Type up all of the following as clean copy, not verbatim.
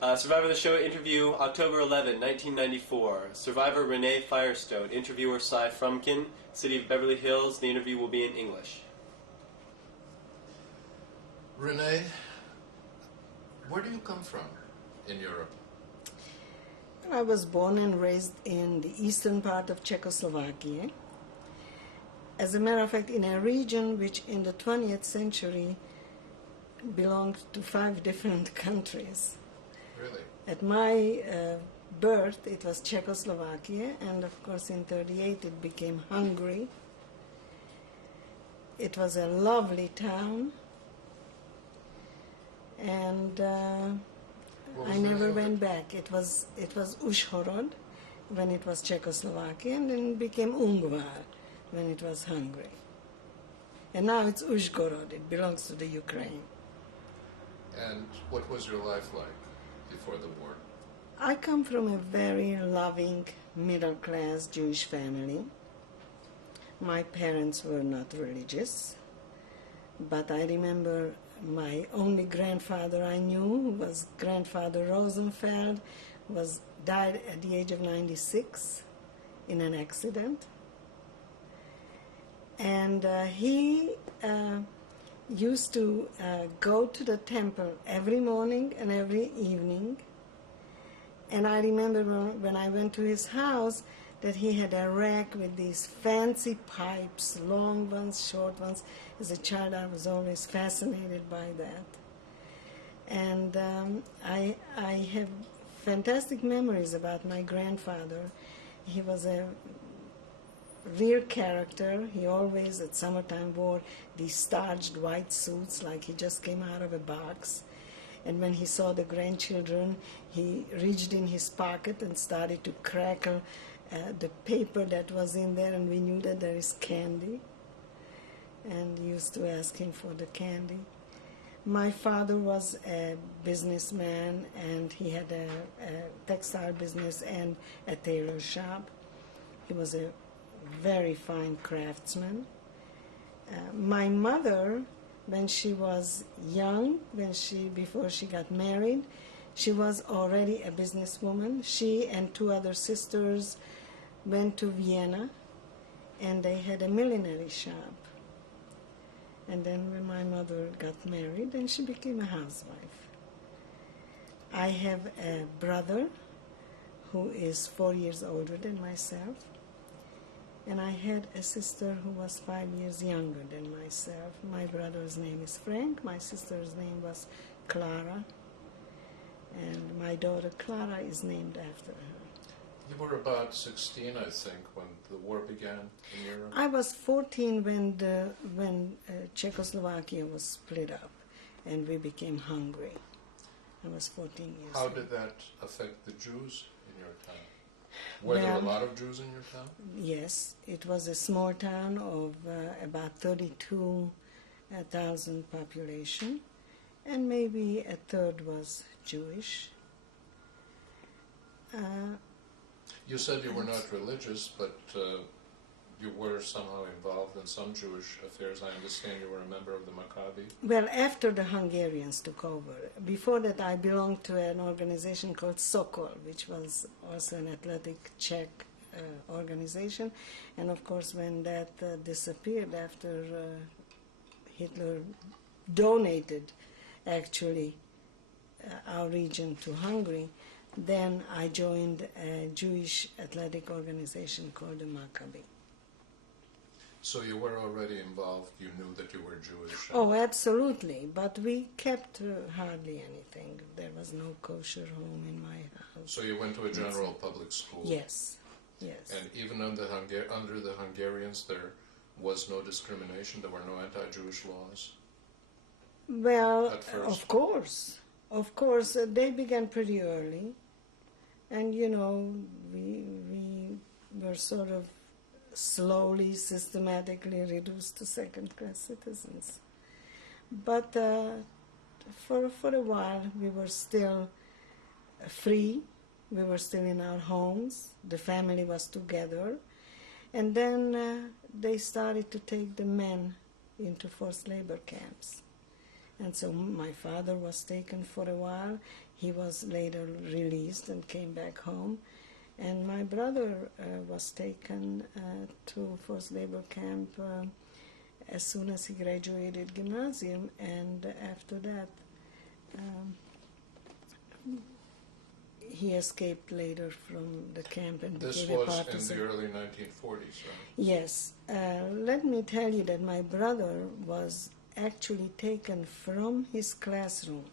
Survivor of the Show interview, October 11, 1994. Survivor Renee Firestone, interviewer Cy Frumkin, City of Beverly Hills. The interview will be in English. Renee, where do you come from in Europe? I was born and raised in the eastern part of Czechoslovakia. As a matter of fact, in a region which in the 20th century belonged to 5 different countries. Really? At my birth, it was Czechoslovakia, and of course in 1938 it became Hungary. It was a lovely town, and I never went back. It was Uzhhorod when it was Czechoslovakia, and then it became Ungvar when it was Hungary. And now it's Uzhgorod. It belongs to the Ukraine. And what was your life like before the war? I come from a very loving, middle-class Jewish family. My parents were not religious, but I remember my only grandfather I knew, who was Grandfather Rosenfeld, died at the age of 96 in an accident. And he used to go to the temple every morning and every evening. And I remember when I went to his house that he had a rack with these fancy pipes, long ones, short ones. As a child, I was always fascinated by that. And I have fantastic memories about my grandfather. He was a real character. He always at summertime wore these starched white suits like he just came out of a box. And when he saw the grandchildren, he reached in his pocket and started to crackle the paper that was in there, and we knew that there is candy. And used to ask him for the candy. My father was a businessman, and he had a textile business and a tailor shop. He was a very fine craftsman. My mother, when she was young, before she got married, she was already a businesswoman. She and 2 other sisters went to Vienna, and they had a millinery shop. And then when my mother got married, then she became a housewife. I have a brother who is 4 years older than myself. And I had a sister who was 5 years younger than myself. My brother's name is Frank. My sister's name was Clara. And my daughter Clara is named after her. You were about 16, I think, when the war began in Europe. I was 14 when Czechoslovakia was split up and we became Hungary. I was 14 years old. How did that affect the Jews in your town? Were there a lot of Jews in your town? Yes, it was a small town of about 32,000 population, and maybe a third was Jewish. You said you were not religious, but you were somehow involved in some Jewish affairs. I understand you were a member of the Maccabi. Well, after the Hungarians took over. Before that, I belonged to an organization called Sokol, which was also an athletic Czech organization. And of course, when that disappeared after Hitler donated, actually, our region to Hungary, then I joined a Jewish athletic organization called the Maccabi. So you were already involved, you knew that you were Jewish? Oh, absolutely, but we kept hardly anything. There was no kosher home in my house. So you went to a general public school? Yes, yes. And even under the Hungarians there was no discrimination, there were no anti-Jewish laws? Well, of course, they began pretty early, and we were sort of slowly, systematically reduced to second-class citizens. But for a while, we were still free. We were still in our homes. The family was together. And then they started to take the men into forced labor camps. And so my father was taken for a while. he was later released and came back home. And my brother was taken to forced labor camp as soon as he graduated gymnasium, and after that he escaped later from the camp and This became a was in partisan. the early 1940s, right? Yes. Let me tell you that my brother was actually taken from his classroom,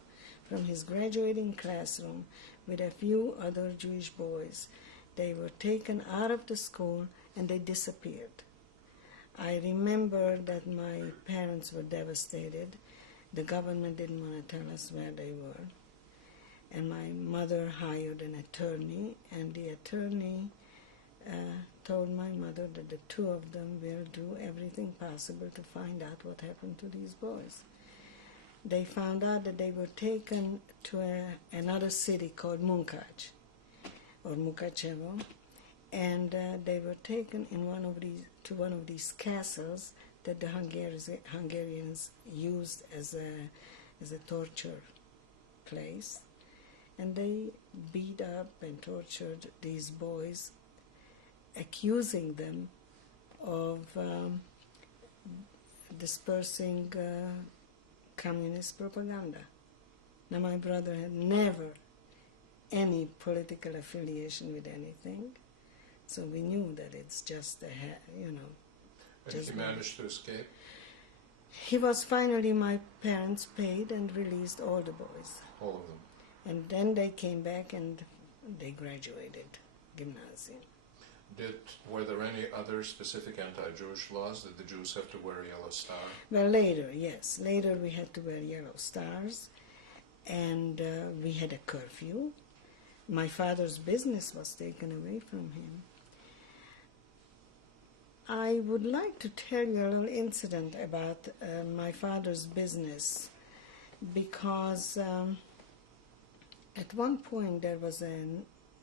from his graduating classroom, with a few other Jewish boys. They were taken out of the school and they disappeared. I remember that my parents were devastated. The government didn't want to tell us where they were. And my mother hired an attorney, and the attorney told my mother that the two of them will do everything possible to find out what happened to these boys. They found out that they were taken to another city called Munkacs, or Mukachevo, and they were taken in to one of these castles that the Hungarians used as a torture place. And they beat up and tortured these boys, accusing them of dispersing communist propaganda. Now, my brother had never any political affiliation with anything, so we knew that it's just And just he managed to escape? He was finally, my parents paid and released all the boys. All of them. And then they came back and they graduated gymnasium. Were there any other specific anti-Jewish laws? Did the Jews have to wear a yellow star? Well, later, yes. Later we had to wear yellow stars, and we had a curfew. My father's business was taken away from him. I would like to tell you a little incident about my father's business, because at one point there was a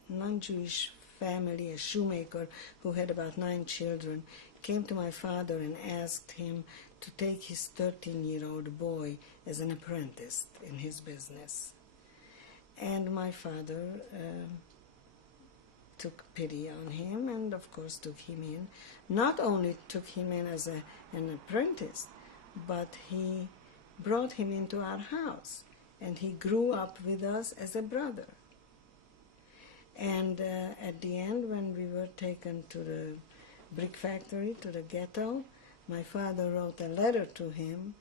non-Jewish family, a shoemaker who had about 9 children, came to my father and asked him to take his 13-year-old boy as an apprentice in his business. And my father took pity on him and, of course, took him in. Not only took him in as an apprentice, but he brought him into our house, and he grew up with us as a brother. And at the end, when we were taken to the brick factory, to the ghetto, my father wrote a letter to him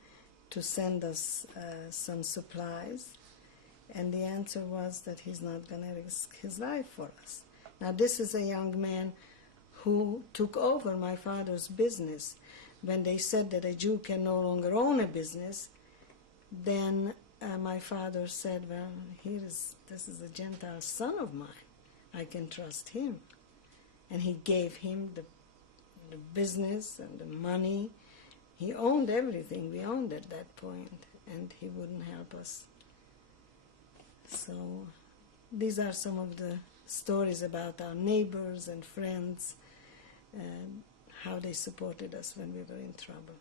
to send us some supplies, and the answer was that he's not going to risk his life for us. Now, this is a young man who took over my father's business. When they said that a Jew can no longer own a business, then my father said, well, this is a Gentile son of mine. I can trust him. And he gave him the business and the money. He owned everything we owned at that point, and he wouldn't help us. So these are some of the stories about our neighbors and friends, and how they supported us when we were in trouble.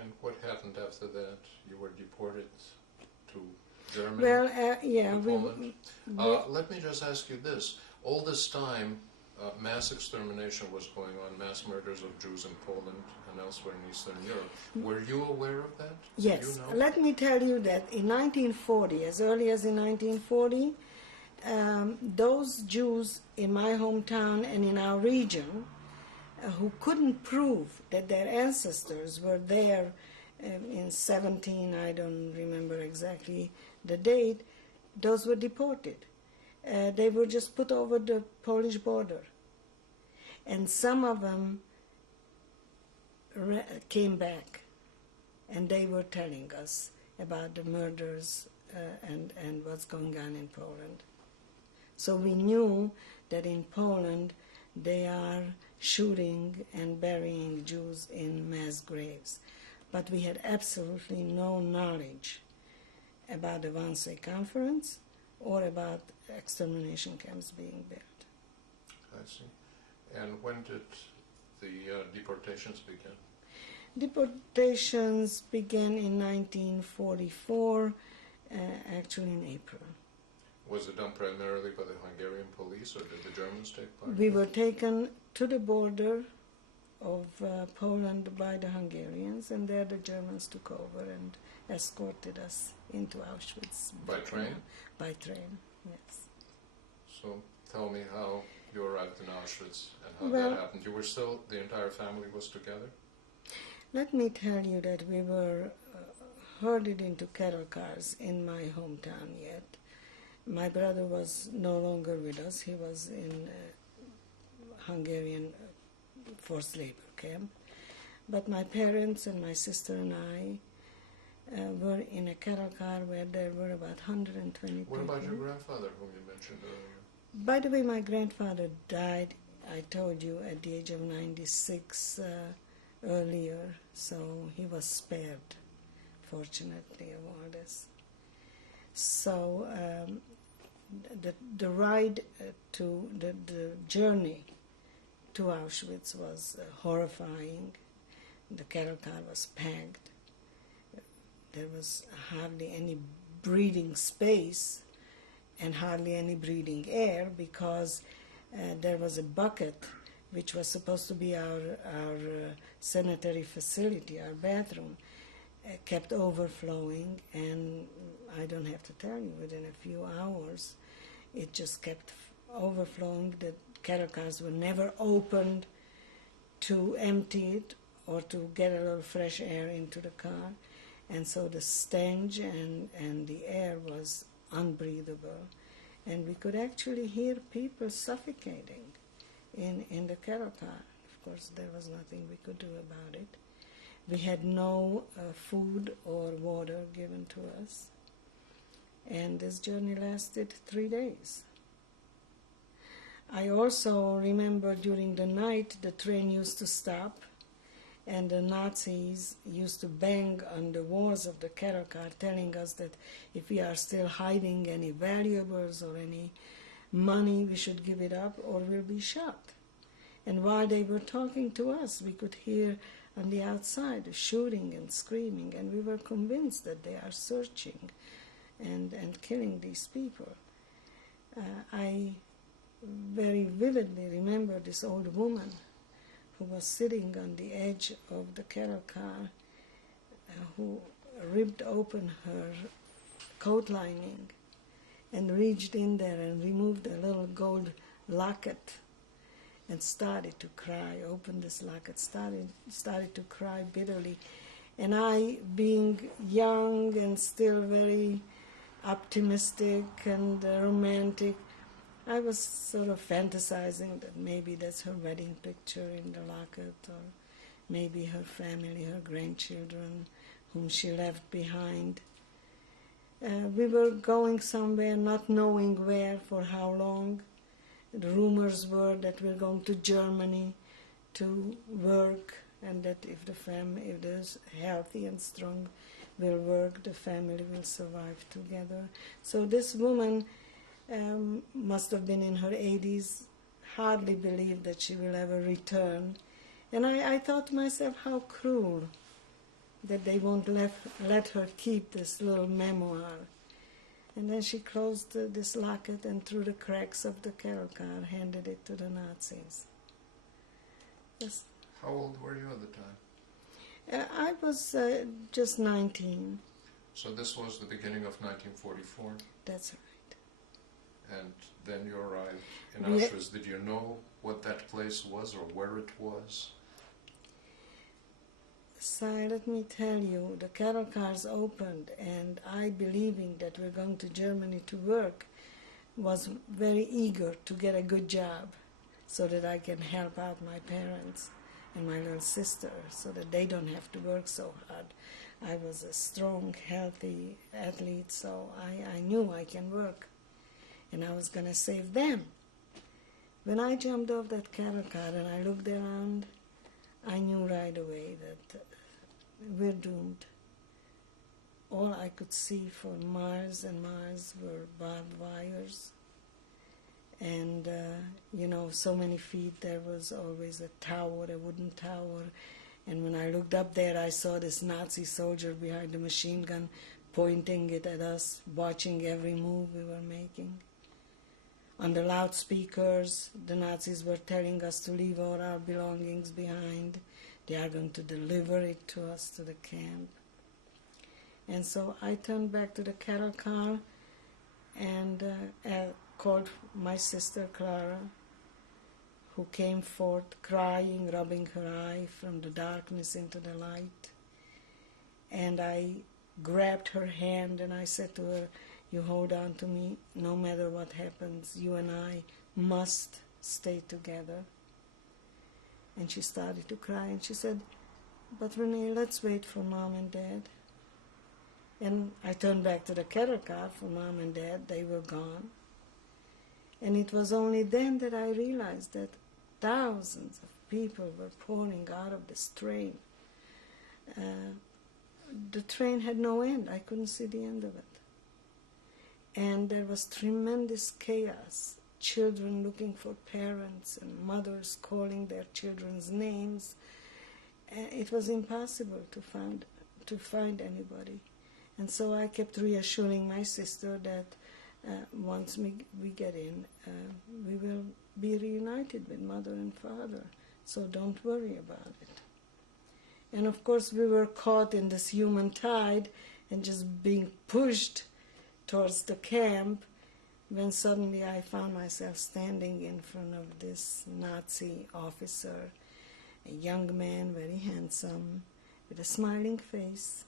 And what happened after that? You were deported to Germany? Well, yeah, to Poland? Let me just ask you this. All this time, mass extermination was going on, mass murders of Jews in Poland and elsewhere in Eastern Europe. Were you aware of that? Yes. Did you know? Let me tell you that in 1940, as early as in 1940, those Jews in my hometown and in our region who couldn't prove that their ancestors were there in 17, I don't remember exactly the date, those were deported. They were just put over the Polish border. And some of them came back, and they were telling us about the murders and what's going on in Poland. So we knew that in Poland they are shooting and burying Jews in mass graves. But we had absolutely no knowledge about the Wannsee Conference or about extermination camps being built. I see. And when did the deportations begin? Deportations began in 1944, actually in April. Was it done primarily by the Hungarian police, or did the Germans take part? We were taken to the border of Poland by the Hungarians, and there the Germans took over and escorted us into Auschwitz. By train? By train, yes. So tell me how you arrived in Auschwitz and how Well- that happened. You were still, the entire family was together? Let me tell you that we were herded into cattle cars in my hometown yet. My brother was no longer with us. He was in Hungarian forced labor camp. But my parents and my sister and I were in a cattle car where there were about 120 What people. about your grandfather, whom you mentioned earlier? By the way, my grandfather died, I told you, at the age of 96 earlier, so he was spared, fortunately, of all this. So the ride to the journey to Auschwitz was horrifying. The cattle car was packed. There was hardly any breathing space and hardly any breathing air because there was a bucket which was supposed to be our sanitary facility, our bathroom, kept overflowing, and I don't have to tell you, within a few hours it just kept overflowing. The cattle cars were never opened to empty it or to get a little fresh air into the car, and so the stench and the air was unbreathable, and we could actually hear people suffocating in the cattle car. Of course, there was nothing we could do about it. We had no food or water given to us, and this journey lasted 3 days. I also remember during the night the train used to stop, and the Nazis used to bang on the walls of the cattle car telling us that if we are still hiding any valuables or any money, we should give it up or we'll be shot. And while they were talking to us, we could hear on the outside shooting and screaming, and we were convinced that they are searching and killing these people. I very vividly remember this old woman who was sitting on the edge of the cattle car, who ripped open her coat lining and reached in there and removed a little gold locket and started to cry, opened this locket, started to cry bitterly. And I, being young and still very optimistic and romantic, I was sort of fantasizing that maybe that's her wedding picture in the locket, or maybe her family, her grandchildren, whom she left behind. We were going somewhere, not knowing where, for how long. The rumors were that we're going to Germany to work, and that if they're healthy and strong, will work, the family will survive together. So this woman must have been in her 80s, hardly believed that she will ever return. And I thought to myself, how cruel that they won't let her keep this little memoir. And then she closed this locket and through the cracks of the cattle car handed it to the Nazis. Yes. How old were you at the time? I was just 19. So this was the beginning of 1944, That's right. and then you arrived in Yeah. Auschwitz. Did you know what that place was or where it was? So let me tell you, the cattle cars opened, and I, believing that we're going to Germany to work, was very eager to get a good job so that I can help out my parents and my little sister so that they don't have to work so hard. I was a strong, healthy athlete, so I knew I can work, and I was going to save them. When I jumped off that cattle car and I looked around, I knew right away that we're doomed. All I could see for miles and miles were barbed wires. And, so many feet, there was always a tower, a wooden tower. And when I looked up there, I saw this Nazi soldier behind the machine gun pointing it at us, watching every move we were making. On the loudspeakers, the Nazis were telling us to leave all our belongings behind. They are going to deliver it to us to the camp. And so I turned back to the cattle car and called my sister Clara, who came forth crying, rubbing her eye from the darkness into the light. And I grabbed her hand and I said to her, "You hold on to me, no matter what happens, you and I must stay together." And she started to cry and she said, "But Renee, let's wait for Mom and Dad." And I turned back to the cattle car for Mom and Dad. They were gone. And it was only then that I realized that thousands of people were pouring out of this train. The train had no end. I couldn't see the end of it. And there was tremendous chaos. Children looking for parents and mothers calling their children's names. It was impossible to find anybody. And so I kept reassuring my sister that once we get in, we will be reunited with Mother and Father. So don't worry about it. And of course we were caught in this human tide and just being pushed towards the camp when suddenly I found myself standing in front of this Nazi officer, a young man, very handsome, with a smiling face,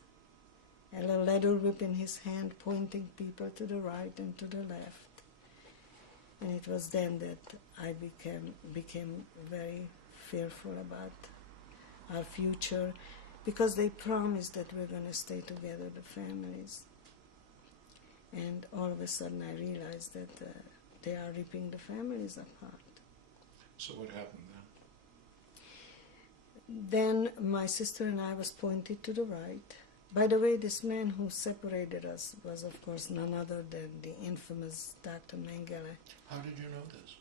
and a leather whip in his hand, pointing people to the right and to the left. And it was then that I became very fearful about our future, because they promised that we're going to stay together, the families. And all of a sudden I realized that they are ripping the families apart. So what happened then? Then my sister and I was pointed to the right. By the way, this man who separated us was, of course, none other than the infamous Dr. Mengele. How did you know this?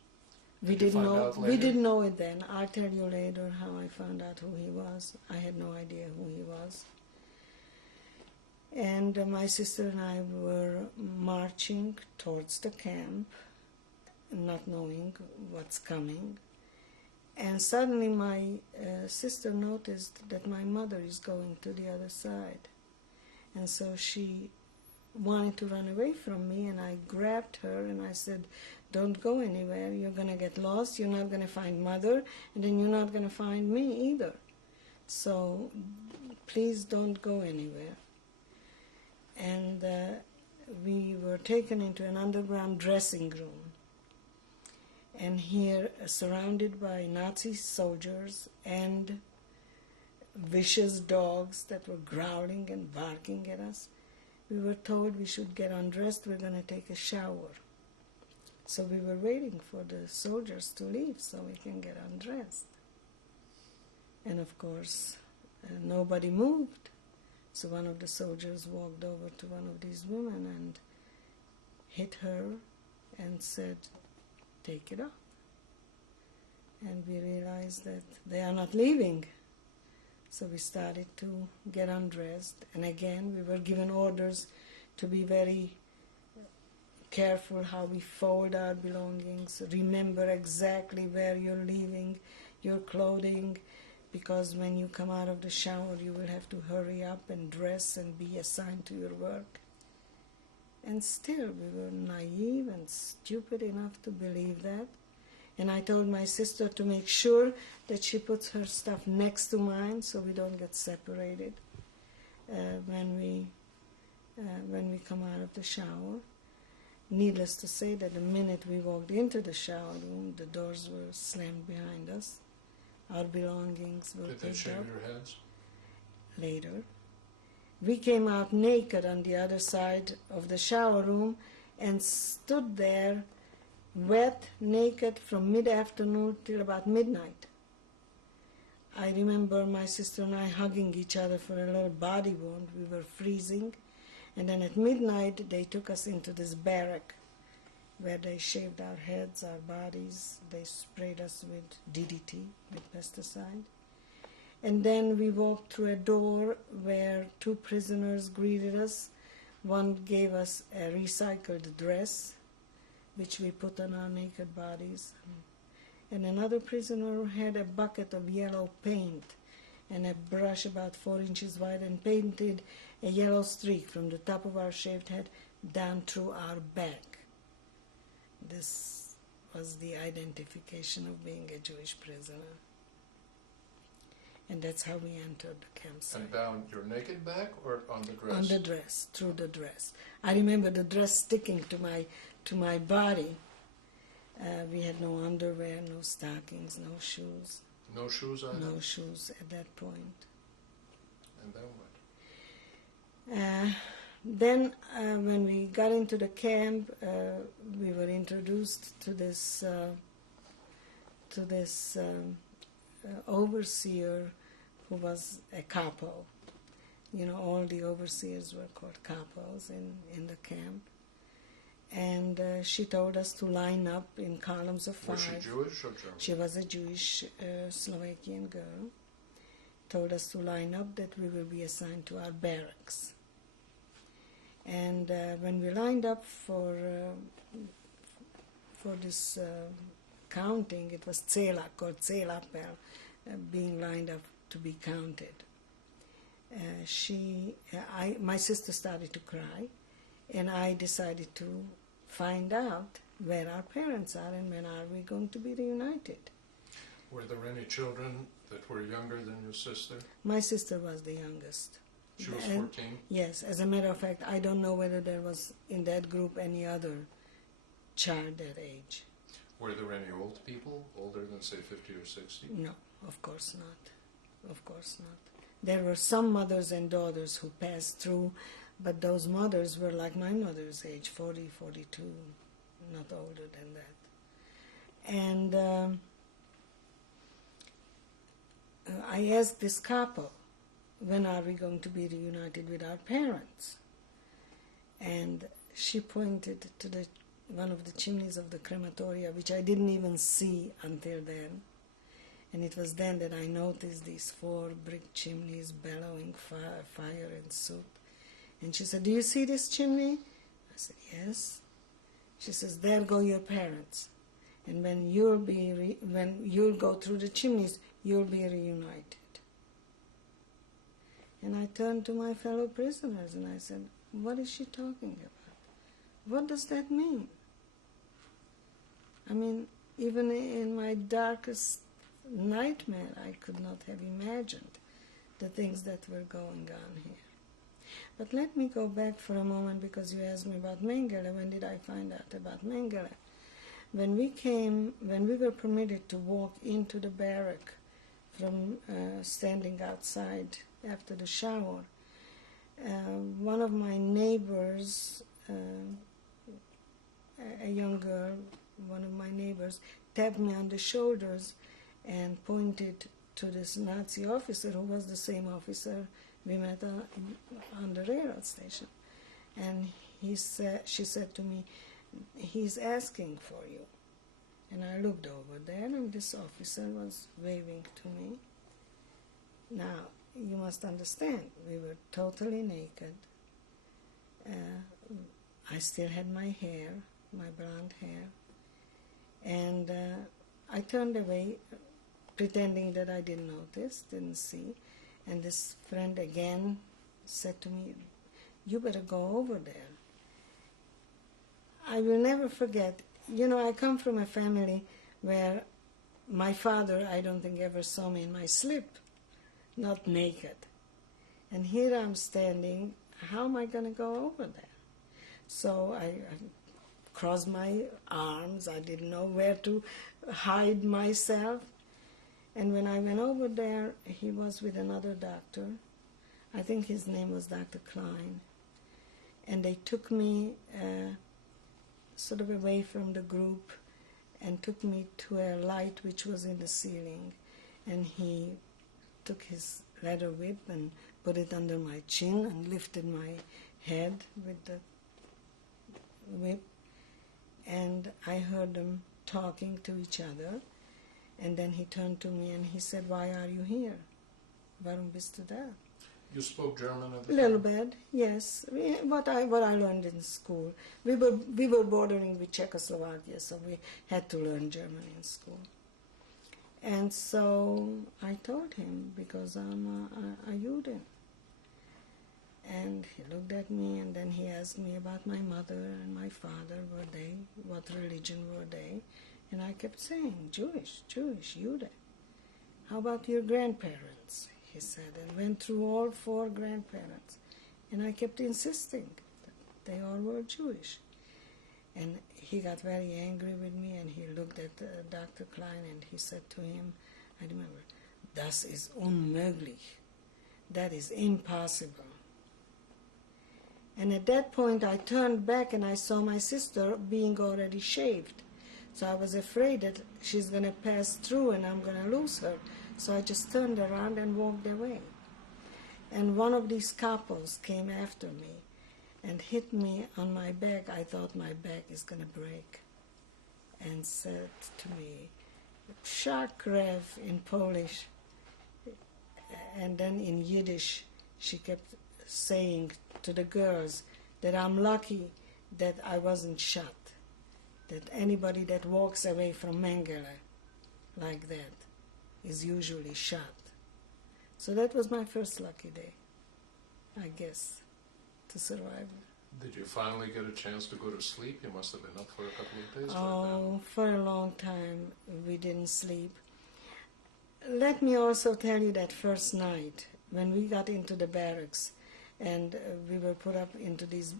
We didn't know it then. I'll tell you later how I found out who he was. I had no idea who he was. And my sister and I were marching towards the camp, not knowing what's coming. And suddenly my sister noticed that my mother is going to the other side. And so she wanted to run away from me, and I grabbed her and I said, "Don't go anywhere. You're going to get lost. You're not going to find Mother, and then you're not going to find me either. So please don't go anywhere." And we were taken into an underground dressing room. And here, surrounded by Nazi soldiers and vicious dogs that were growling and barking at us, we were told we should get undressed, we're going to take a shower. So we were waiting for the soldiers to leave so we can get undressed. And of course, nobody moved. So one of the soldiers walked over to one of these women and hit her and said, "Take it off." And we realized that they are not leaving. So we started to get undressed. And again, we were given orders to be very careful how we fold our belongings. Remember exactly where you're leaving your clothing, because when you come out of the shower, you will have to hurry up and dress and be assigned to your work. And still, we were naive and stupid enough to believe that. And I told my sister to make sure that she puts her stuff next to mine so we don't get separated when we come out of the shower. Needless to say that the minute we walked into the shower room, the doors were slammed behind us. Our belongings were picked up. Did they shave your heads? Later. We came out naked on the other side of the shower room and stood there wet, naked from mid-afternoon till about midnight. I remember my sister and I hugging each other for a little body wound. We were freezing. And then at midnight they took us into this barrack where they shaved our heads, our bodies. They sprayed us with DDT, with pesticide. And then we walked through a door where two prisoners greeted us One gave us a recycled dress, which we put on our naked bodies. And another prisoner had a bucket of yellow paint and a brush about 4 inches wide and painted a yellow streak from the top of our shaved head down through our back. This was the identification of being a Jewish prisoner. And that's how we entered the campsite. And down your naked back or on the dress? On the dress, through the dress. I remember the dress sticking to my body. We had no underwear, no stockings, no shoes. No shoes either? No shoes at that point. And then what? Then when we got into the camp, we were introduced to this overseer who was a couple. You know, all the overseers were called couples in the camp. And she told us to line up in columns of 5. Was she Jewish or German? She was a Jewish Slovakian girl. Told us to line up that we will be assigned to our barracks. And when we lined up for this counting, it was Zela, called Zelapel, being lined up to be counted. My sister started to cry, and I decided to find out where our parents are and when are we going to be reunited. Were there any children that were younger than your sister? My sister was the youngest. She was And 14? yes, as a matter of fact, I don't know whether there was in that group any other child that age. Were there any old people, older than, say, 50 or 60? No, of course not. Of course not. There were some mothers and daughters who passed through, but those mothers were like my mother's age, 40, 42, not older than that. And I asked this couple, when are we going to be reunited with our parents? And she pointed to one of the chimneys of the crematoria, which I didn't even see until then. And it was then that I noticed these 4 brick chimneys bellowing fire and soot. And she said, "Do you see this chimney?" I said, "Yes." She says, "There go your parents. And when you'll go through the chimneys, you'll be reunited." And I turned to my fellow prisoners and I said, "What is she talking about? What does that mean?" I mean, even in my darkest nightmare, I could not have imagined the things that were going on here. But let me go back for a moment, because you asked me about Mengele. When did I find out about Mengele? When we were permitted to walk into the barrack from standing outside after the shower, one of my neighbors, a young girl, one of my neighbors, tapped me on the shoulders and pointed to this Nazi officer who was the same officer we met on the railroad station. And she said to me, "He's asking for you." And I looked over there, and this officer was waving to me. Now, you must understand, we were totally naked. I still had my hair, my blonde hair. And I turned away, pretending that I didn't notice, didn't see. And this friend again said to me, "You better go over there." I will never forget. You know, I come from a family where my father, I don't think, ever saw me in my slip, not naked. And here I'm standing, how am I going to go over there? So I crossed my arms, I didn't know where to hide myself. And when I went over there, he was with another doctor. I think his name was Dr. Klein. And they took me sort of away from the group and took me to a light which was in the ceiling. And he took his leather whip and put it under my chin and lifted my head with the whip. And I heard them talking to each other. And then he turned to me and he said, "Why are you here? Warum bist du da?" You spoke German at the A little time? bit, yes. What I learned in school. We were bordering with Czechoslovakia, so we had to learn German in school. And so I told him, because I'm a Jude. And he looked at me, and then he asked me about my mother and my father. What religion were they? And I kept saying, Jewish, Jude. How about your grandparents? He said, and went through all 4 grandparents. And I kept insisting that they all were Jewish. And he got very angry with me, and he looked at Dr. Klein, and he said to him, I remember, das ist unmöglich. That is impossible. And at that point, I turned back, and I saw my sister being already shaved. So I was afraid that she's going to pass through, and I'm going to lose her. So I just turned around and walked away. And one of these couples came after me and hit me on my back. I thought my back is going to break. And said to me, Szak Rev in Polish. And then in Yiddish, she kept saying to the girls that I'm lucky that I wasn't shot. That anybody that walks away from Mengele like that is usually shot. So that was my first lucky day, I guess, to survive. Did you finally get a chance to go to sleep? You must have been up for a couple of days. Oh, for a long time we didn't sleep. Let me also tell you that first night when we got into the barracks and we were put up into these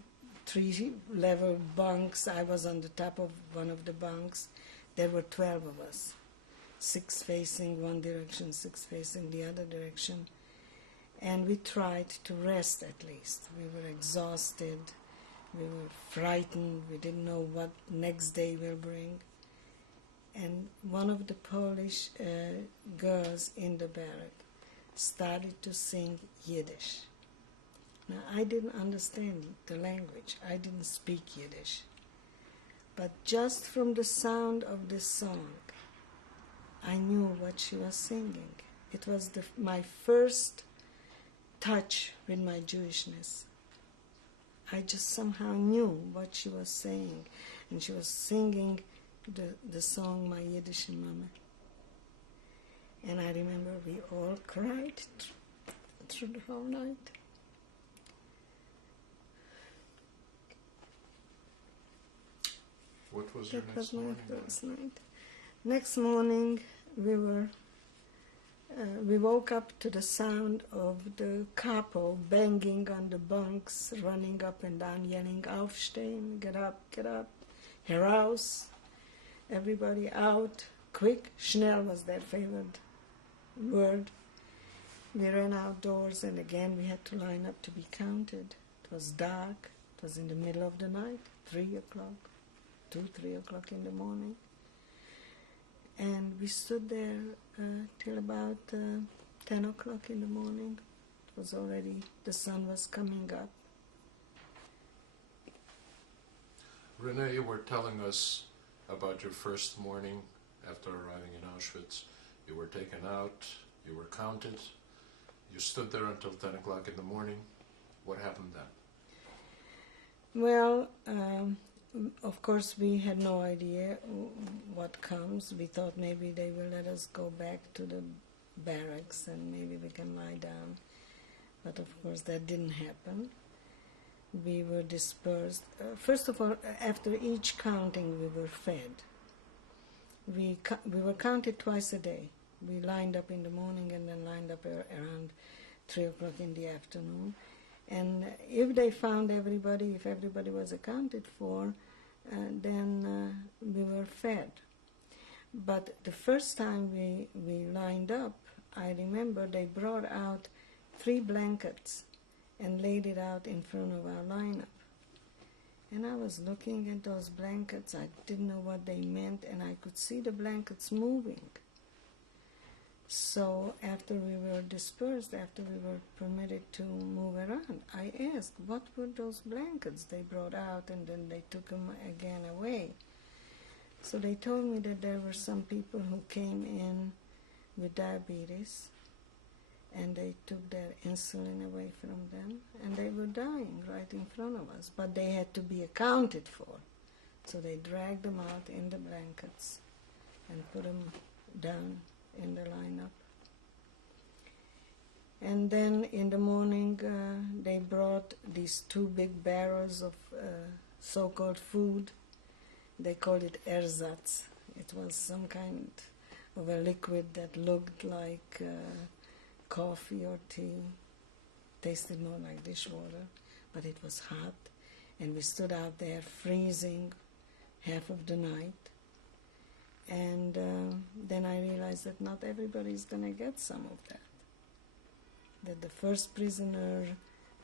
3-level bunks. I was on the top of one of the bunks. There were 12 of us, 6 facing one direction, 6 facing the other direction. And we tried to rest at least. We were exhausted. We were frightened. We didn't know what next day will bring. And one of the Polish girls in the barrack started to sing Yiddish. Now, I didn't understand the language. I didn't speak Yiddish. But just from the sound of this song, I knew what she was singing. It was my first touch with my Jewishness. I just somehow knew what she was saying. And she was singing the song, My Yiddish Mama. And I remember we all cried through the whole night. What was your That next was my morning? first night. Next morning, we woke up to the sound of the capo banging on the bunks, running up and down, yelling, Aufstehen, get up, heraus, everybody out, quick. Schnell was their favorite word. We ran outdoors, and again we had to line up to be counted. It was dark. It was in the middle of the night, 3 o'clock. 3 o'clock in the morning. And we stood there till about 10 o'clock in the morning. It was already, the sun was coming up. Renee, you were telling us about your first morning after arriving in Auschwitz. You were taken out, you were counted, you stood there until 10 o'clock in the morning. What happened then? Well, of course, we had no idea what comes. We thought maybe they will let us go back to the barracks and maybe we can lie down. But of course, that didn't happen. We were dispersed. First of all, after each counting, we were fed. We were counted twice a day. We lined up in the morning and then lined up around 3 o'clock in the afternoon. And if they found everybody, if everybody was accounted for, then we were fed. But the first time we lined up, I remember they brought out 3 blankets and laid it out in front of our lineup. And I was looking at those blankets. I didn't know what they meant, and I could see the blankets moving. So after we were dispersed, after we were permitted to move around, I asked, what were those blankets they brought out, and then they took them again away? So they told me that there were some people who came in with diabetes, and they took their insulin away from them, and they were dying right in front of us. But they had to be accounted for. So they dragged them out in the blankets and put them down in the lineup. And then in the morning, they brought these 2 big barrels of so-called food. They called it ersatz. It was some kind of a liquid that looked like coffee or tea, tasted more like dishwater, but it was hot. And we stood out there freezing half of the night. And then I realized that not everybody's going to get some of that. That the first prisoner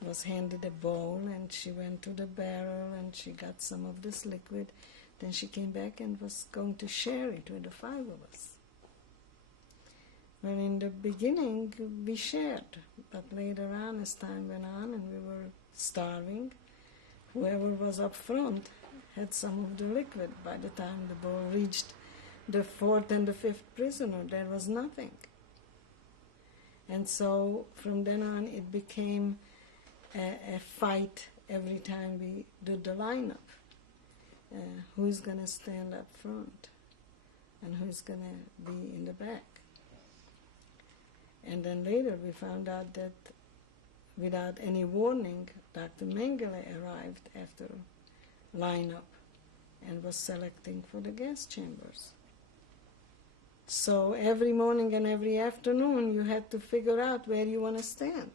was handed a bowl, and she went to the barrel and she got some of this liquid. Then she came back and was going to share it with the 5 of us. Well, in the beginning we shared, but later on, as time went on and we were starving, whoever was up front had some of the liquid. By the time the bowl reached the 4th and the 5th prisoner, there was nothing. And so from then on it became a fight every time we did the lineup. Who's going to stand up front and who's going to be in the back. And then later we found out that without any warning, Dr. Mengele arrived after lineup and was selecting for the gas chambers. So every morning and every afternoon you had to figure out where you want to stand.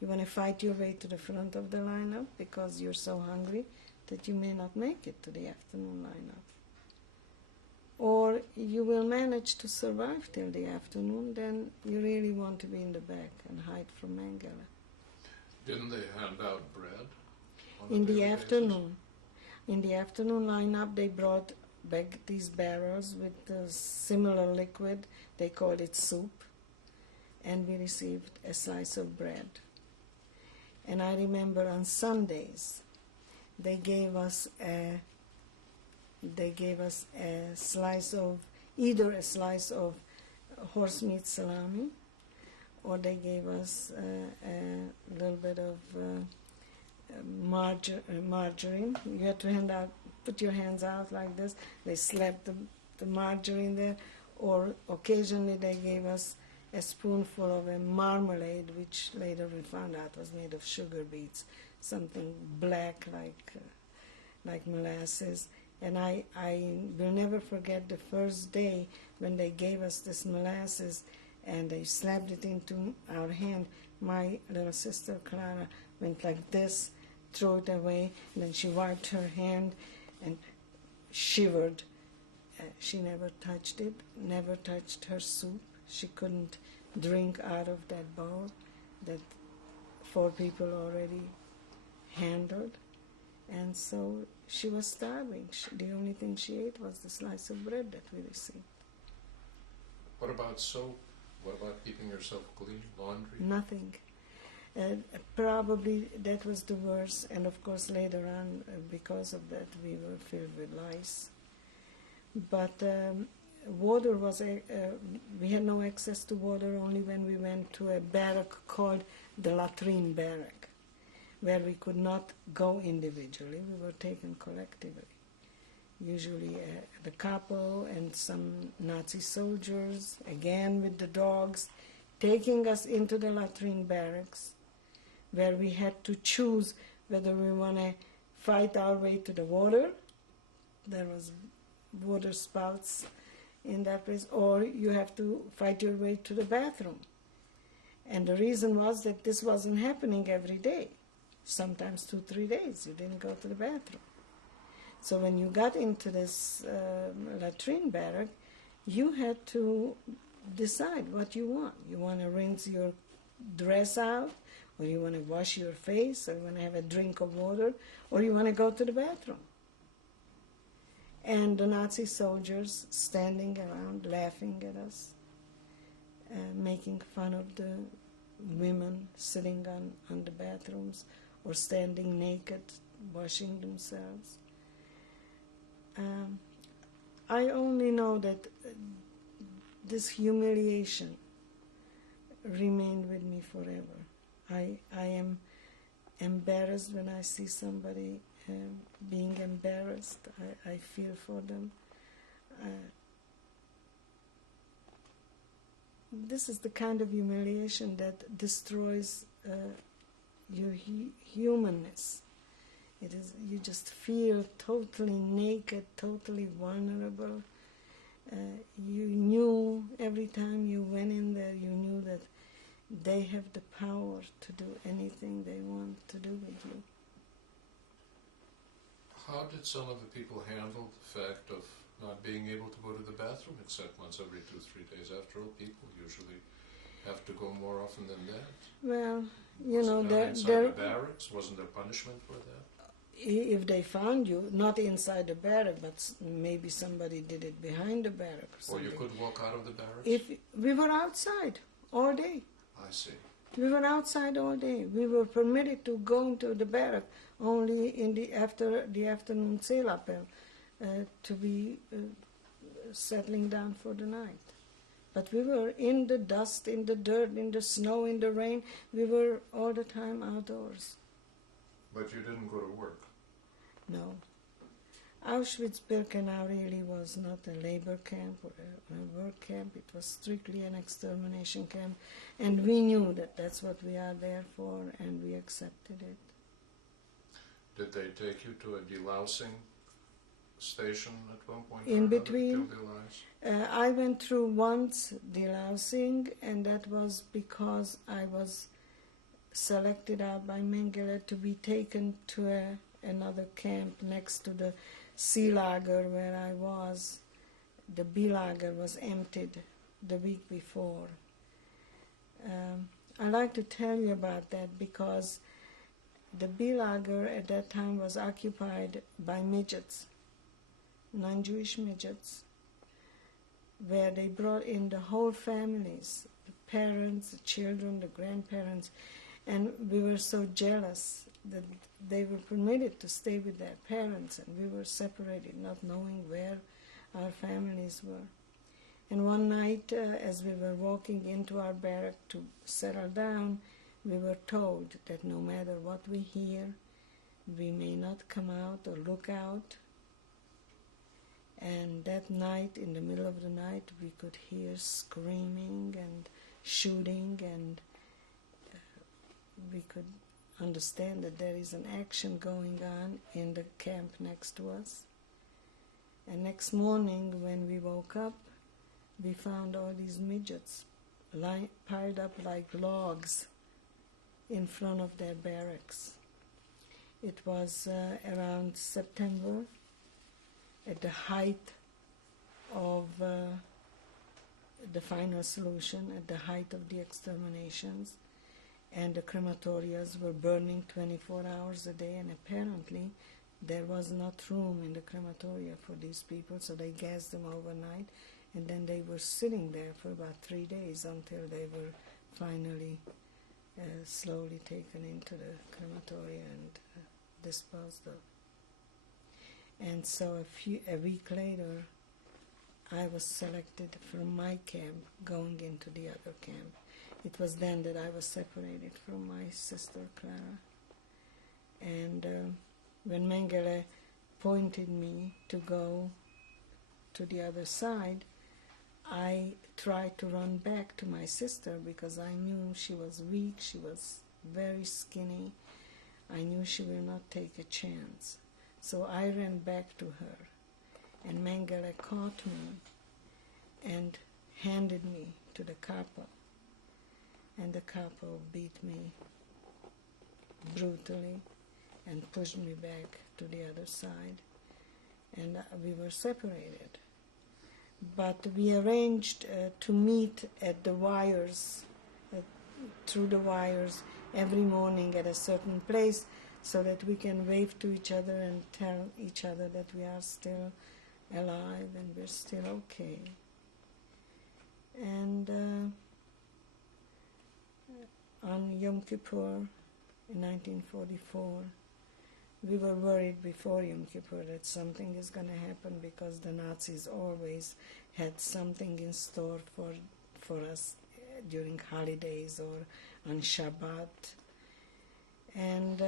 You want to fight your way to the front of the lineup because you're so hungry that you may not make it to the afternoon lineup. Or you will manage to survive till the afternoon, then you really want to be in the back and hide from Mengele. Didn't they hand out bread? In the afternoon. In the afternoon lineup, they brought back these barrels with a similar liquid. They called it soup. And we received a slice of bread. And I remember on Sundays, they gave us a slice of, either a slice of horse meat salami, or they gave us a little bit of margarine. You had to put your hands out like this. They slapped the margarine there, or occasionally they gave us a spoonful of a marmalade, which later we found out was made of sugar beets, something black like molasses. And I will never forget the first day when they gave us this molasses and they slapped it into our hand. My little sister Clara went like this, threw it away, and then she wiped her hand and shivered. She never touched it, never touched her soup. She couldn't drink out of that bowl that 4 people already handled. And so she was starving. The only thing she ate was the slice of bread that we received. What about soap? What about keeping yourself clean? Laundry? Nothing. Probably that was the worst. And of course later on, because of that, we were filled with lice. But water was, we had no access to water only when we went to a barrack called the latrine barrack, where we could not go individually, we were taken collectively. Usually the capo and some Nazi soldiers, again with the dogs, taking us into the latrine barracks, where we had to choose whether we want to fight our way to the water. There was water spouts in that place, or you have to fight your way to the bathroom. And the reason was that this wasn't happening every day. Sometimes 2-3 days you didn't go to the bathroom. So when you got into this latrine barrack, you had to decide what you want. You want to rinse your dress out, or you want to wash your face, or you want to have a drink of water, or you want to go to the bathroom. And the Nazi soldiers standing around laughing at us, making fun of the women sitting on the bathrooms or standing naked, washing themselves. I only know that this humiliation remained with me forever. I am embarrassed when I see somebody being embarrassed. I feel for them. This is the kind of humiliation that destroys your humanness. It is, you just feel totally naked, totally vulnerable. You knew every time you went in there, you knew that they have the power to do anything they want to do with you. How did some of the people handle the fact of not being able to go to the bathroom except once every 2-3 days? After all, people usually have to go more often than that. Well, you Was know, it done inside the barracks? Wasn't there punishment for that? if they found you, not inside the barrack, but maybe somebody did it behind the barrack or Or something. you could walk out of the barracks? If we were outside all day. I see. We were outside all day. We were permitted to go into the barrack only in the afternoon sail up to be settling down for the night. But we were in the dust, in the dirt, in the snow, in the rain. We were all the time outdoors. But you didn't go to work? No. Auschwitz-Birkenau really was not a labor camp or a work camp. It was strictly an extermination camp. And we knew that that's what we are there for, and we accepted it. Did they take you to a delousing station at one point? In or another between? to delouse? I went through once delousing, and that was because I was selected out by Mengele to be taken to another camp next to the C lager where I was. The B lager was emptied the week before. I like to tell you about that because the B lager at that time was occupied by midgets, non-Jewish midgets, where they brought in the whole families, the parents, the children, the grandparents, and we were so jealous that they were permitted to stay with their parents, and we were separated, not knowing where our families were. And one night, as we were walking into our barrack to settle down, we were told that no matter what we hear, we may not come out or look out. And that night, in the middle of the night, we could hear screaming and shooting, and we could understand that there is an action going on in the camp next to us. And next morning, when we woke up, we found all these midgets piled up like logs in front of their barracks. It was around September, at the height of the final solution, at the height of the exterminations, and the crematorias were burning 24 hours a day, and apparently there was not room in the crematoria for these people, so they gassed them overnight, and then they were sitting there for about 3 days until they were finally slowly taken into the crematoria and disposed of. And so a week later, I was selected from my camp going into the other camp. It was then that I was separated from my sister Clara. And when Mengele pointed me to go to the other side, I tried to run back to my sister because I knew she was weak, she was very skinny. I knew she will not take a chance. So I ran back to her, and Mengele caught me and handed me to the capo. And the capo beat me brutally and pushed me back to the other side, and we were separated. But we arranged to meet at the wires, through the wires, every morning at a certain place, so that we can wave to each other and tell each other that we are still alive and we're still okay. And on Yom Kippur in 1944, we were worried before Yom Kippur that something is going to happen because the Nazis always had something in store for us during holidays or on Shabbat. And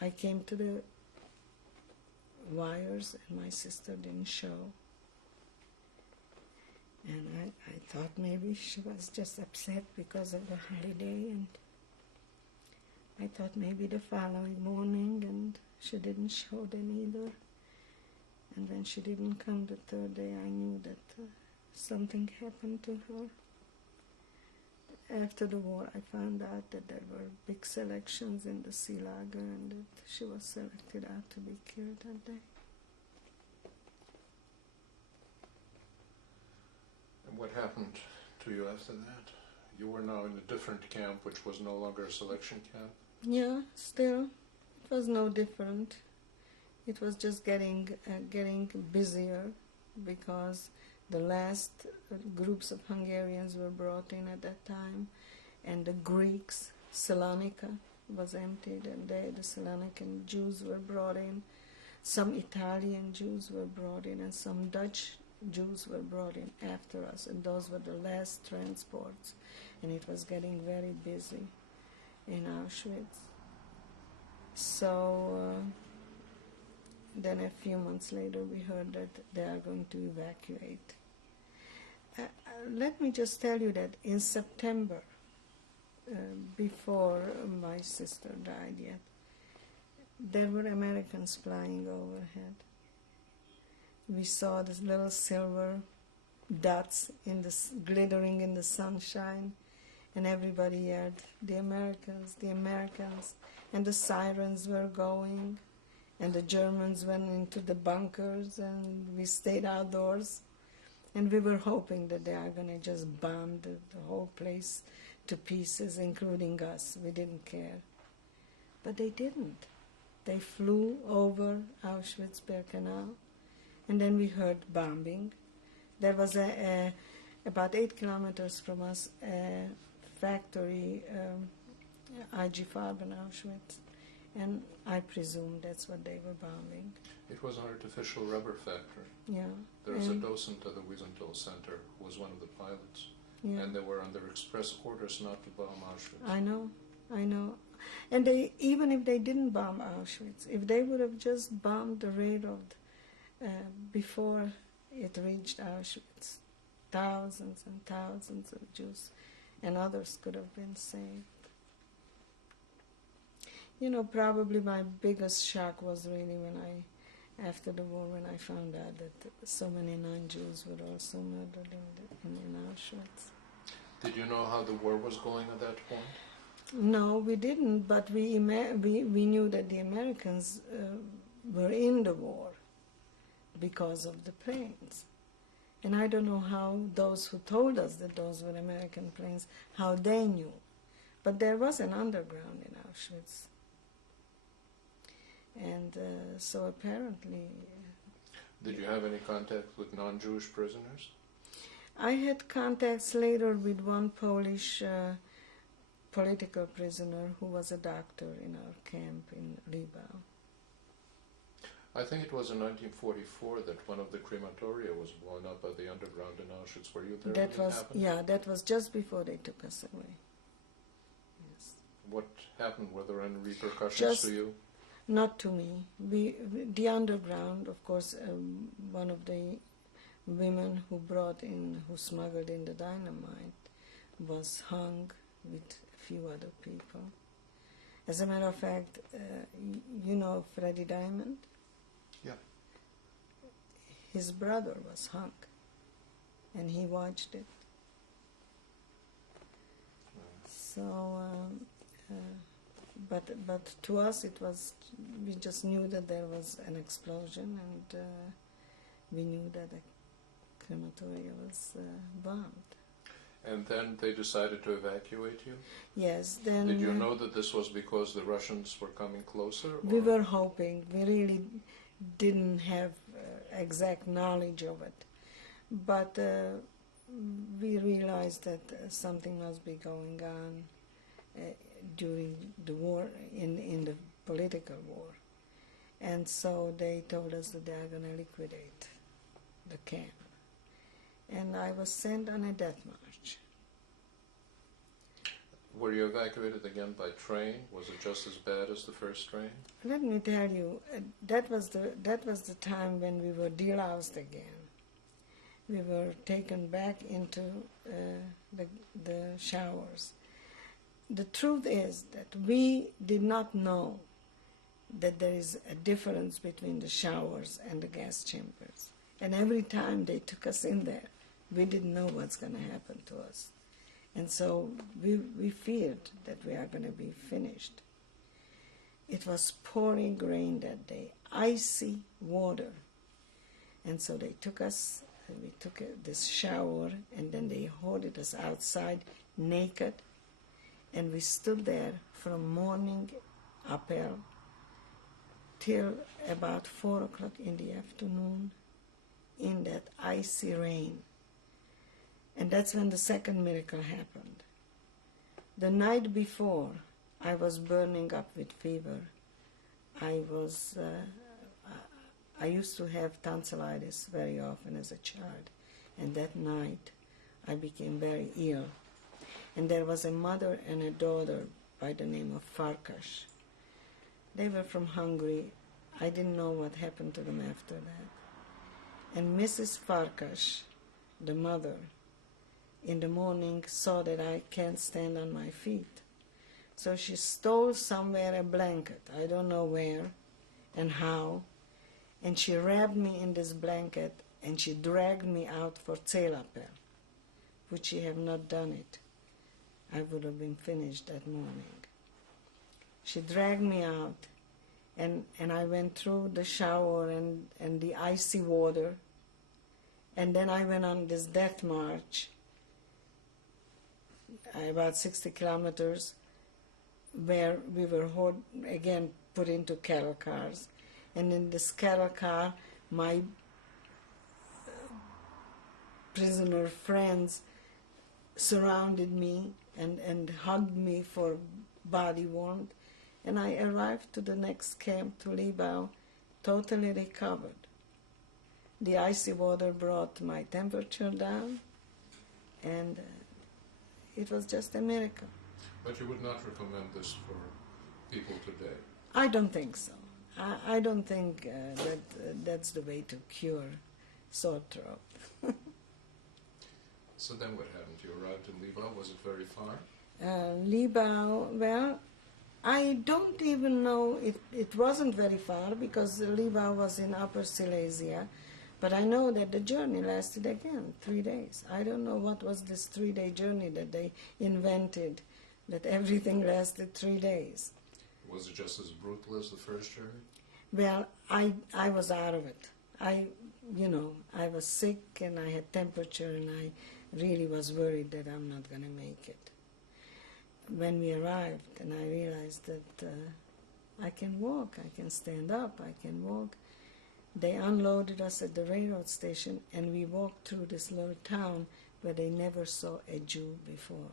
I came to the wires, and my sister didn't show. And I thought maybe she was just upset because of the holiday, and I thought maybe the following morning, and she didn't show then either. And when she didn't come the third day, I knew that something happened to her. After the war, I found out that there were big selections in the sea lager, and that she was selected out to be killed that day. And what happened to you after that? You were now in a different camp, which was no longer a selection camp. Yeah, still, it was no different. It was just getting busier, because the last groups of Hungarians were brought in at that time, and the Greeks, Salonika was emptied, and the Salonican Jews were brought in. Some Italian Jews were brought in, and some Dutch Jews were brought in after us, and those were the last transports, and it was getting very busy in Auschwitz. So then a few months later we heard that they are going to evacuate. Let me just tell you that in September, before my sister died yet, there were Americans flying overhead. We saw these little silver dots glittering in the sunshine, and everybody yelled, "The Americans, the Americans," and the sirens were going, and the Germans went into the bunkers, and we stayed outdoors, and we were hoping that they are going to just bomb the whole place to pieces, including us. We didn't care. But they didn't. They flew over Auschwitz-Birkenau, and then we heard bombing. There was about 8 kilometers from us a factory, IG Farben Auschwitz, and I presume that's what they were bombing. It was an artificial rubber factory. Yeah. There was a docent at the Wiesenthal Center who was one of the pilots, Yeah. and they were under express orders not to bomb Auschwitz. I know. And even if they didn't bomb Auschwitz, if they would have just bombed the railroad before it reached Auschwitz, thousands and thousands of Jews and others could have been saved. You know, probably my biggest shock was really after the war, when I found out that so many non-Jews were also murdered in Auschwitz. Did you know how the war was going at that point? No, we didn't, but we knew that the Americans were in the war because of the planes. And I don't know how those who told us that those were American planes, how they knew. But there was an underground in Auschwitz. And so apparently... Did you have any contact with non-Jewish prisoners? I had contacts later with one Polish political prisoner who was a doctor in our camp in Libau. I think it was in 1944 that one of the crematoria was blown up by the underground in Auschwitz. Were you there when it happened? Yeah, that was just before they took us away. Yes. What happened? Were there any repercussions to you? Not to me. The underground, of course, one of the women who smuggled in the dynamite was hung with a few other people. As a matter of fact, you know Freddie Diamond? Yeah. His brother was hung, and he watched it. So, but to us it was, we just knew that there was an explosion, and we knew that the crematoria was bombed. And then they decided to evacuate you? Yes, then... Did you know that this was because the Russians were coming closer? We were hoping. We really didn't have exact knowledge of it. But we realized that something must be going on during the war, in the political war. And so they told us that they are going to liquidate the camp. And I was sent on a death march. Were you evacuated again by train? Was it just as bad as the first train? Let me tell you, that was the time when we were deloused again. We were taken back into the showers. The truth is that we did not know that there is a difference between the showers and the gas chambers. And every time they took us in there, we didn't know what's going to happen to us. And so we feared that we are going to be finished. It was pouring rain that day, icy water. And so they took us, we took this shower, and then they hauled us outside naked. And we stood there from morning uphill till about 4 o'clock in the afternoon in that icy rain. And that's when the second miracle happened. The night before, I was burning up with fever. I used to have tonsillitis very often as a child. And that night, I became very ill. And there was a mother and a daughter by the name of Farkas. They were from Hungary. I didn't know what happened to them after that. And Mrs. Farkas, the mother, in the morning saw that I can't stand on my feet. So she stole somewhere a blanket, I don't know where and how, and she wrapped me in this blanket and she dragged me out for Célapel, which she had not done it. I would have been finished that morning. She dragged me out, and I went through the shower and the icy water, and then I went on this death march, about 60 kilometers, where we were again put into cattle cars. And in this cattle car, my prisoner friends surrounded me and hugged me for body warmth. And I arrived to the next camp, to Libau, totally recovered. The icy water brought my temperature down, and it was just a miracle. But you would not recommend this for people today? I don't think so. I don't think that's the way to cure sore throat. So then what happened? You arrived in Libau. Was it very far? Libau, well, I don't even know. It wasn't very far because Libau was in Upper Silesia. But I know that the journey lasted again 3 days. I don't know what was this 3-day journey that they invented, that everything lasted 3 days. Was it just as brutal as the first journey? Well, I was out of it. I was sick and I had temperature and I really was worried that I'm not going to make it. When we arrived and I realized that I can walk, I can stand up, I can walk, they unloaded us at the railroad station and we walked through this little town where they never saw a Jew before.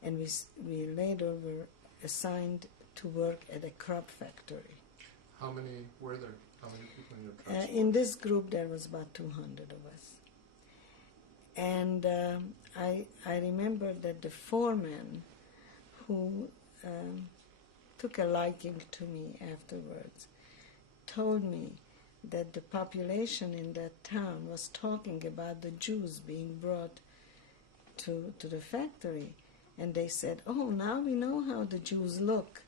And we later were assigned to work at a crop factory. How many were there? How many people in your transport? In this group there was about 200 of us. And I remember that the foreman who took a liking to me afterwards told me that the population in that town was talking about the Jews being brought to the factory. And they said, oh, now we know how the Jews look,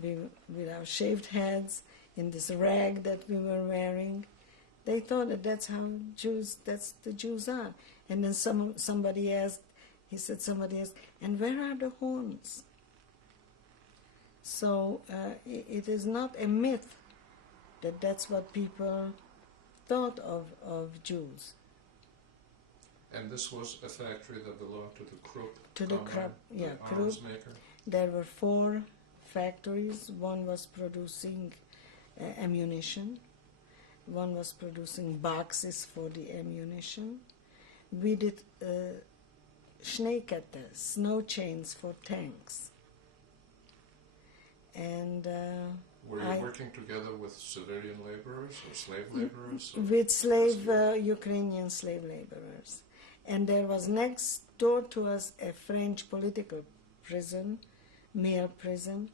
with our shaved heads, in this rag that we were wearing. They thought that that's the Jews are. And then somebody asked, and where are the horns? So it is not a myth that that's what people thought of Jews. And this was a factory that belonged to the Krupp Krupp. arms maker? There were 4 factories. One was producing ammunition. One was producing boxes for the ammunition. We did Schneekette, snow chains for tanks. And were you working together with civilian laborers or slave laborers? Or with Ukrainian slave laborers. And there was next door to us a French political prison, male prison,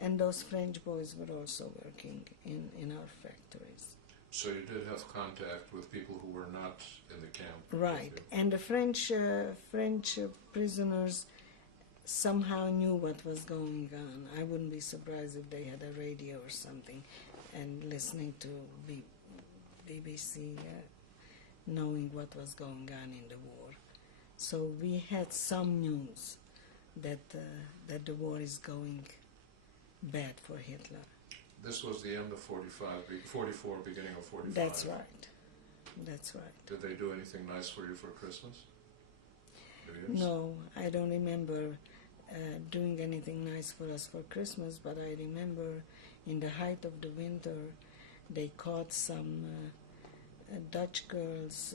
and those French boys were also working in our factories. So you did have contact with people who were not in the camp. Right, and the French prisoners somehow knew what was going on. I wouldn't be surprised if they had a radio or something and listening to BBC, knowing what was going on in the war. So we had some news that the war is going bad for Hitler. This was the end of 44, beginning of 45. That's right. That's right. Did they do anything nice for you for Christmas? New Year's? No, I don't remember doing anything nice for us for Christmas, but I remember in the height of the winter they caught some Dutch girls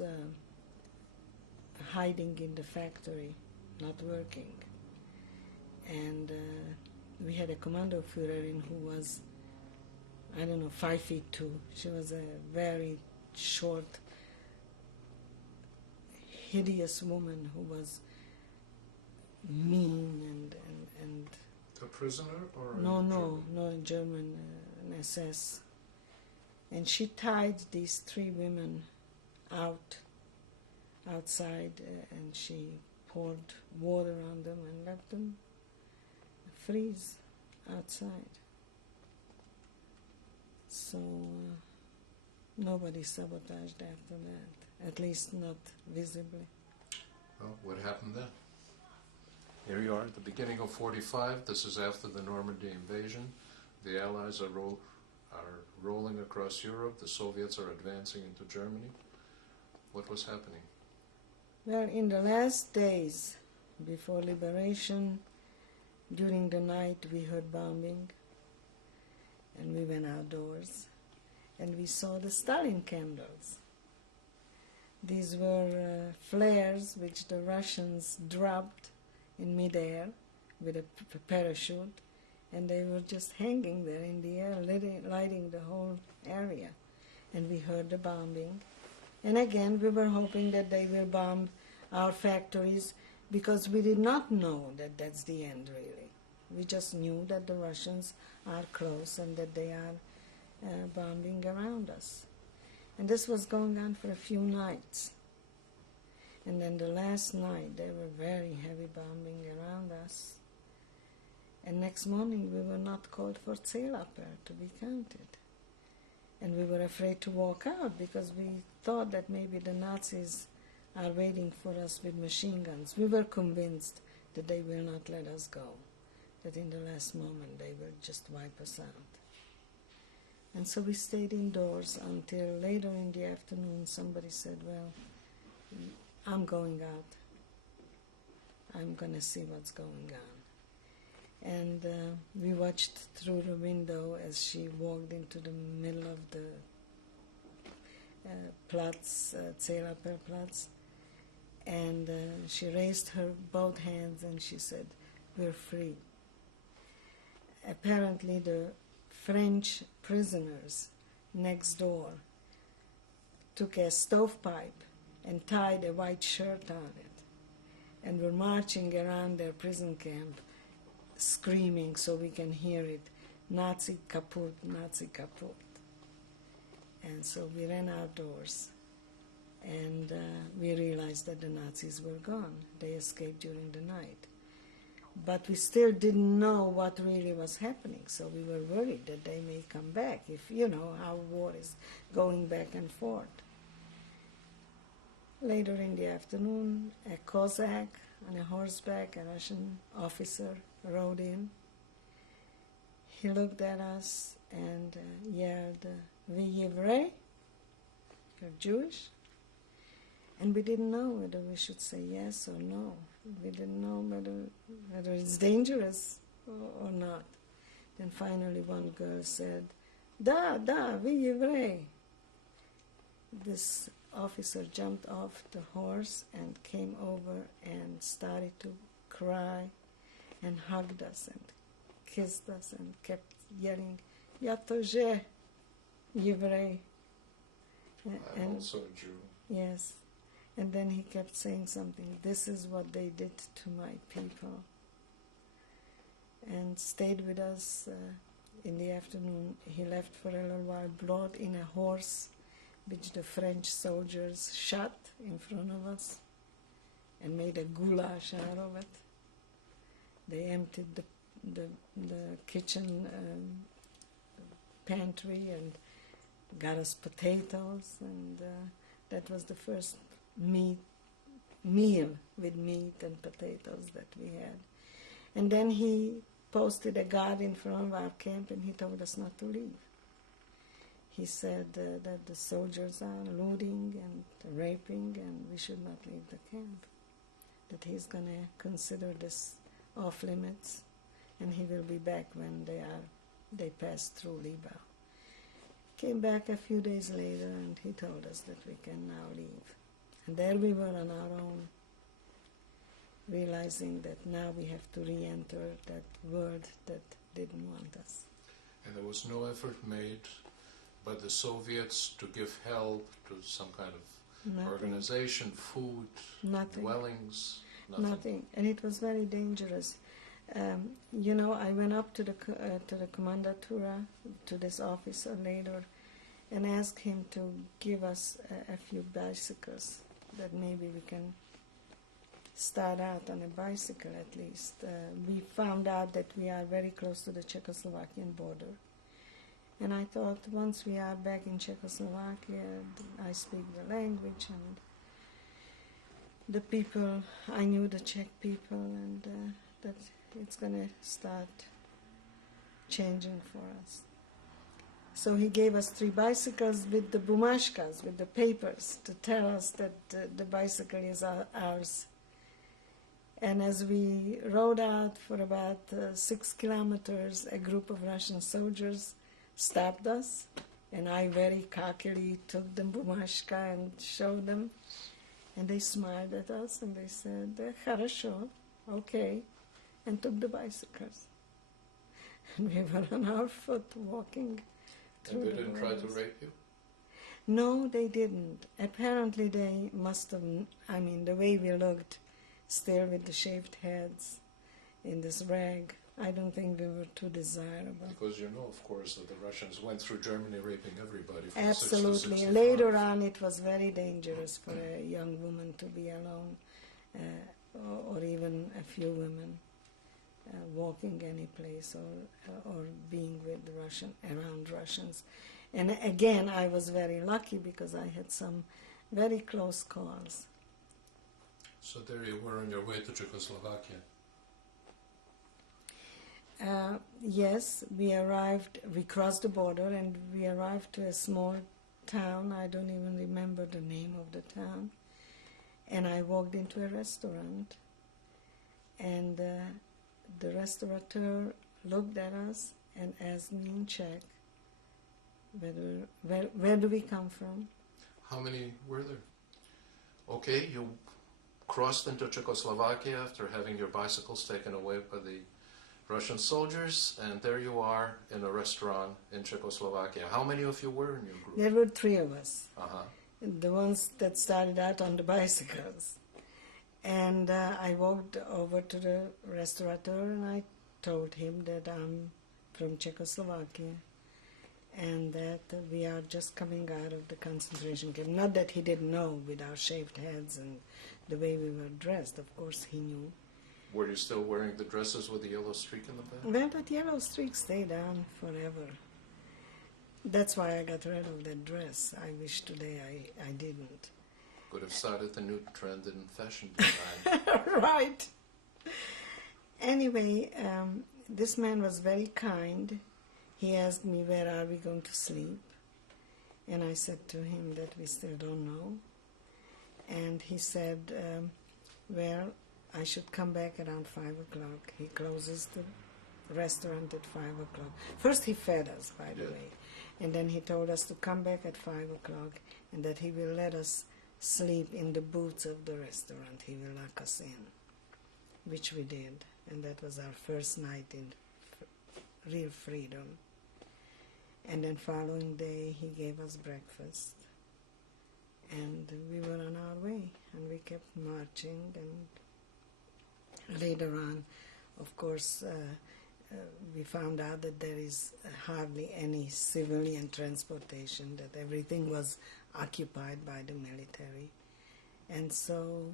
hiding in the factory, not working. And we had a Kommandoführerin who was, 5'2". She was a very short, hideous woman who was mean and A prisoner or no, in German, an SS. And she tied these three women outside, and she poured water on them and let them freeze outside. So nobody sabotaged after that, at least not visibly. Well, what happened then? Here you are at the beginning of 45. This is after the Normandy invasion. The Allies are rolling across Europe. The Soviets are advancing into Germany. What was happening? Well, in the last days before liberation, during the night we heard bombing, and we went outdoors, and we saw the Stalin candles. These were flares which the Russians dropped in midair with a parachute, and they were just hanging there in the air, lighting the whole area. And we heard the bombing. And again, we were hoping that they will bomb our factories, because we did not know that that's the end, really. We just knew that the Russians are close and that they are bombing around us. And this was going on for a few nights. And then the last night, there were very heavy bombing around us. And next morning, we were not called for Zählappell to be counted. And we were afraid to walk out because we thought that maybe the Nazis are waiting for us with machine guns. We were convinced that they will not let us go, that in the last moment they will just wipe us out. And so we stayed indoors until later in the afternoon somebody said, well, I'm going out. I'm going to see what's going on. And we watched through the window as she walked into the middle of the Platz, Zählappell Platz, and she raised her both hands and she said, we're free. Apparently the French prisoners next door took a stovepipe and tied a white shirt on it and were marching around their prison camp screaming so we can hear it, Nazi kaputt, Nazi kaputt. And so we ran outdoors, and we realized that the Nazis were gone. They escaped during the night. But we still didn't know what really was happening, so we were worried that they may come back, if you know how war is going back and forth. Later in the afternoon, a Cossack on a horseback, a Russian officer, rode in. He looked at us and yelled, "Вы еврей? You're Jewish?" And we didn't know whether we should say yes or no. We didn't know whether it's dangerous or not. Then finally one girl said, "Da, вы еврей." This officer jumped off the horse and came over and started to cry and hugged us and kissed us and kept yelling, "Я тоже еврей." I'm also a Jew. Yes. And then he kept saying something, "This is what they did to my people." and stayed with us. In the afternoon, he left for a little while, brought in a horse which the French soldiers shot in front of us and made a goulash out of it. They emptied the kitchen pantry and got us potatoes, and that was the first meal with meat and potatoes that we had. And then he posted a guard in front of our camp, and he told us not to leave. He said that the soldiers are looting and raping, and we should not leave the camp. That he's going to consider this off limits, and he will be back when they pass through Libau. Came back a few days later, and he told us that we can now leave. And there we were on our own, realizing that now we have to re-enter that world that didn't want us. And there was no effort made by the Soviets to give help to some kind of Nothing. organization, food, Nothing. dwellings? Nothing. And it was very dangerous. I went up to the commandatura, to this officer later, and asked him to give us a few bicycles, that maybe we can start out on a bicycle at least. We found out that we are very close to the Czechoslovakian border. And I thought, once we are back in Czechoslovakia, I speak the language, and the people, I knew the Czech people, and that it's going to start changing for us. So he gave us 3 bicycles with the bumashkas, with the papers, to tell us that the bicycle is ours. And as we rode out for about 6 kilometers, a group of Russian soldiers stopped us, and I very cockily took the bumashka and showed them, and they smiled at us and they said, "Хорошо, okay," and took the bicycles. And we were on our foot walking through And they the didn't try to woods. rape you? No, they didn't. Apparently they must have, the way we looked, still with the shaved heads in this rag, I don't think we were too desirable. Because you know, of course, that the Russians went through Germany raping everybody from 6 to Absolutely. 65. Later on, it was very dangerous for a young woman to be alone, or even a few women walking any place, or being with around Russians. And again, I was very lucky because I had some very close calls. So there you were on your way to Czechoslovakia. Yes, we crossed the border, and we arrived to a small town. I don't even remember the name of the town. And I walked into a restaurant, and the restaurateur looked at us and asked me in Czech, where do we come from? How many were there? Okay, you crossed into Czechoslovakia after having your bicycles taken away by the Russian soldiers, and there you are in a restaurant in Czechoslovakia. How many of you were in your group? There were 3 of us, Uh-huh. the ones that started out on the bicycles. And I walked over to the restaurateur, and I told him that I'm from Czechoslovakia, and that we are just coming out of the concentration camp. Not that he didn't know with our shaved heads and the way we were dressed. Of course he knew. Were you still wearing the dresses with the yellow streak in the back? Well, that yellow streak stayed on forever. That's why I got rid of that dress. I wish today I didn't. Could have started the new trend in fashion design. Right. Anyway, this man was very kind. He asked me, where are we going to sleep? And I said to him that we still don't know. And he said, well, I should come back around 5 o'clock. He closes the restaurant at 5 o'clock. First he fed us, by the way. And then he told us to come back at 5 o'clock, and that he will let us sleep in the booths of the restaurant. He will lock us in, which we did. And that was our first night in real freedom. And then following day, he gave us breakfast. And we were on our way, and we kept marching. And later on, of course, we found out that there is hardly any civilian transportation, that everything was occupied by the military. And so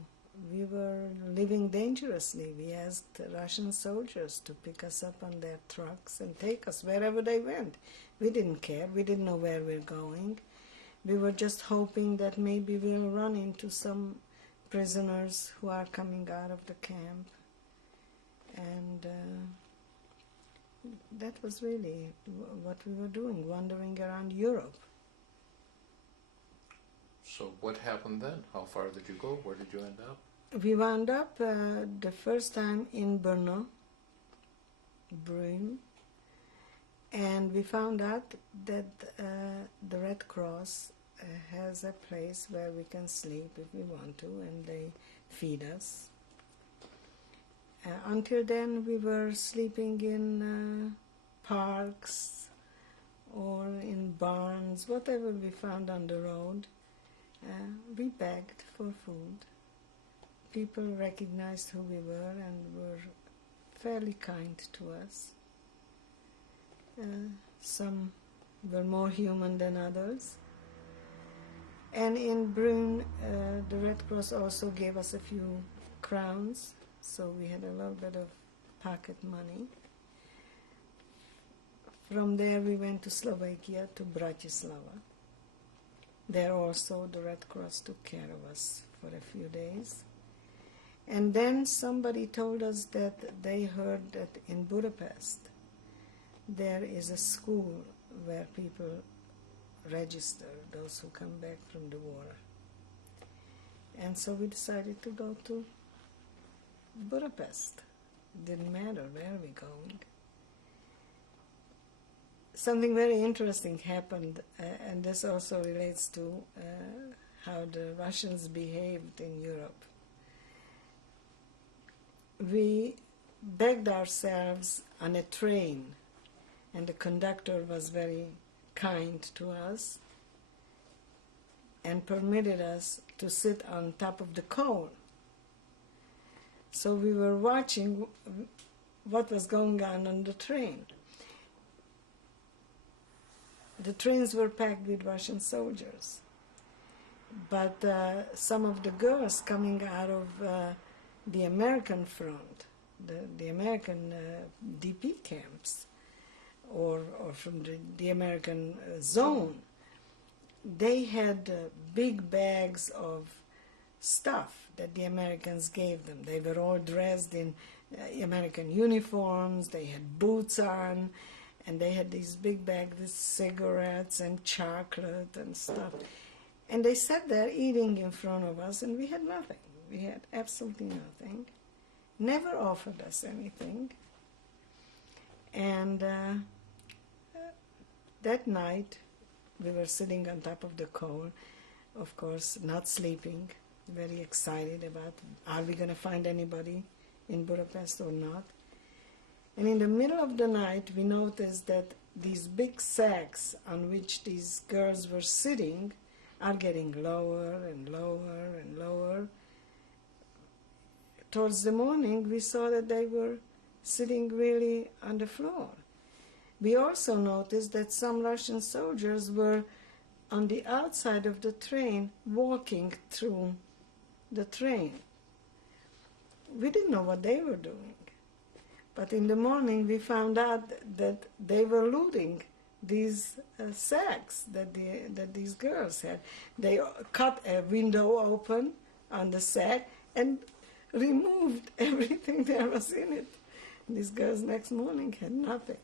we were living dangerously. We asked Russian soldiers to pick us up on their trucks and take us wherever they went. We didn't care. We didn't know where we're going. We were just hoping that maybe we'll run into some prisoners who are coming out of the camp. And that was really what we were doing, wandering around Europe. So what happened then? How far did you go? Where did you end up? We wound up the first time in Brno, Brünn, and we found out that the Red Cross has a place where we can sleep if we want to, and they feed us. Until then, we were sleeping in parks or in barns, whatever we found on the road. We begged for food. People recognized who we were and were fairly kind to us. Some were more human than others. And in Brünn, the Red Cross also gave us a few crowns, so we had a little bit of pocket money. From there we went to Slovakia, to Bratislava. There also the Red Cross took care of us for a few days. And then somebody told us that they heard that in Budapest there is a school where people register, those who come back from the war. And so we decided to go to Budapest. Didn't matter where we're going. Something very interesting happened, and this also relates to how the Russians behaved in Europe. We begged ourselves on a train, and the conductor was very kind to us and permitted us to sit on top of the coal. So we were watching what was going on the train. The trains were packed with Russian soldiers, but some of the girls coming out of the American front, the American DP camps, or from the American zone, they had big bags of stuff that the Americans gave them. They were all dressed in American uniforms, they had boots on, and they had these big bags with cigarettes and chocolate and stuff. And they sat there eating in front of us, and we had nothing. We had absolutely nothing. Never offered us anything. And that night, we were sitting on top of the coal, of course, not sleeping, very excited about, are we going to find anybody in Budapest or not? And in the middle of the night, we noticed that these big sacks on which these girls were sitting are getting lower and lower and lower. Towards the morning, we saw that they were sitting really on the floor. We also noticed that some Russian soldiers were on the outside of the train, walking through the train. We didn't know what they were doing. But in the morning, we found out that they were looting these sacks that these girls had. They cut a window open on the sack and removed everything there was in it. These girls next morning had nothing.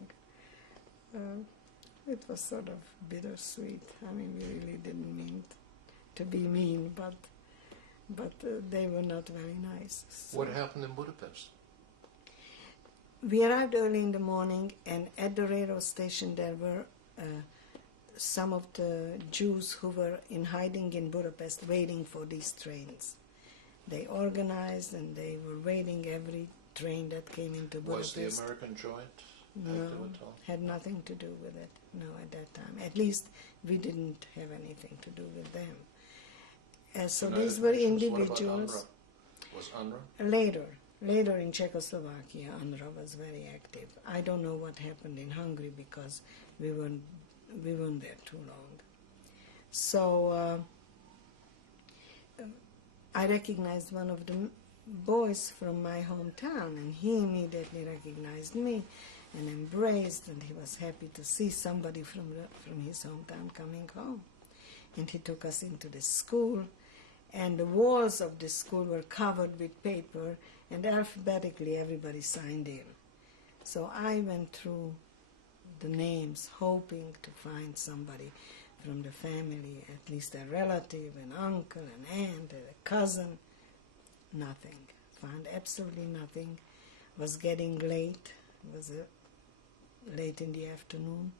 It was sort of bittersweet. I mean, we really didn't mean to be mean, but they were not very nice. So. What happened in Budapest? We arrived early in the morning, and at the railroad station there were some of the Jews who were in hiding in Budapest waiting for these trains. They organized and they were waiting every train that came into Budapest. Was the American joint active at all? Had nothing to do with it, no, at that time. At least we didn't have anything to do with them. So United these were Nations. individuals. What about UNRWA? Was UNRWA? Later. Later in Czechoslovakia, UNRWA was very active. I don't know what happened in Hungary because we weren't there too long. So I recognized one of the boys from my hometown, and he immediately recognized me and embraced, and he was happy to see somebody from his hometown coming home. And he took us into the school, and the walls of the school were covered with paper, and alphabetically everybody signed in. So I went through the names, hoping to find somebody from the family, at least a relative, an uncle, an aunt, a cousin. Nothing. Found absolutely nothing. Was getting late. It was late in the afternoon.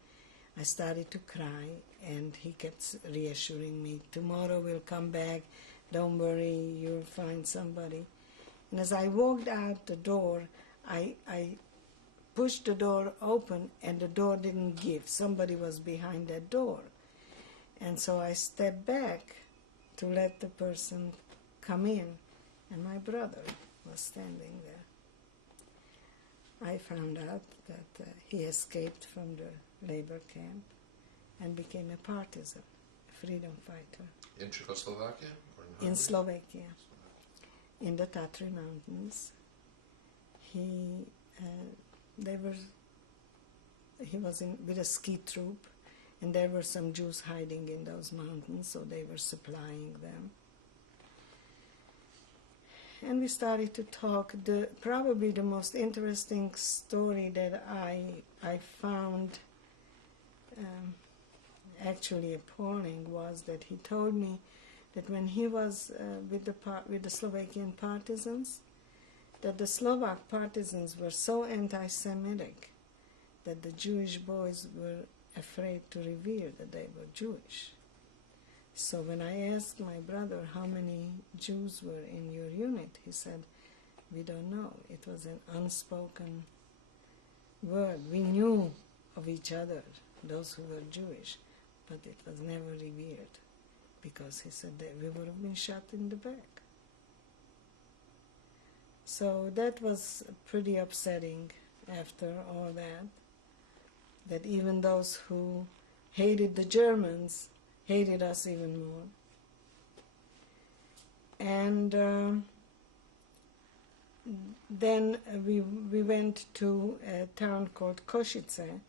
I started to cry, and he kept reassuring me, tomorrow we'll come back, don't worry, you'll find somebody. And as I walked out the door, I pushed the door open, and the door didn't give. Somebody was behind that door. And so I stepped back to let the person come in, and my brother was standing there. I found out that he escaped from the labor camp and became a partisan, a freedom fighter. In Czechoslovakia? Or in Slovakia, in the Tatry Mountains. He was with a ski troop, and there were some Jews hiding in those mountains, so they were supplying them. And we started to talk. Probably the most interesting story that I found actually appalling was that he told me that when he was with the Slovakian partisans, that the Slovak partisans were so anti-Semitic that the Jewish boys were afraid to reveal that they were Jewish. So when I asked my brother how many Jews were in your unit, he said, we don't know. It was an unspoken word. We knew of each other, those who were Jewish, but it was never revealed, because he said that we would have been shot in the back. So that was pretty upsetting after all that even those who hated the Germans hated us even more. And then we went to a town called Košice,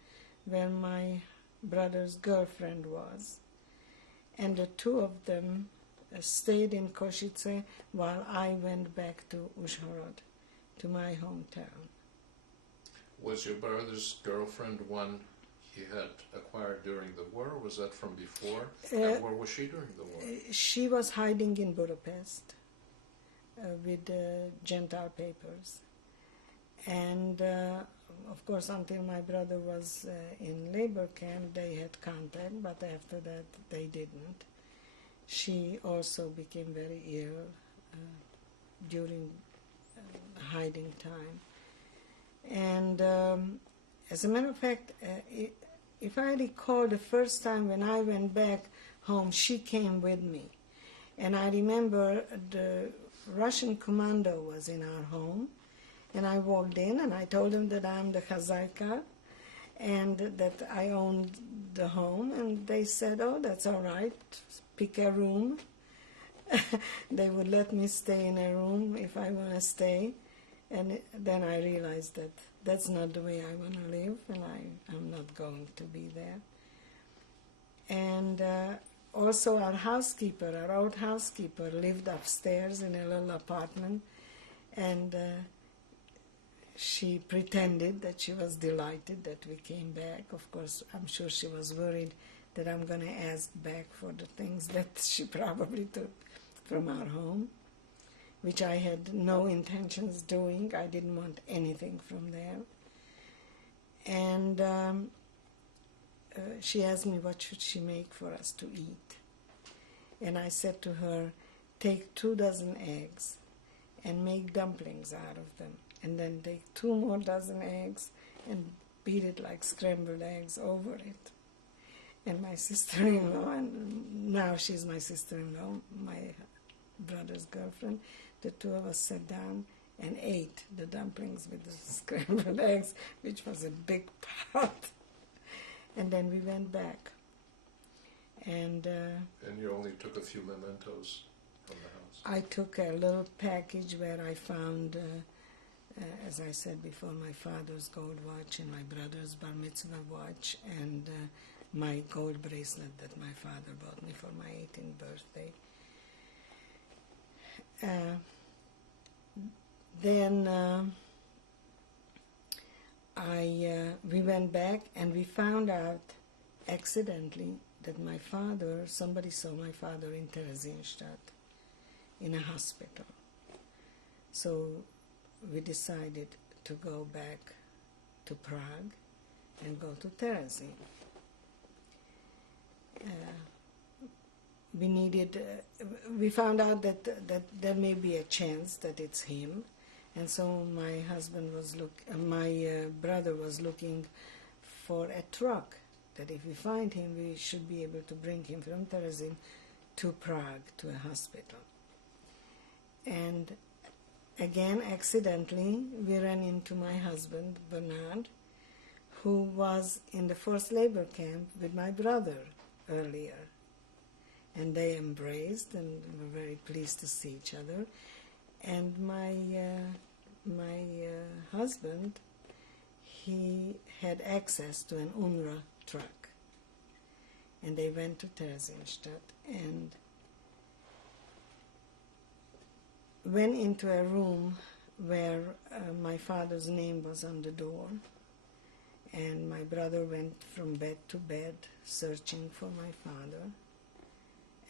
where my brother's girlfriend was. And the two of them stayed in Košice while I went back to Užhorod, to my hometown. Was your brother's girlfriend one he had acquired during the war, or was that from before? And where was she during the war? She was hiding in Budapest with Gentile papers. And of course, until my brother was in labor camp, they had contact, but after that they didn't. She also became very ill during hiding time. And as a matter of fact, if I recall, the first time when I went back home, she came with me. And I remember the Russian commando was in our home, and I walked in and I told him that I'm the Chazayka and that I owned the home, and they said, oh, that's all right, pick a room. They would let me stay in a room if I want to stay. And then I realized that that's not the way I want to live, and I'm not going to be there. And also our old housekeeper, lived upstairs in a little apartment, and she pretended that she was delighted that we came back. Of course, I'm sure she was worried that I'm going to ask back for the things that she probably took from our home, which I had no intentions doing. I didn't want anything from there. And she asked me what should she make for us to eat. And I said to her, take 24 eggs and make dumplings out of them. And then take 2 more dozen eggs and beat it like scrambled eggs over it. And my sister-in-law, and now she's my sister-in-law, my brother's girlfriend, the two of us sat down and ate the dumplings with the scrambled eggs, which was a big pot. And then we went back. And you only took a few mementos from the house? I took a little package where I found, as I said before, my father's gold watch and my brother's bar mitzvah watch and my gold bracelet that my father bought me for my 18th birthday. Then we went back and we found out accidentally that my father, somebody saw my father in Theresienstadt in a hospital. So we decided to go back to Prague and go to Terezin. We found out that there may be a chance that it's him, and so my brother was looking for a truck, that if we find him, we should be able to bring him from Terezin to Prague, to a hospital. And again, accidentally, we ran into my husband, Bernard, who was in the forced labor camp with my brother earlier. And they embraced and were very pleased to see each other. And my husband, he had access to an UNRWA truck. And they went to Theresienstadt and went into a room where my father's name was on the door. And my brother went from bed to bed searching for my father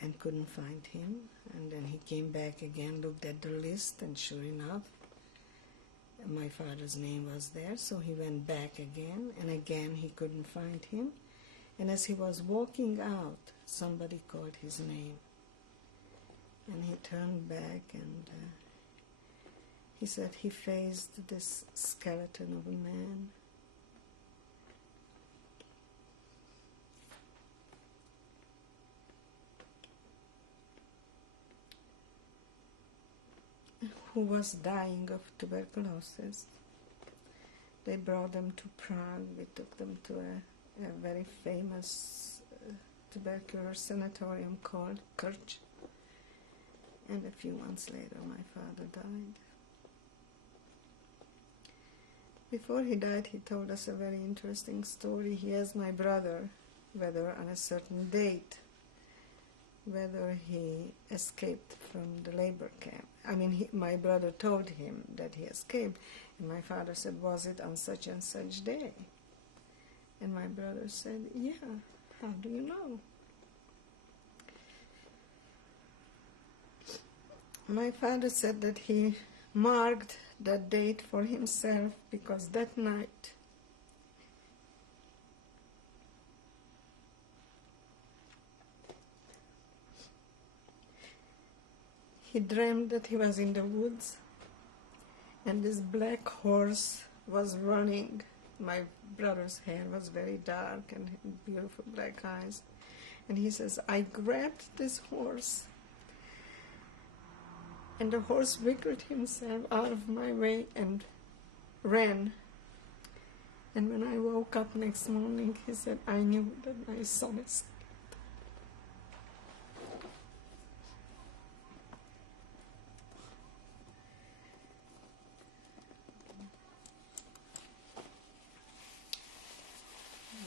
and couldn't find him. And then he came back again, looked at the list, and sure enough, my father's name was there. So he went back again, and again he couldn't find him. And as he was walking out, somebody called his name. And he turned back and he said he faced this skeleton of a man. Who was dying of tuberculosis. They brought them to Prague. We took them to a very famous tuberculosis sanatorium called Krch. And a few months later, my father died. Before he died, he told us a very interesting story. He asked my brother whether on a certain date, whether he escaped from the labor camp. I mean, my brother told him that he escaped, and my father said, was it on such and such day? And my brother said, yeah, how do you know? My father said that he marked that date for himself because that night he dreamed that he was in the woods and this black horse was running. My brother's hair was very dark and beautiful black eyes. And he says, I grabbed this horse and the horse wiggled himself out of my way and ran. And when I woke up next morning, he said, I knew that my son is dead.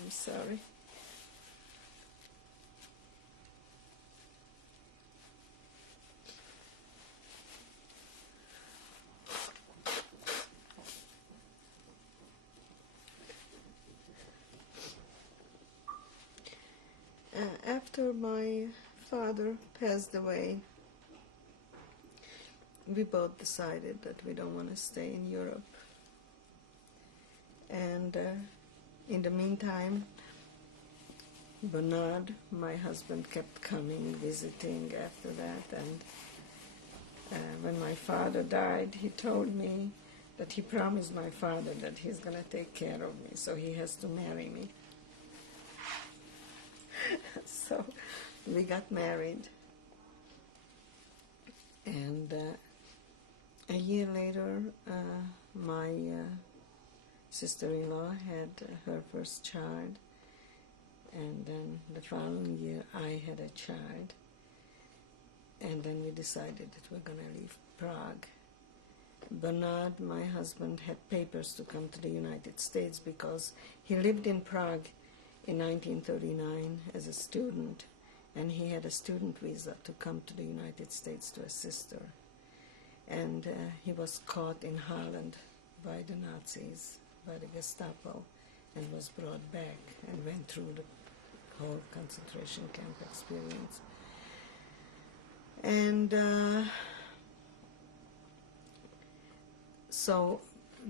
I'm sorry. After my father passed away, we both decided that we don't want to stay in Europe. And in the meantime, Bernard, my husband, kept coming, visiting after that. And when my father died, he told me that he promised my father that he's going to take care of me, so he has to marry me. So we got married. And a year later, my sister-in-law had her first child, and then the following year I had a child, and then we decided that we're going to leave Prague. Bernard, my husband, had papers to come to the United States because he lived in Prague in 1939 as a student, and he had a student visa to come to the United States to assist her. And he was caught in Holland by the Nazis, by the Gestapo, and was brought back and went through the whole concentration camp experience. And so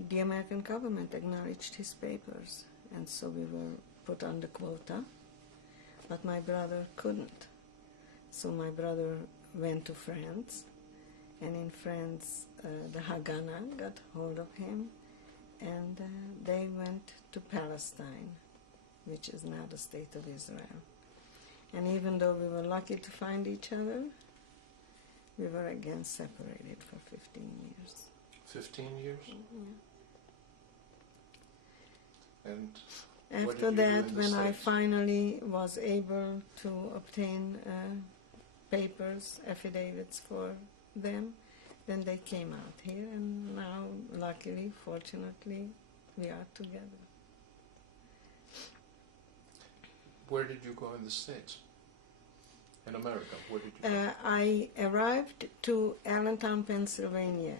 the American government acknowledged his papers, and so we were put on the quota, but my brother couldn't. So my brother went to France, and in France the Haganah got hold of him, and they went to Palestine, which is now the state of Israel. And even though we were lucky to find each other, we were again separated for 15 years. 15 years? Yeah. And what After did you do that, in the when I States? finally was able to obtain papers, affidavits for them, then they came out here, and now, luckily, fortunately, we are together. Where did you go in the States? In America, where did you go? I arrived to Allentown, Pennsylvania.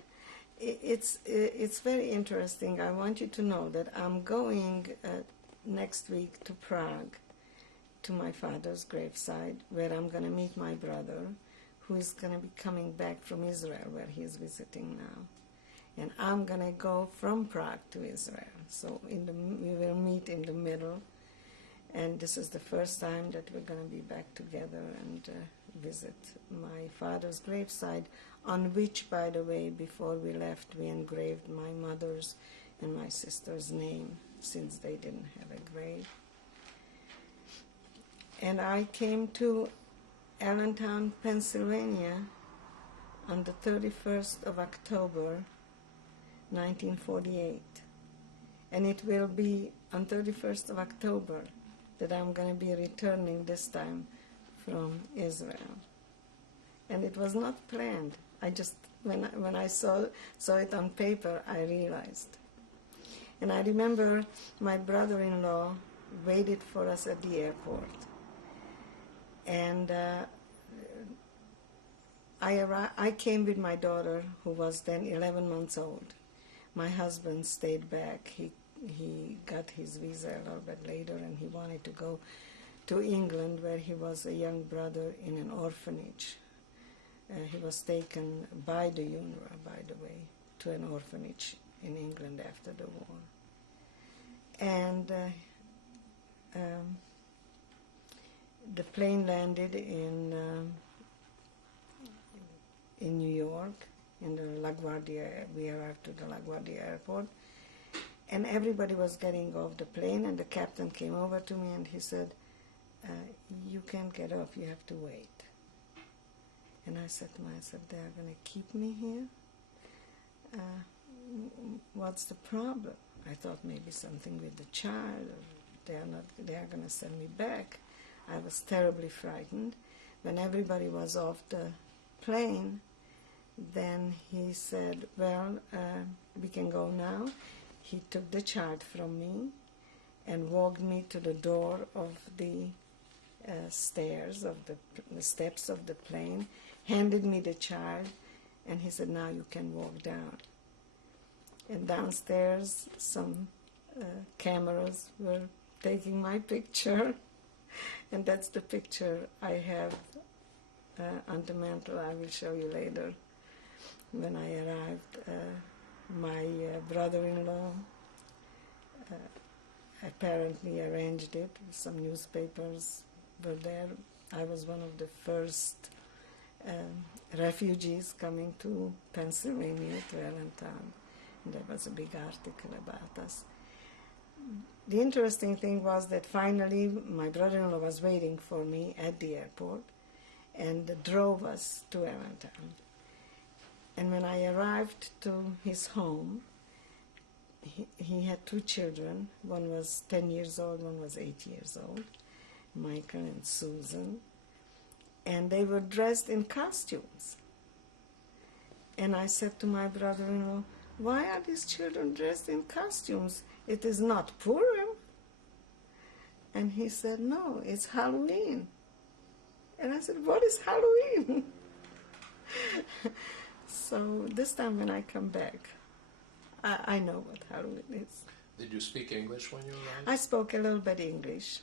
It's very interesting. I want you to know that I'm going next week to Prague, to my father's graveside, where I'm going to meet my brother, who is going to be coming back from Israel, where he is visiting now. And I'm going to go from Prague to Israel. So we will meet in the middle. And this is the first time that we're going to be back together and visit my father's graveside, on which, by the way, before we left, we engraved my mother's and my sister's name, since they didn't have a grave. And I came to Allentown, Pennsylvania on the 31st of October, 1948. And it will be on 31st of October that I'm going to be returning this time from Israel. And it was not planned. I just, when I saw it on paper, I realized. And I remember my brother-in-law waited for us at the airport. And I came with my daughter, who was then 11 months old. My husband stayed back. He got his visa a little bit later, and he wanted to go to England, where he was a young brother in an orphanage. He was taken by the UNRWA, by the way, to an orphanage in England after the war. And the plane landed in New York, in the LaGuardia. We arrived to the LaGuardia airport, and everybody was getting off the plane, and the captain came over to me and he said, you can't get off, you have to wait. And I said to myself, they're going to keep me here? What's the problem? I thought maybe something with the child, or they are going to send me back. I was terribly frightened. When everybody was off the plane, then he said, well, we can go now. He took the child from me and walked me to the door of the stairs, of the steps of the plane, handed me the child, and he said, now you can walk down. And downstairs, some cameras were taking my picture, and that's the picture I have on the mantle. I will show you later. When I arrived, my brother-in-law apparently arranged it. Some newspapers were there. I was one of the first refugees coming to Pennsylvania, to Allentown. And there was a big article about us. The interesting thing was that finally my brother-in-law was waiting for me at the airport and drove us to Allentown. And when I arrived to his home, he had two children. One was 10 years old, one was 8 years old, Michael and Susan. And they were dressed in costumes. And I said to my brother-in-law, why are these children dressed in costumes? It is not Purim. And he said, no, it's Halloween. And I said, what is Halloween? So this time when I come back, I know what Halloween is. Did you speak English when you arrived? I spoke a little bit English,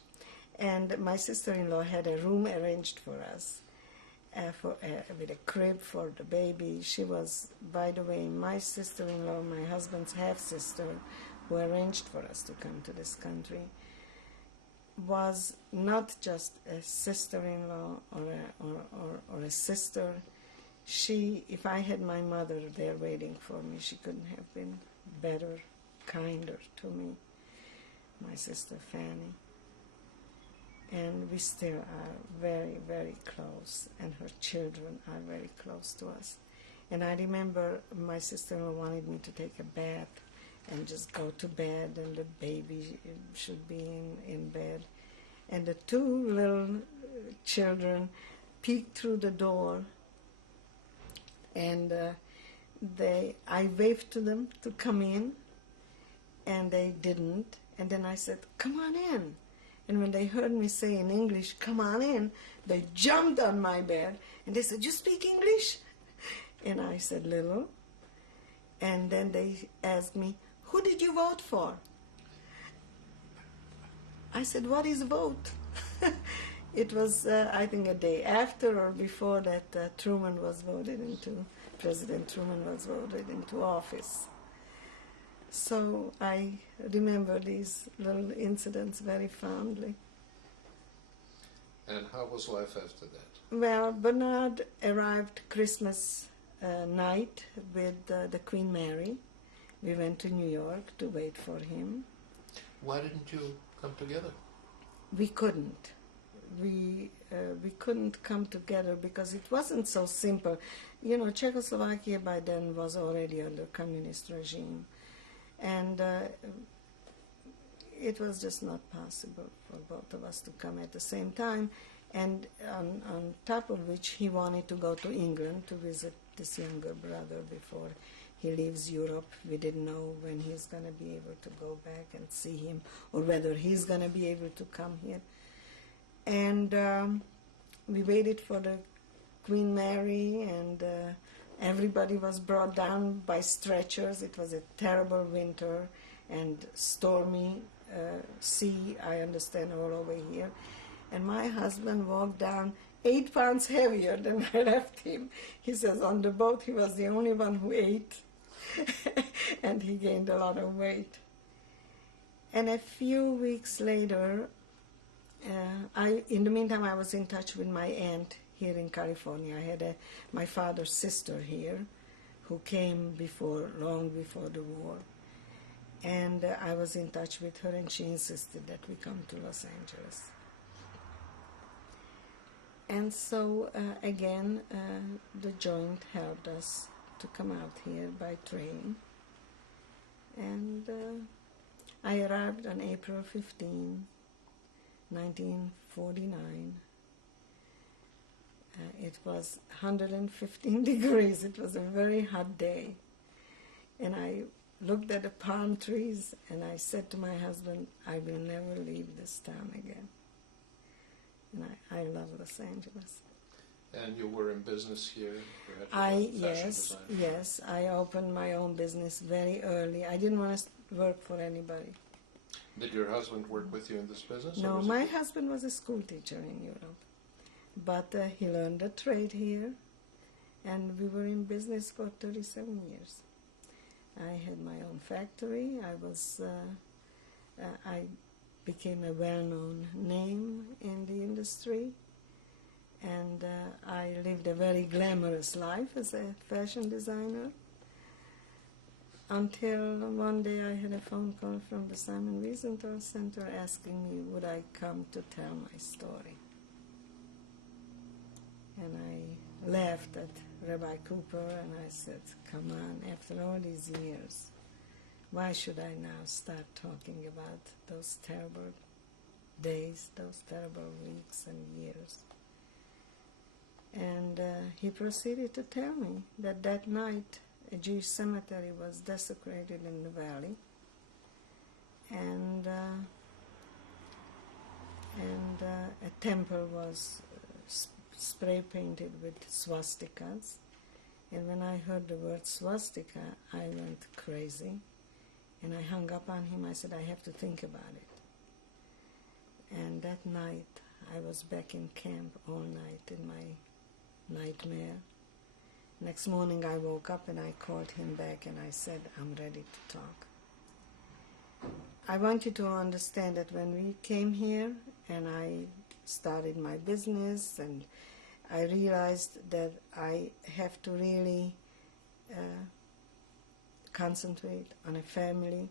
and my sister-in-law had a room arranged for us with a crib for the baby. She was, by the way, my sister-in-law, my husband's half-sister, who arranged for us to come to this country, was not just a sister-in-law or a sister. She, if I had my mother there waiting for me, she couldn't have been better, kinder to me, my sister Fanny. And we still are very, very close, and her children are very close to us. And I remember my sister-in-law wanted me to take a bath and just go to bed, and the baby should be in bed. And the two little children peeked through the door, and I waved to them to come in, and they didn't. And then I said, come on in. And when they heard me say in English, come on in, they jumped on my bed, and they said, you speak English? And I said, little. And then they asked me, who did you vote for? I said, what is vote? It was, I think, a day after or before that President Truman was voted into office. So I remember these little incidents very fondly. And how was life after that? Well, Bernard arrived Christmas night with the Queen Mary. We went to New York to wait for him. Why didn't you come together? We couldn't. We couldn't come together because it wasn't so simple. You know, Czechoslovakia by then was already under communist regime, and it was just not possible for both of us to come at the same time. And on top of which, he wanted to go to England to visit this younger brother before he leaves Europe. We didn't know when he's going to be able to go back and see him, or whether he's going to be able to come here. And we waited for the Queen Mary, and everybody was brought down by stretchers. It was a terrible winter and stormy sea, I understand, all over here. And my husband walked down 8 pounds heavier than I left him. He says on the boat he was the only one who ate, and he gained a lot of weight. And a few weeks later, in the meantime, I was in touch with my aunt here in California. I had my father's sister here who came long before the war. And I was in touch with her, and she insisted that we come to Los Angeles. And so, again, the joint helped us to come out here by train. And I arrived on April 15, 1949. It was 115 degrees. It was a very hot day. And I looked at the palm trees, and I said to my husband, I will never leave this town again. And I love Los Angeles. And you were in business here? You had your own fashion design. Yes, I opened my own business very early. I didn't want to work for anybody. Did your husband work with you in this business? No, my husband was a school teacher in Europe. But he learned a trade here, and we were in business for 37 years. I had my own factory. I became a well-known name in the industry, and I lived a very glamorous life as a fashion designer until one day I had a phone call from the Simon Wiesenthal Center asking me would I come to tell my story. And I laughed at Rabbi Cooper, and I said, come on, after all these years, why should I now start talking about those terrible days, those terrible weeks and years? And he proceeded to tell me that that night a Jewish cemetery was desecrated in the valley, and a temple was spray painted with swastikas. And when I heard the word swastika, I went crazy, and I hung up on him. I said, I have to think about it. And that night, I was back in camp all night in my nightmare. Next morning, I woke up and I called him back and I said, I'm ready to talk. I want you to understand that when we came here and I started my business, and I realized that I have to really concentrate on a family,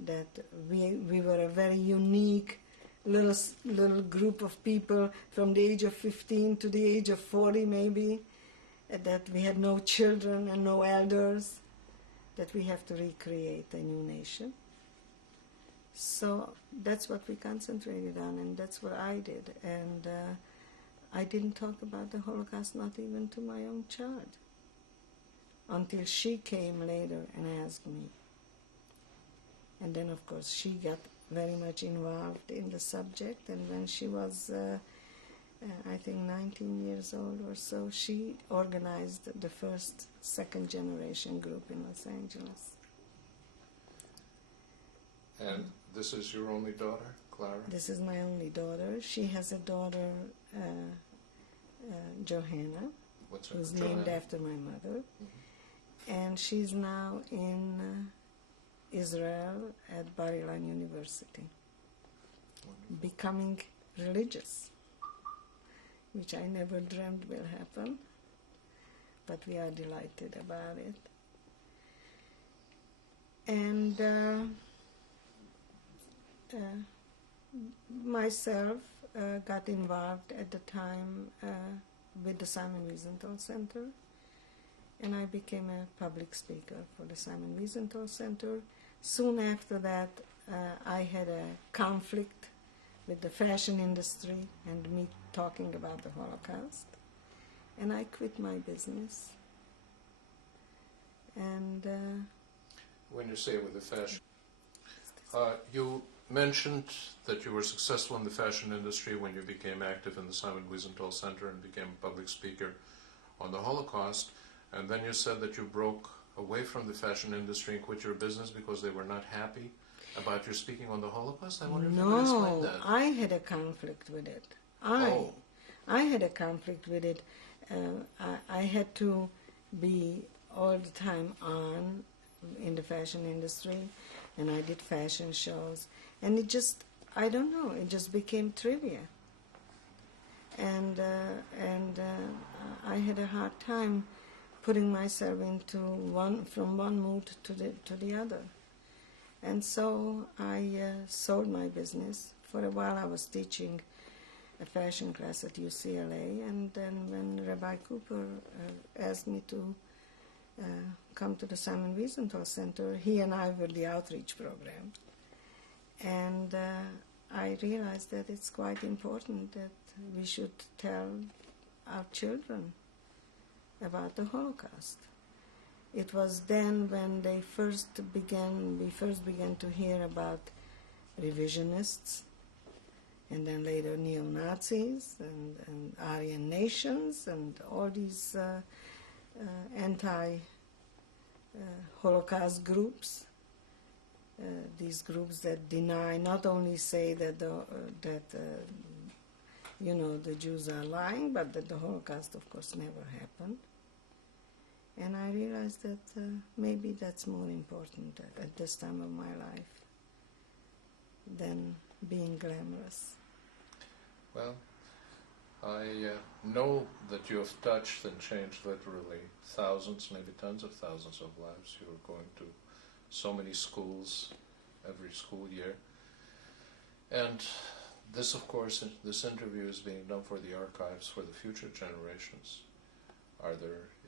that we were a very unique little group of people from the age of 15 to the age of 40 maybe, that we had no children and no elders, that we have to recreate a new nation. So that's what we concentrated on, and that's what I did. And I didn't talk about the Holocaust, not even to my own child, until she came later and asked me. And then, of course, she got very much involved in the subject, and when she was, I think, 19 years old or so, she organized the first second-generation group in Los Angeles. And this is your only daughter, Clara? This is my only daughter. She has a daughter, Johanna, What's her who's Johanna? named after my mother. Mm-hmm. And she's now in Israel at Bar Ilan University, becoming religious, which I never dreamed will happen, but we are delighted about it. And myself got involved at the time with the Simon Wiesenthal Center, and I became a public speaker for the Simon Wiesenthal Center. Soon after that, I had a conflict with the fashion industry and me talking about the Holocaust, and I quit my business. And when you say with the fashion, you mentioned that you were successful in the fashion industry when you became active in the Simon Wiesenthal Center and became a public speaker on the Holocaust, and then you said that you broke away from the fashion industry and quit your business because they were not happy about your speaking on the Holocaust. I wonder if you could explain that. I had a conflict with it. I had a conflict with it. I had to be all the time on in the fashion industry, and I did fashion shows, and it just, I don't know, it just became trivia. And I had a hard time putting myself into from one mood to the other. And so I sold my business. For a while I was teaching a fashion class at UCLA, and then when Rabbi Cooper asked me to come to the Simon Wiesenthal Center, he and I were the outreach program. And I realized that it's quite important that we should tell our children about the Holocaust. It was then when we first began to hear about revisionists, and then later neo-Nazis and Aryan nations and all these anti-Holocaust groups. These groups that deny, not only say that the Jews are lying, but that the Holocaust, of course, never happened. And I realized that maybe that's more important at this time of my life than being glamorous. Well, I know that you have touched and changed literally thousands, maybe tens of thousands of lives. You are going to so many schools every school year. And this, of course, this interview is being done for the archives for the future generations.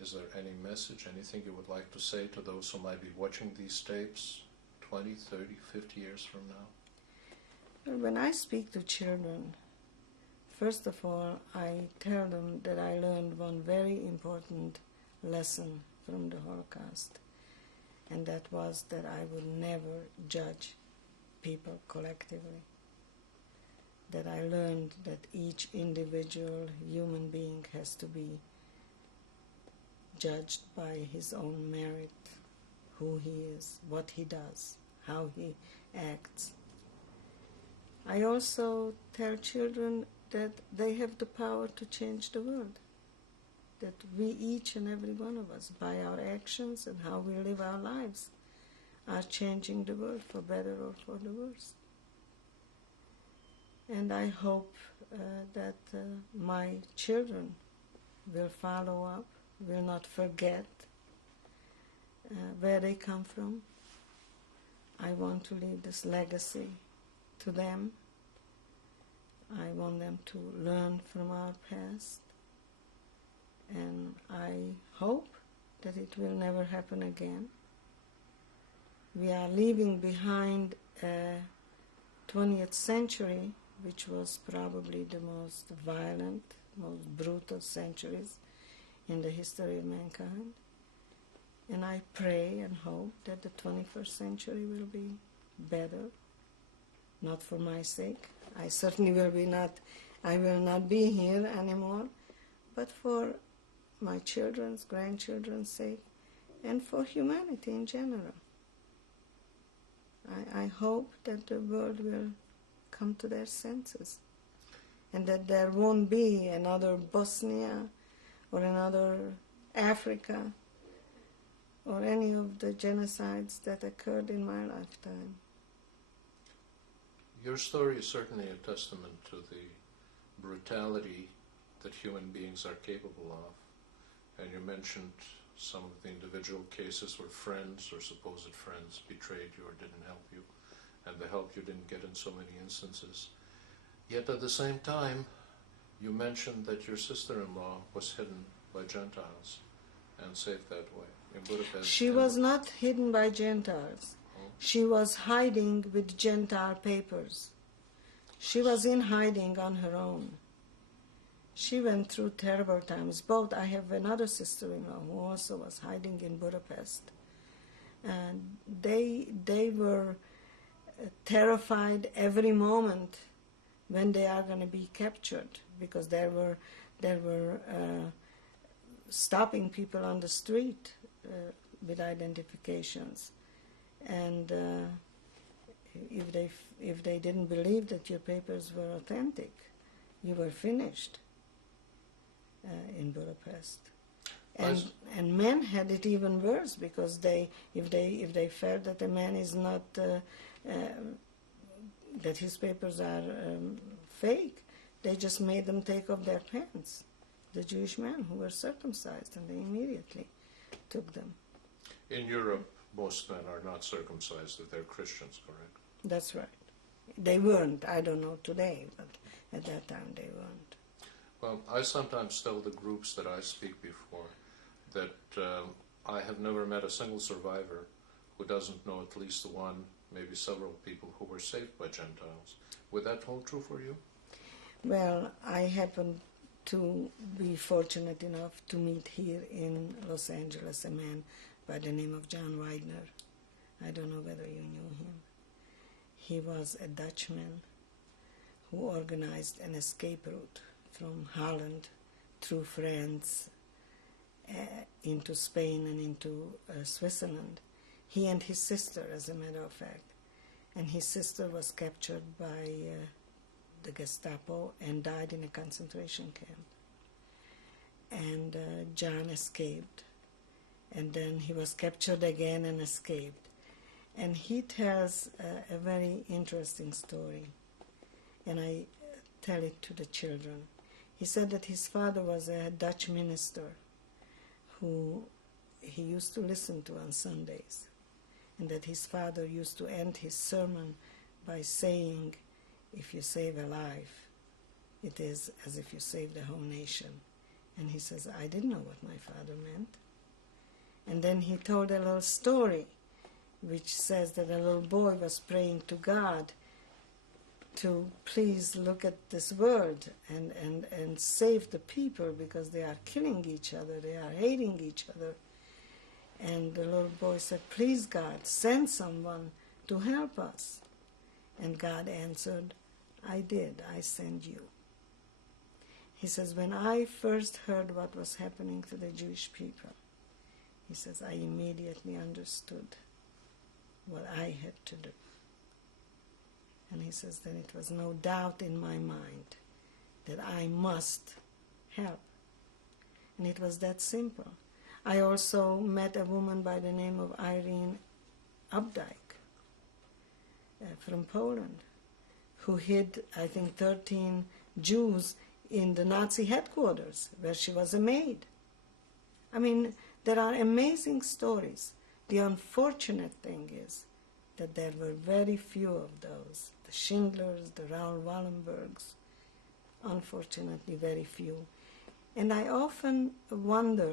Is there any message, anything you would like to say to those who might be watching these tapes 20, 30, 50 years from now? When I speak to children, first of all, I tell them that I learned one very important lesson from the Holocaust, and that was that I would never judge people collectively. That I learned that each individual human being has to be judged by his own merit, who he is, what he does, how he acts. I also tell children that they have the power to change the world, that we, each and every one of us, by our actions and how we live our lives, are changing the world for better or for the worse. And I hope that my children will follow up, will not forget where they come from. I want to leave this legacy to them. I want them to learn from our past. And I hope that it will never happen again. We are leaving behind a 20th century, which was probably the most violent, most brutal centuries in the history of mankind. And I pray and hope that the 21st century will be better, not for my sake. I certainly I will not be here anymore, but for my children's, grandchildren's sake, and for humanity in general. I hope that the world will come to their senses, and that there won't be another Bosnia or another Africa or any of the genocides that occurred in my lifetime. Your story is certainly a testament to the brutality that human beings are capable of. And you mentioned some of the individual cases where friends or supposed friends betrayed you or didn't help you, and the help you didn't get in so many instances. Yet at the same time, you mentioned that your sister-in-law was hidden by Gentiles and saved that way in Budapest. She was not hidden by Gentiles. She was hiding with Gentile papers. She was in hiding on her own. She went through terrible times. I have another sister-in-law who also was hiding in Budapest. And they were terrified every moment when they are going to be captured, because there were stopping people on the street with identifications. And if they didn't believe that your papers were authentic, you were finished in Budapest. And men had it even worse, because if they felt that a man is not that his papers are fake, they just made them take off their pants. The Jewish men who were circumcised, and they immediately took them. In Europe, most men are not circumcised if they're Christians, correct? That's right. They weren't. I don't know today, but at that time they weren't. Well, I sometimes tell the groups that I speak before that I have never met a single survivor who doesn't know at least one, maybe several people who were saved by Gentiles. Would that hold true for you? Well, I happen to be fortunate enough to meet here in Los Angeles a man by the name of John Widener. I don't know whether you knew him. He was a Dutchman who organized an escape route from Holland through France into Spain and into Switzerland. He and his sister, as a matter of fact. And his sister was captured by the Gestapo and died in a concentration camp. And John escaped. And then he was captured again and escaped. And he tells a very interesting story. And I tell it to the children. He said that his father was a Dutch minister who he used to listen to on Sundays, and that his father used to end his sermon by saying, "If you save a life, it is as if you saved a whole nation. And he says, I didn't know what my father meant. And then he told a little story, which says that a little boy was praying to God to please look at this world and save the people because they are killing each other, they are hating each other. And the little boy said, please God, send someone to help us. And God answered, I did, I sent you. He says, when I first heard what was happening to the Jewish people, he says, I immediately understood what I had to do. And he says, then it was no doubt in my mind that I must help. And it was that simple. I also met a woman by the name of Irene Updike from Poland, who hid, I think, 13 Jews in the Nazi headquarters, where she was a maid. I mean, there are amazing stories. The unfortunate thing is that there were very few of those. The Schindlers, the Raoul Wallenbergs, unfortunately very few. And I often wonder,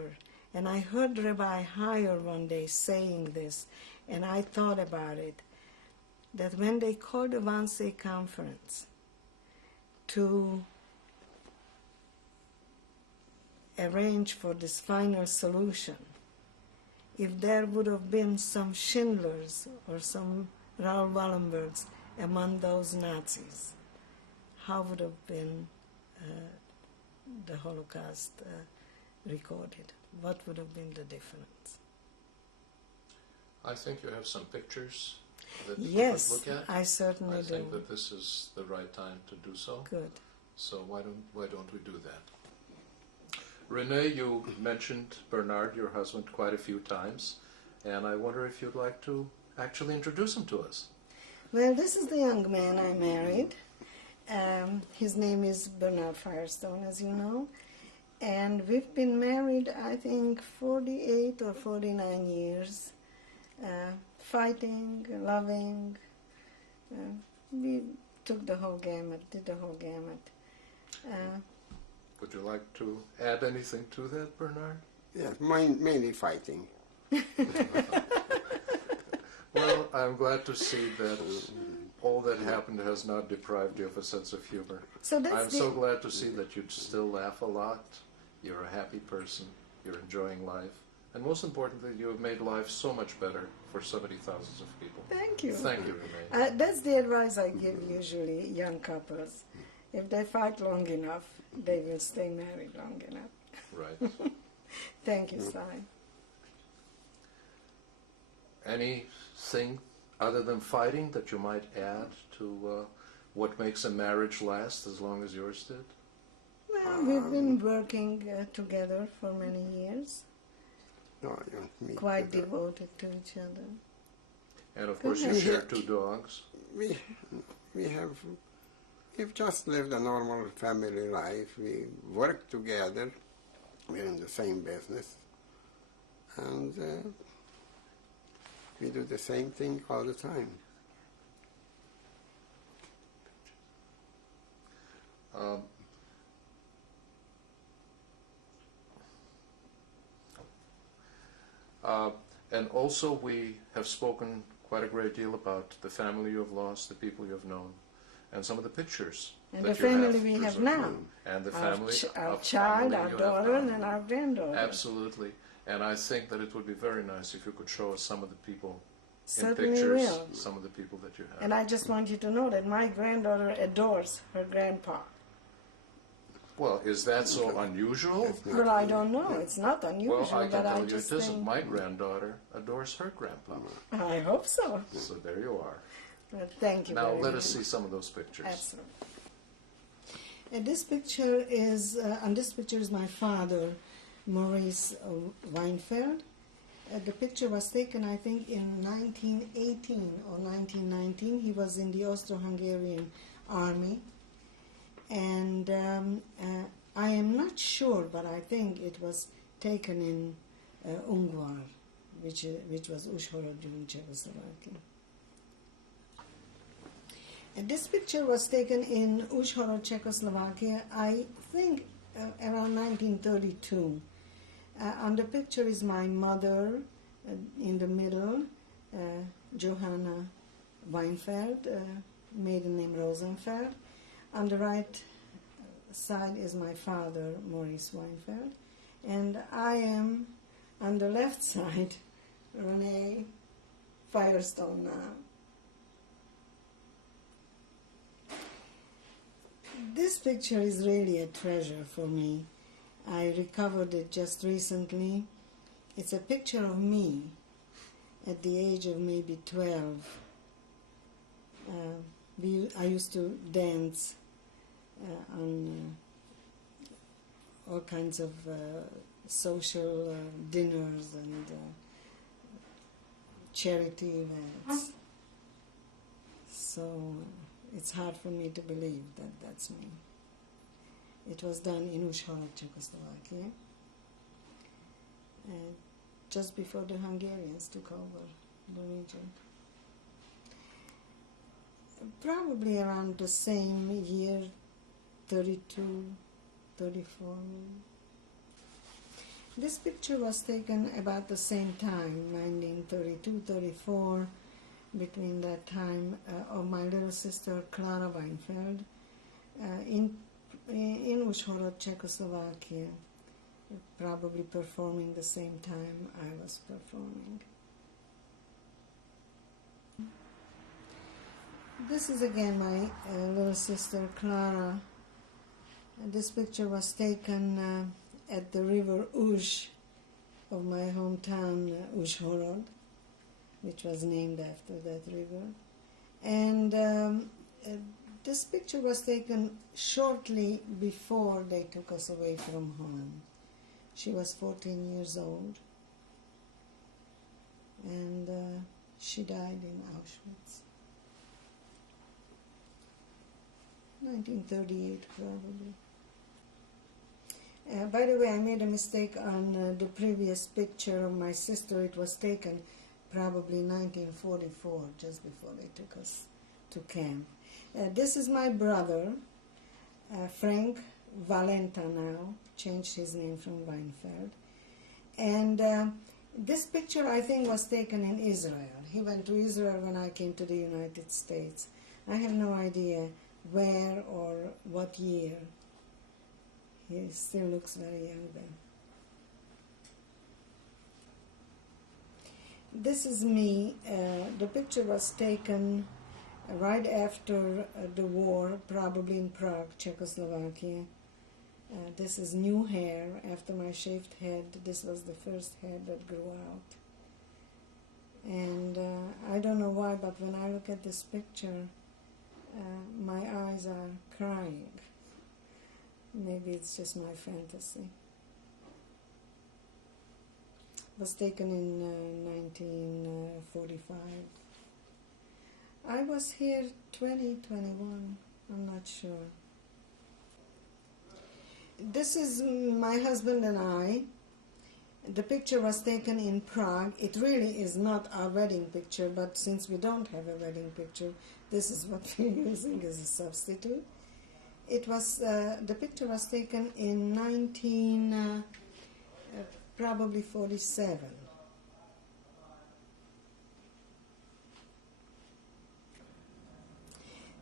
and I heard Rabbi Heyer one day saying this, and I thought about it, that when they called the Wannsee Conference to arrange for this final solution, if there would have been some Schindlers or some Raoul Wallenbergs among those Nazis, how would have been the Holocaust recorded? What would have been the difference? I think you have some pictures that you Yes, could look at. I certainly I do. think that this is the right time to do so. Good. So why don't we do that? Renee, you mentioned Bernard, your husband, quite a few times, and I wonder if you'd like to actually introduce him to us. Well, this is the young man I married. His name is Bernard Firestone, as you know. And we've been married, I think, 48 or 49 years. Fighting, loving. We took the whole gamut, did the whole gamut. Would you like to add anything to that, Bernard? Yes, mainly fighting. Well, I'm glad to see that all that happened has not deprived you of a sense of humor. So that's I'm so glad to see that you still laugh a lot. You're a happy person. You're enjoying life. And most importantly, you have made life so much better for so many thousands of people. Thank you. Thank you, Renee. That's the advice I give usually young couples. If they fight long enough, they will stay married long enough. Right. Thank you, Si. Anything other than fighting that you might add to what makes a marriage last as long as yours did? Well, we've been working together for many years, No, me quite too. devoted to each other. And of course, you ahead. share 2 dogs. We've just lived a normal family life. We work together. We're in the same business. And we do the same thing all the time. And also, we have spoken quite a great deal about the family you have lost, the people you have known, and some of the pictures And that the you family we have preserved. now. And the Our, family, our of child, family our you have daughter, now. and our granddaughter. Absolutely. And I think that it would be very nice if you could show us some of the people in Certainly pictures, will. some of the people that you have. And I just want you to know that my granddaughter adores her grandpa. Well, is that so unusual? It's not Well, I really- don't know. It's not unusual, Well, I can but tell I you it just isn't. think... My granddaughter adores her grandpa. I hope so. So there you are. Well, thank you Now very let much. us see some of those pictures. Absolutely. And this picture is, on this picture is my father, Maurice Weinfeld. The picture was taken, I think, in 1918 or 1919. He was in the Austro-Hungarian army. And I am not sure, but I think it was taken in Ungvar, which was Uzhhorod during Czechoslovakia. And this picture was taken in Uzhhorod, Czechoslovakia. I think around 1932. On the picture is my mother in the middle, Johanna Weinfeld, maiden name Rosenfeld. On the right side is my father, Maurice Weinfeld. And I am, on the left side, Renee Firestone now. This picture is really a treasure for me. I recovered it just recently. It's a picture of me at the age of maybe 12. I used to dance on all kinds of social dinners and charity events. So it's hard for me to believe that that's me. It was done in Uzhhorod, Czechoslovakia, just before the Hungarians took over the region. Probably around the same year, 32, 34. This picture was taken about the same time, 1932, 34, between that time of my little sister Clara Weinfeld in Uzhhorod, Czechoslovakia, probably performing the same time I was performing. This is again my little sister Clara. This picture was taken at the river Uzh of my hometown, Uzhhorod, which was named after that river. And this picture was taken shortly before they took us away from home. She was 14 years old, and she died in Auschwitz. 1938, probably. By the way, I made a mistake on the previous picture of my sister. It was taken probably 1944, just before they took us to camp. This is my brother, Frank Valenta now, changed his name from Weinfeld. And this picture, I think, was taken in Israel. He went to Israel when I came to the United States. I have no idea where or what year. He still looks very young then. This is me. The picture was taken right after the war, probably in Prague, Czechoslovakia. This is new hair after my shaved head. This was the first hair that grew out. And I don't know why, but when I look at this picture, my eyes are crying. Maybe it's just my fantasy. It was taken in 1945. I was here 21, I'm not sure. This is my husband and I. The picture was taken in Prague. It really is not our wedding picture, but since we don't have a wedding picture, this is what we're using as a substitute. It was, the picture was taken in probably 47.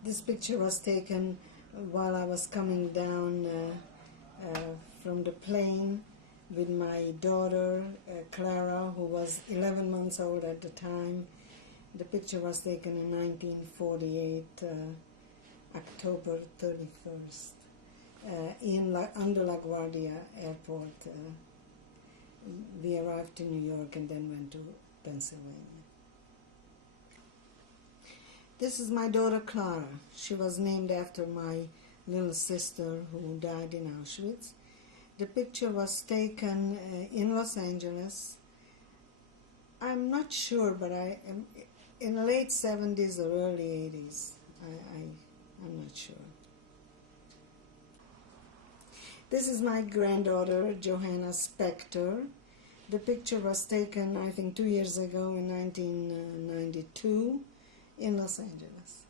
This picture was taken while I was coming down from the plane with my daughter, Clara, who was 11 months old at the time. The picture was taken in 1948, October 31st, on the LaGuardia airport. We arrived to New York and then went to Pennsylvania. This is my daughter Clara. She was named after my little sister who died in Auschwitz. The picture was taken in Los Angeles. I'm not sure, but in the late 70s or early 80s. I'm not sure. This is my granddaughter, Johanna Spector. The picture was taken, I think, 2 years ago in 1992 in Los Angeles.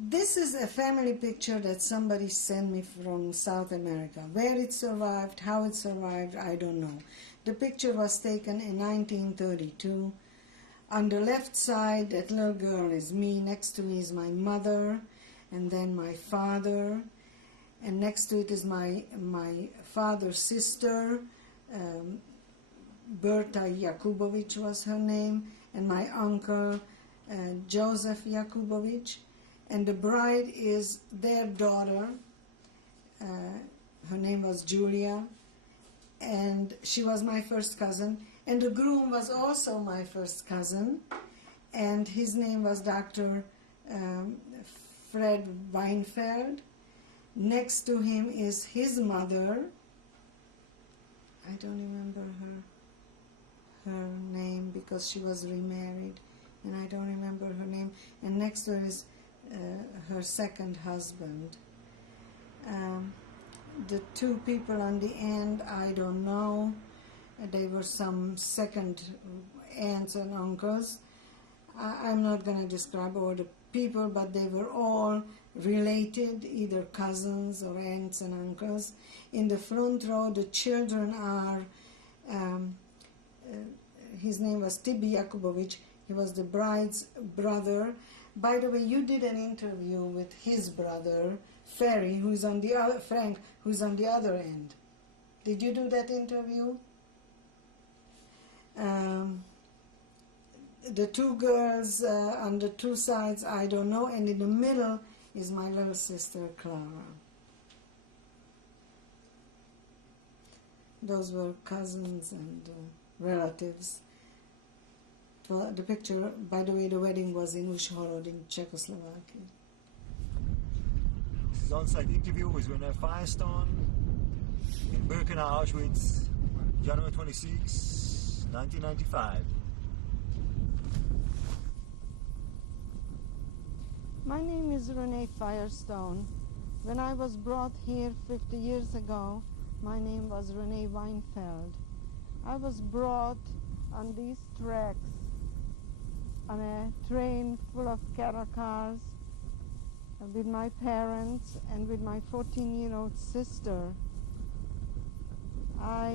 This is a family picture that somebody sent me from South America. Where it survived, how it survived, I don't know. The picture was taken in 1932. On the left side, that little girl is me. Next to me is my mother, and then my father. And next to it is my father's sister, Berta Jakubovic was her name, and my uncle, Joseph Jakubovic. And the bride is their daughter. Her name was Julia, and she was my first cousin. And the groom was also my first cousin, and his name was Dr. Fred Weinfeld. Next to him is his mother. I don't remember her name because she was remarried, and I don't remember her name. And next to her is her second husband. The two people on the end, I don't know. They were some second aunts and uncles. I'm not going to describe all the people, but they were all related, either cousins or aunts and uncles. In the front row, the children are, his name was Tibi Jakubovic. He was the bride's brother. By the way, you did an interview with his brother, Ferry, who's on the other, Frank, who's on the other end. Did you do that interview? The two girls on the two sides, I don't know, and in the middle is my little sister, Clara. Those were cousins and relatives. Well, the picture, by the way, the wedding was in Užhorod in Czechoslovakia. This is on-site interview with Renee Firestone in Birkenau, Auschwitz, January 26, 1995. My name is Renee Firestone. When I was brought here 50 years ago, my name was Renee Weinfeld. I was brought on these tracks on a train full of cattle cars with my parents and with my 14-year-old sister. I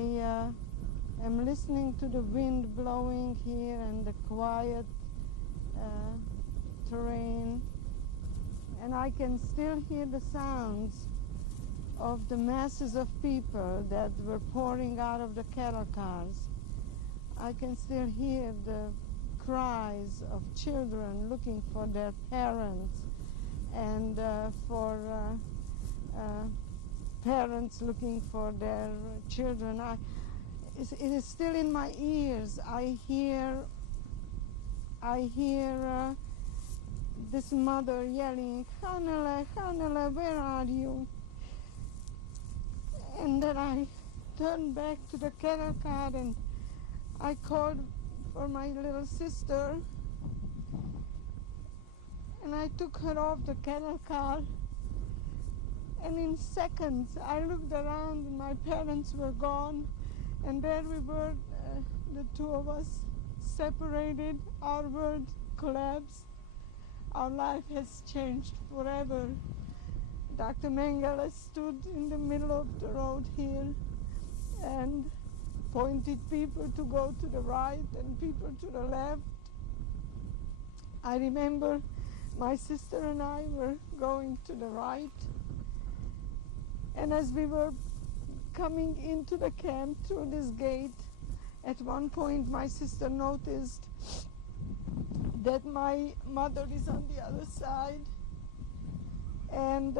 am listening to the wind blowing here and the quiet terrain, and I can still hear the sounds of the masses of people that were pouring out of the cattle cars. I can still hear the cries of children looking for their parents, and for parents looking for their children. It is still in my ears. I hear this mother yelling, "Hanele, Hanele, where are you?" And then I turned back to the cattle car and I called for my little sister, and I took her off the cattle car, and in seconds I looked around and my parents were gone, and there we were, the two of us separated. Our world collapsed. Our life has changed forever. Dr. Mengele stood in the middle of the road here and pointed people to go to the right and people to the left. I remember my sister and I were going to the right, and as we were coming into the camp through this gate, at one point my sister noticed that my mother is on the other side, and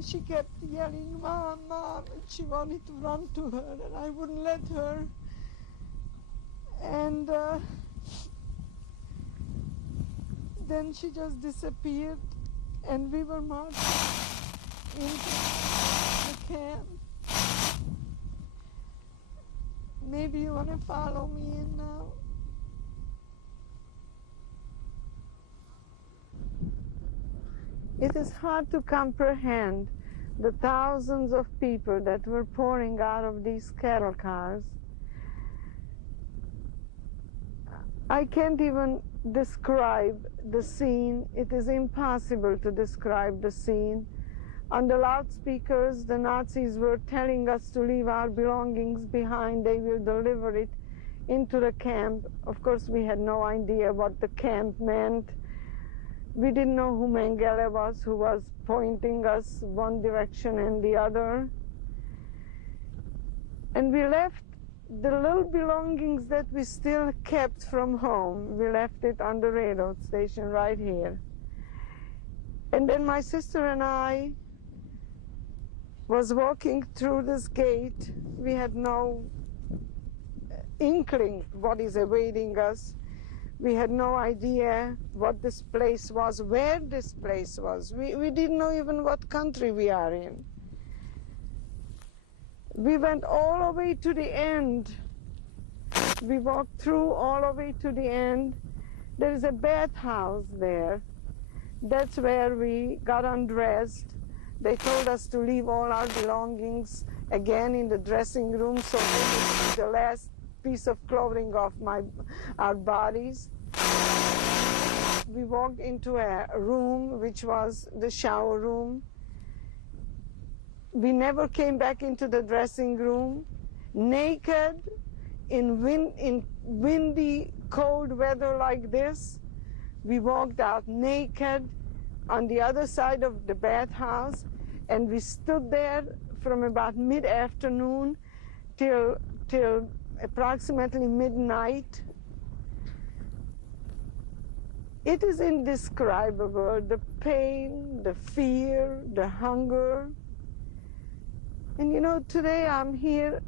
she kept yelling, "Mom, Mom," and she wanted to run to her, and I wouldn't let her. And then she just disappeared, and we were marching into the camp. Maybe you want to follow me in now. It is hard to comprehend the thousands of people that were pouring out of these cattle cars. I can't even describe the scene. It is impossible to describe the scene. On the loudspeakers, the Nazis were telling us to leave our belongings behind. They will deliver it into the camp. Of course, we had no idea what the camp meant. We didn't know who Mengele was, who was pointing us one direction and the other. And we left the little belongings that we still kept from home. We left it on the railroad station right here. And then my sister and I was walking through this gate. We had no inkling what is awaiting us. We had no idea what this place was, where this place was. We didn't know even what country we are in. We went all the way to the end. We walked through all the way to the end. There is a bathhouse there. That's where we got undressed. They told us to leave all our belongings again in the dressing room, so they would see the last piece of clothing off our bodies. We walked into a room which was the shower room. We never came back into the dressing room. Naked, in windy, cold weather like this, we walked out naked on the other side of the bathhouse, and we stood there from about mid-afternoon till approximately midnight. It is indescribable, the pain, the fear, the hunger. And you know, today I'm here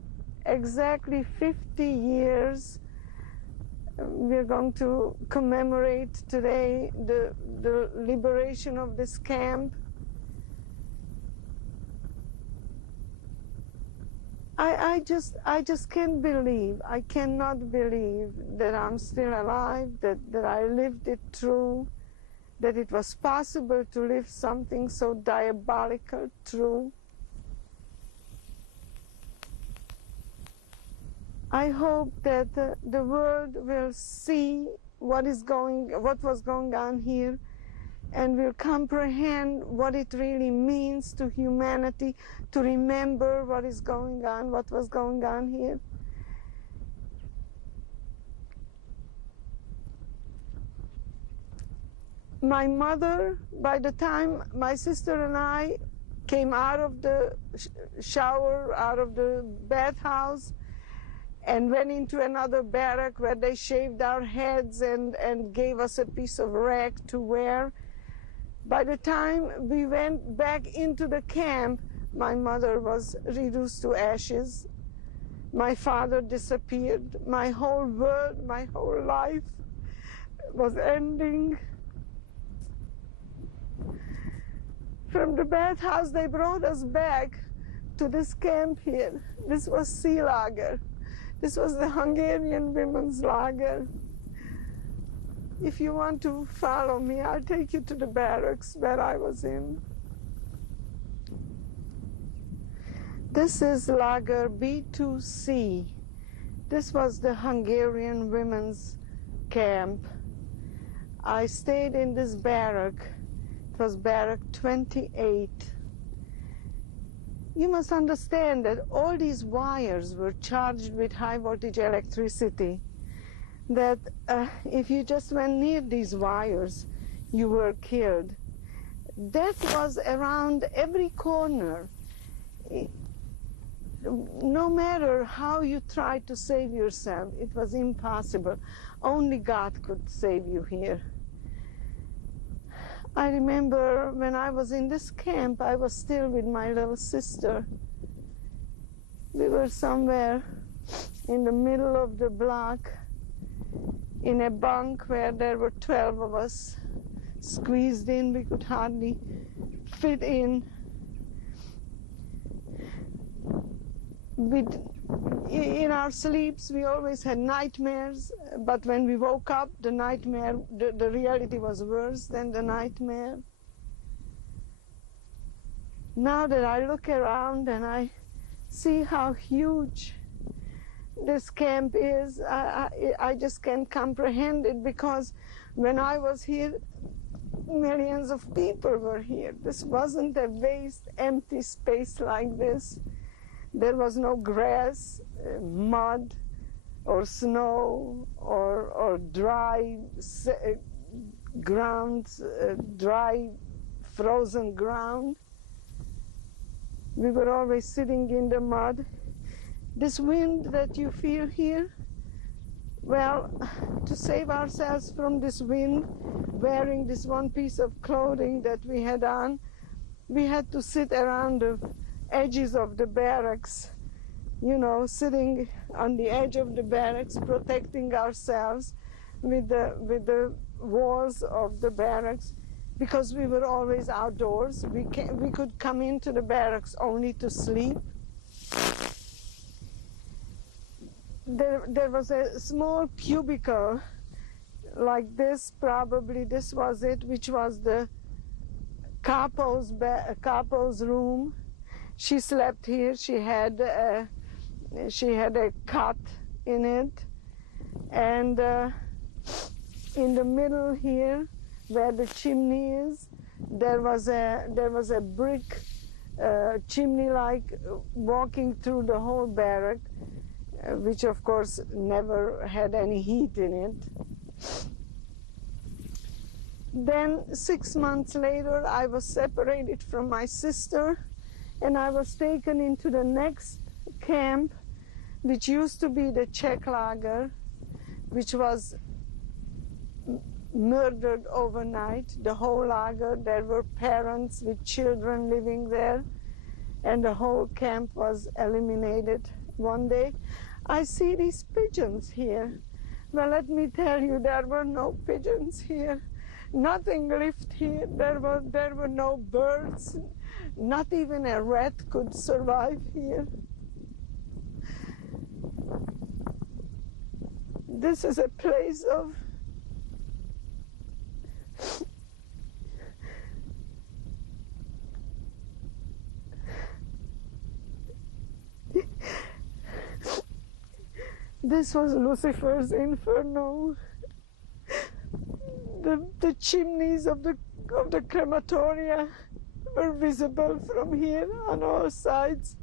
exactly 50 years. We're going to commemorate today the liberation of this camp. I just can't believe, I cannot believe that I'm still alive, that I lived it through, that it was possible to live something so diabolical through. I hope that the world will see what was going on here, and will comprehend what it really means to humanity to remember what was going on here. My mother, by the time my sister and I came out of the shower, out of the bathhouse, and went into another barrack where they shaved our heads and gave us a piece of rag to wear. By the time we went back into the camp, my mother was reduced to ashes. My father disappeared. My whole world, my whole life was ending. From the bathhouse, they brought us back to this camp here. This was Sea Lager. This was the Hungarian women's lager. If you want to follow me, I'll take you to the barracks where I was in. This is Lager B2C. This was the Hungarian women's camp. I stayed in this barrack. It was barrack 28. You must understand that all these wires were charged with high voltage electricity, that if you just went near these wires, you were killed. Death was around every corner. No matter how you tried to save yourself, it was impossible. Only God could save you here. I remember when I was in this camp, I was still with my little sister. We were somewhere in the middle of the block in a bunk where there were 12 of us squeezed in. We could hardly fit in. In our sleeps, we always had nightmares, but when we woke up, the nightmare, the reality was worse than the nightmare. Now that I look around and I see how huge this camp is, I just can't comprehend it, because When I was here, millions of people were here. This wasn't a vast, empty space like this. There was no grass, mud, or snow, or dry ground, dry, frozen ground. We were always sitting in the mud. This wind that you feel here, well, to save ourselves from this wind, wearing this one piece of clothing that we had on, we had to sit around the edges of the barracks, you know, sitting on the edge of the barracks, protecting ourselves with the walls of the barracks, because we were always outdoors. We could come into the barracks only to sleep. There was a small cubicle like this, probably this was it, which was the capo's room. She slept here. She had a cot in it, and in the middle here, where the chimney is, there was a brick chimney like walking through the whole barrack, which of course never had any heat in it. Then 6 months later, I was separated from my sister, and I was taken into the next camp, which used to be the Czech lager, which was murdered overnight, the whole lager. There were parents with children living there, and the whole camp was eliminated one day. I see these pigeons here. Well, let me tell you, there were no pigeons here. Nothing lived here. There were no birds. Not even a rat could survive here. This is a place of this was Lucifer's inferno. The chimneys of the crematoria were visible from here on all sides.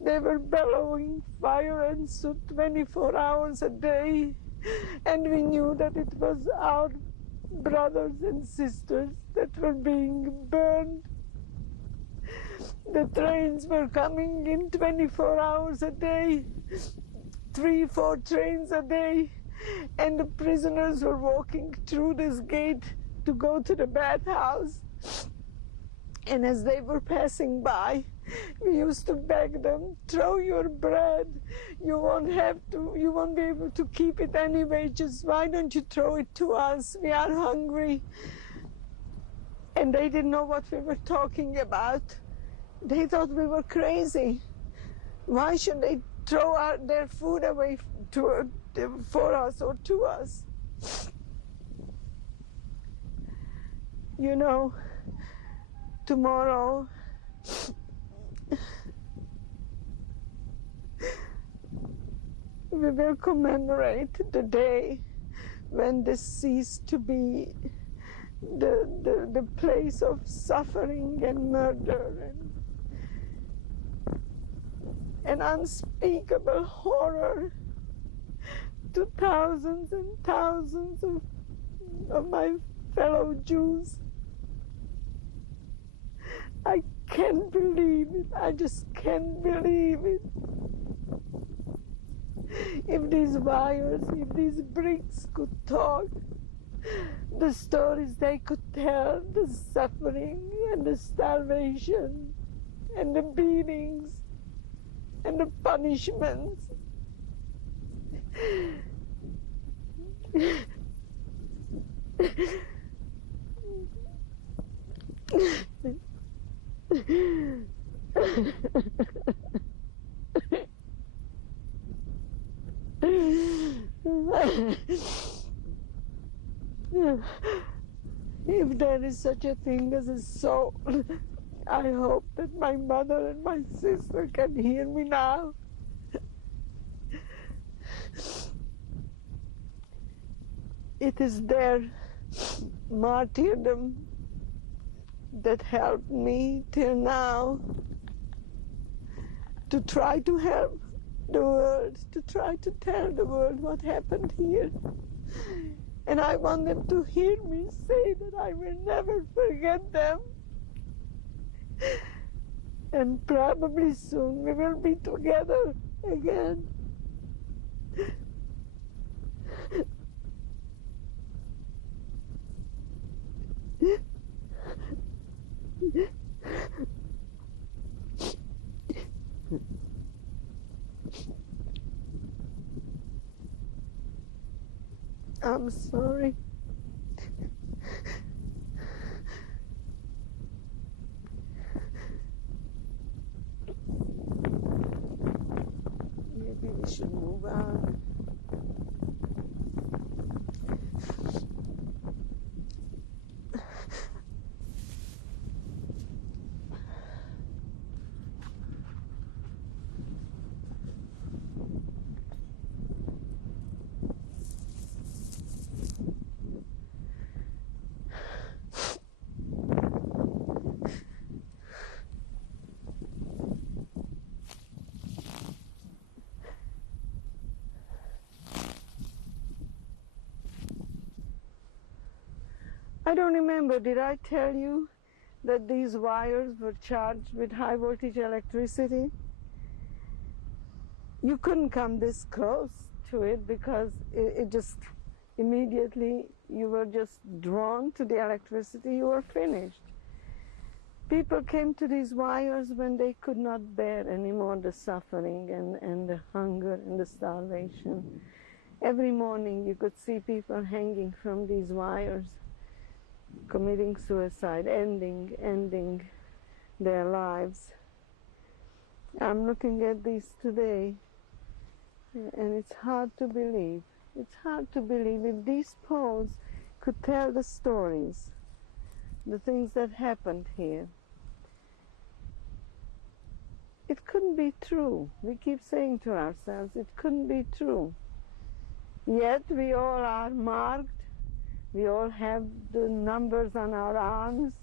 They were bellowing fire and soot 24 hours a day, and we knew that it was our brothers and sisters that were being burned. The trains were coming in 24 hours a day, 3-4 trains a day, and the prisoners were walking through this gate to go to the bathhouse. And as they were passing by, we used to beg them, throw your bread. You won't be able to keep it anyway. Just why don't you throw it to us? We are hungry. And they didn't know what we were talking about. They thought we were crazy. Why should they throw their food away for us or to us? You know, tomorrow we will commemorate the day when this ceased to be the place of suffering and murder and unspeakable horror to thousands and thousands of my fellow Jews. I can't believe it. I just can't believe it. If these wires, if these bricks could talk, the stories they could tell, the suffering and the starvation and the beatings and the punishments. If there is such a thing as a soul, I hope that my mother and my sister can hear me now. it is their martyrdom that helped me till now to try to help the world, to try to tell the world what happened here. And I want them to hear me say that I will never forget them. And probably soon we will be together again. I'm sorry. Maybe we should move on. I don't remember, did I tell you that these wires were charged with high voltage electricity? You couldn't come this close to it because it just immediately you were just drawn to the electricity, you were finished. People came to these wires when they could not bear anymore the suffering and the hunger and the starvation. Every morning you could see people hanging from these wires, committing suicide, ending their lives. I'm looking at these today, and it's hard to believe. It's hard to believe if these poles could tell the stories, the things that happened here. It couldn't be true. We keep saying to ourselves, it couldn't be true. Yet we all are marked. We all have the numbers on our arms,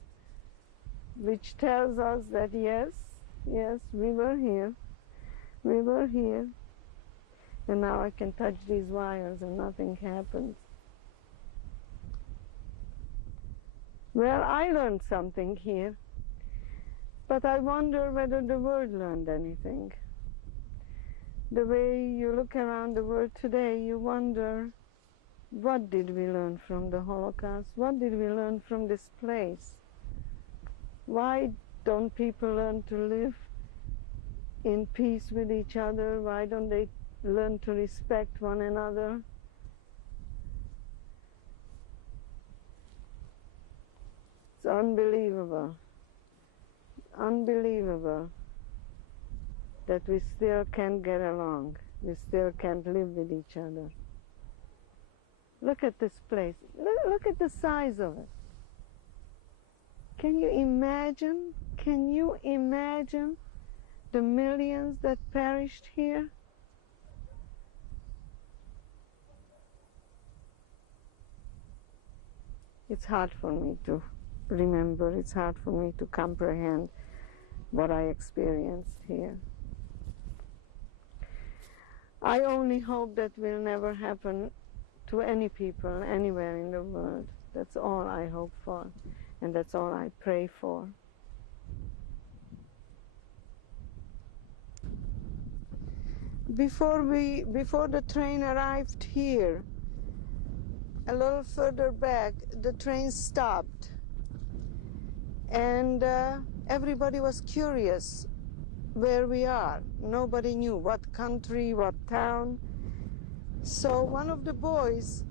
which tells us that yes, we were here. We were here. And now I can touch these wires and nothing happens. Well, I learned something here, but I wonder whether the world learned anything. The way you look around the world today, you wonder, what did we learn from the Holocaust? What did we learn from this place? Why don't people learn to live in peace with each other? Why don't they learn to respect one another? It's unbelievable. Unbelievable that we still can't get along. We still can't live with each other. Look at this place. Look at the size of it. Can you imagine? Can you imagine the millions that perished here? It's hard for me to remember. It's hard for me to comprehend what I experienced here. I only hope that will never happen to any people anywhere in the world. That's all I hope for, and that's all I pray for. Before the train arrived here, a little further back, the train stopped, and everybody was curious where we are. Nobody knew what country, what town. So one of the boys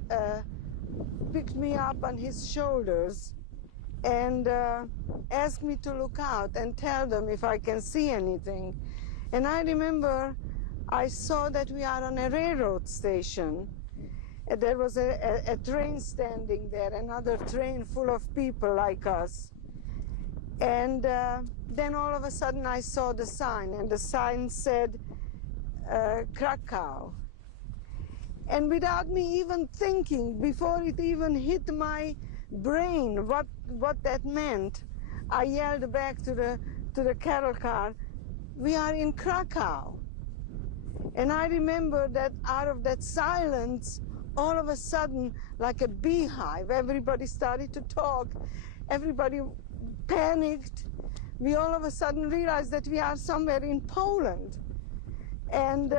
picked me up on his shoulders and asked me to look out and tell them if I can see anything. And I remember I saw that we are on a railroad station. There was a train standing there, another train full of people like us. And then all of a sudden I saw the sign, and the sign said Krakow. And without me even thinking, before it even hit my brain what that meant, I yelled back to the cattle car, "We are in Krakow." And I remember that out of that silence, all of a sudden, like a beehive, everybody started to talk. Everybody panicked. We all of a sudden realized that we are somewhere in Poland. And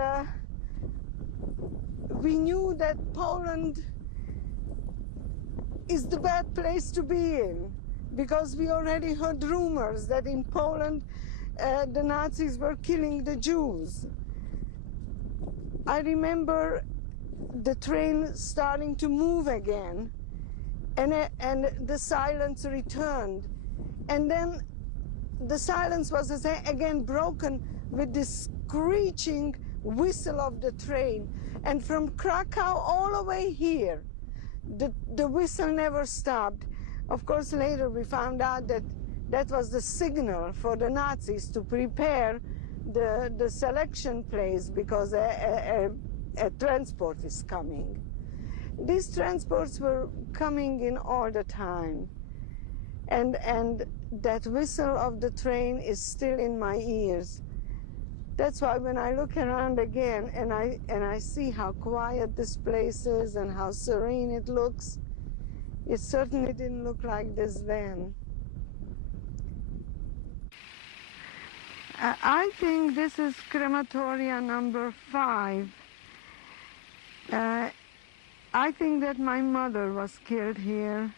we knew that Poland is the bad place to be in, because we already heard rumors that in Poland the Nazis were killing the Jews. I remember the train starting to move again, and the silence returned. And then the silence was again broken with this screeching whistle of the train. And from Krakow all the way here, the whistle never stopped. Of course, later we found out that that was the signal for the Nazis to prepare the selection place, because a transport is coming. These transports were coming in all the time. And that whistle of the train is still in my ears. That's why when I look around again and I see how quiet this place is and how serene it looks, it certainly didn't look like this then. I think this is crematoria number 5. I think that my mother was killed here,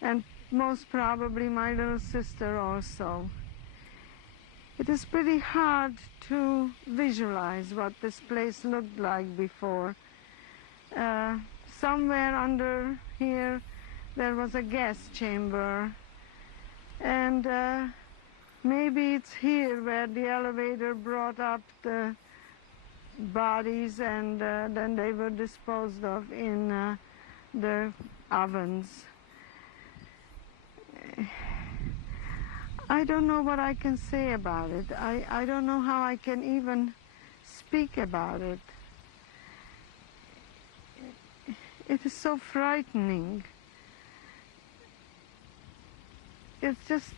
and most probably my little sister also. It is pretty hard to visualize what this place looked like before. Somewhere under here there was a gas chamber, and maybe it's here where the elevator brought up the bodies, and then they were disposed of in the ovens. I don't know what I can say about it. I don't know how I can even speak about it. It is so frightening. It's just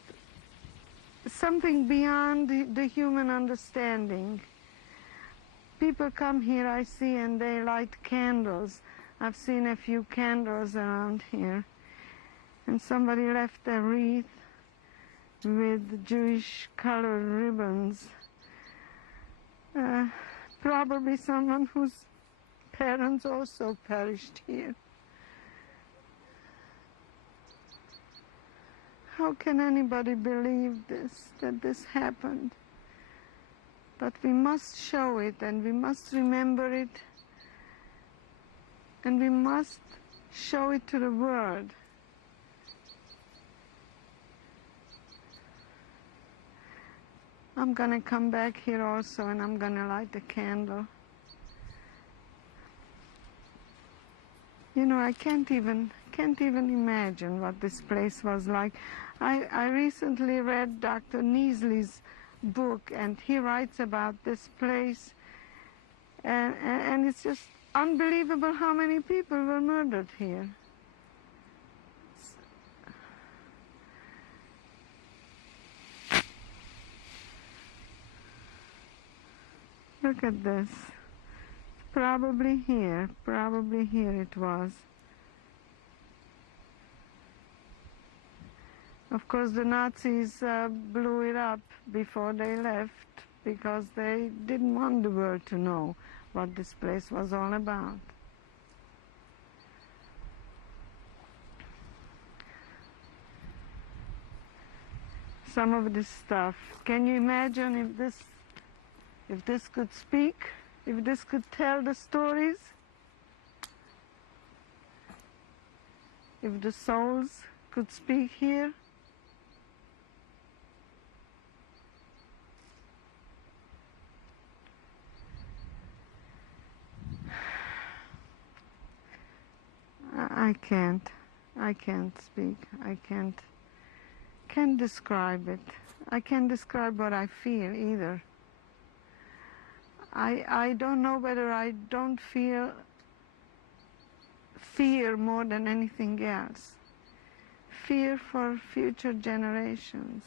something beyond the human understanding. People come here, I see, and they light candles. I've seen a few candles around here. And somebody left a wreath with Jewish colored ribbons. Probably someone whose parents also perished here. How can anybody believe this, that this happened? But we must show it, and we must remember it, and we must show it to the world. I'm gonna come back here also, and I'm gonna light a candle. You know, I can't even imagine what this place was like. I recently read Dr. Neasley's book, and he writes about this place, and it's just unbelievable how many people were murdered here. Look at this. Probably here it was. Of course, the Nazis blew it up before they left, because they didn't want the world to know what this place was all about. Some of this stuff. Can you imagine if this could speak, if this could tell the stories, if the souls could speak here? I can't speak. I can't describe it. I can't describe what I feel either. I don't know whether I don't feel fear more than anything else. Fear for future generations.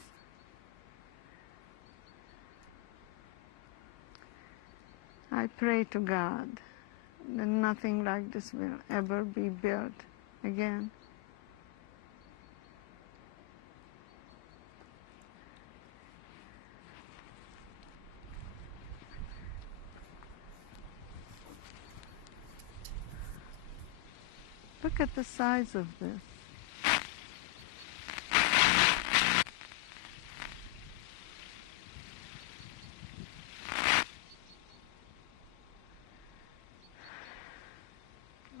I pray to God that nothing like this will ever be built again. Look at the size of this.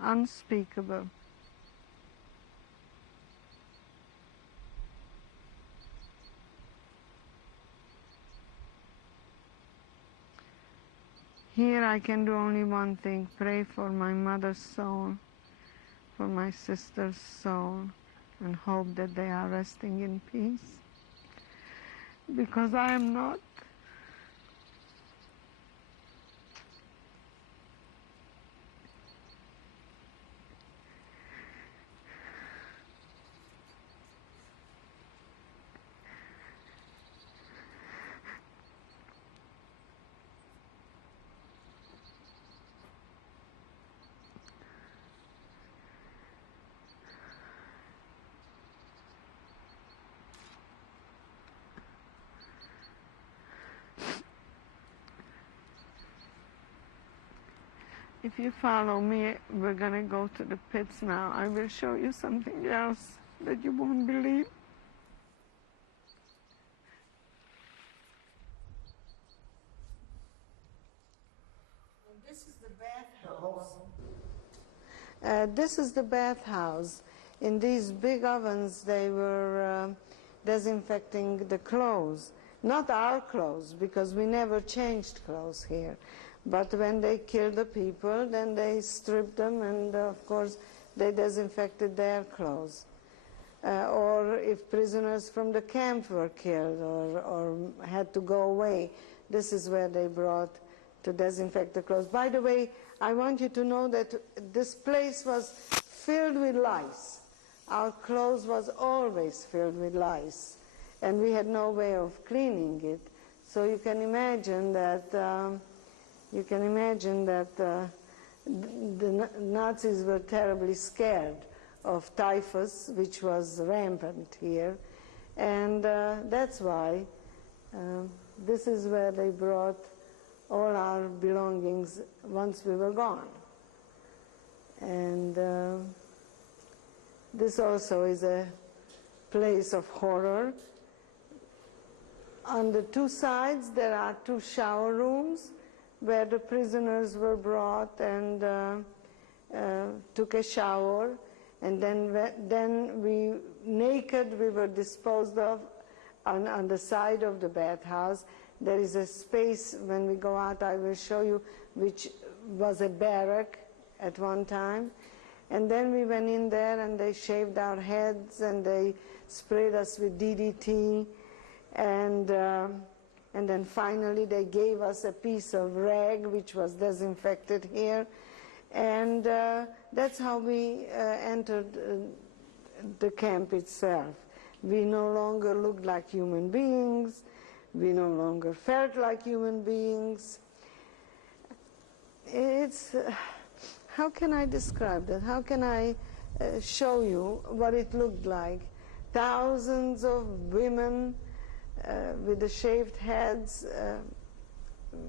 Unspeakable. Here I can do only one thing, pray for my mother's soul, for my sister's soul, and hope that they are resting in peace. Because I am not. If you follow me, we're going to go to the pits now. I will show you something else that you won't believe. This is the bathhouse. This is the bathhouse. In these big ovens, they were disinfecting the clothes. Not our clothes, because we never changed clothes here. But when they killed the people, then they stripped them, and of course they disinfected their clothes. Or if prisoners from the camp were killed or had to go away, this is where they brought to disinfect the clothes. By the way, I want you to know that this place was filled with lice. Our clothes was always filled with lice, and we had no way of cleaning it. So you can imagine that the Nazis were terribly scared of typhus, which was rampant here, and that's why this is where they brought all our belongings once we were gone. And this also is a place of horror. On the two sides there are two shower rooms where the prisoners were brought and took a shower, and then we were disposed of on the side of the bathhouse. There is a space, when we go out I will show you, which was a barrack at one time. And then we went in there and they shaved our heads and they sprayed us with DDT, and then finally they gave us a piece of rag which was disinfected here, and that's how we entered the camp itself. We no longer looked like human beings, we no longer felt like human beings. It's, how can I describe that? How can I show you what it looked like? Thousands of women with the shaved heads.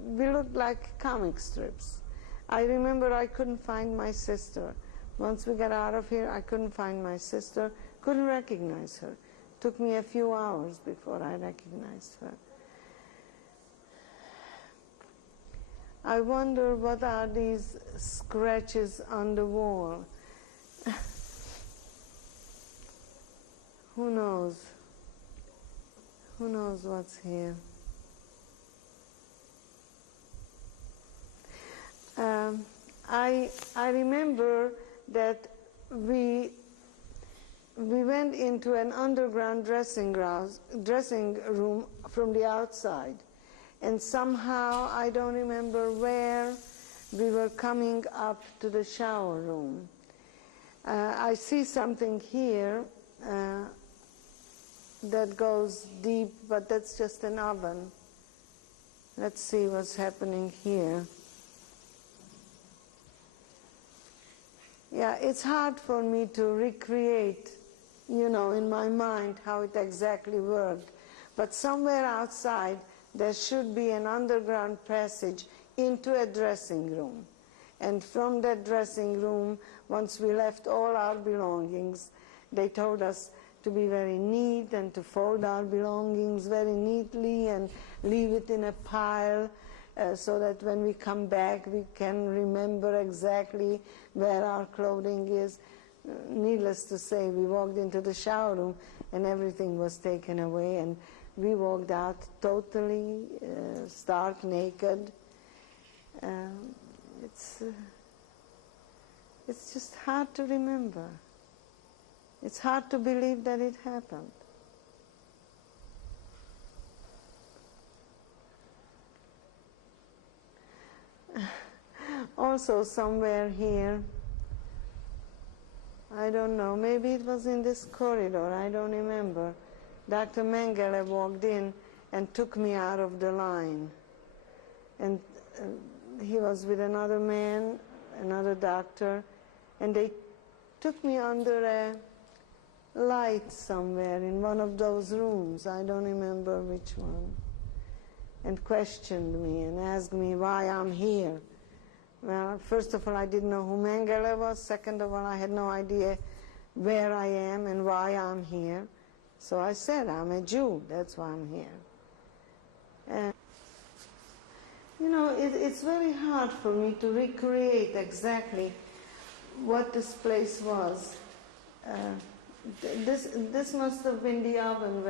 We looked like comic strips. I remember I couldn't find my sister. Once we got out of here, I couldn't find my sister, couldn't recognize her. Took me a few hours before I recognized her. I wonder what are these scratches on the wall. Who knows? Who knows what's here? I remember that we went into an underground dressing room from the outside, and somehow, I don't remember where, we were coming up to the shower room. I see something here that goes deep, but that's just an oven. Let's see what's happening here. Yeah, it's hard for me to recreate, you know, in my mind how it exactly worked. But somewhere outside, there should be an underground passage into a dressing room. And from that dressing room, once we left all our belongings, they told us to be very neat and to fold our belongings very neatly and leave it in a pile so that when we come back we can remember exactly where our clothing is. Needless to say, we walked into the shower room and everything was taken away, and we walked out totally stark naked. It's just hard to remember. It's hard to believe that it happened. Also somewhere here, I don't know, maybe it was in this corridor, I don't remember, Dr. Mengele walked in and took me out of the line. And he was with another man, another doctor, and they took me under a light somewhere in one of those rooms, I don't remember which one, and questioned me and asked me why I'm here. Well, first of all, I didn't know who Mengele was. Second of all, I had no idea where I am and why I'm here. So I said, I'm a Jew, that's why I'm here. And, you know, it's very hard for me to recreate exactly what this place was. This must have been the oven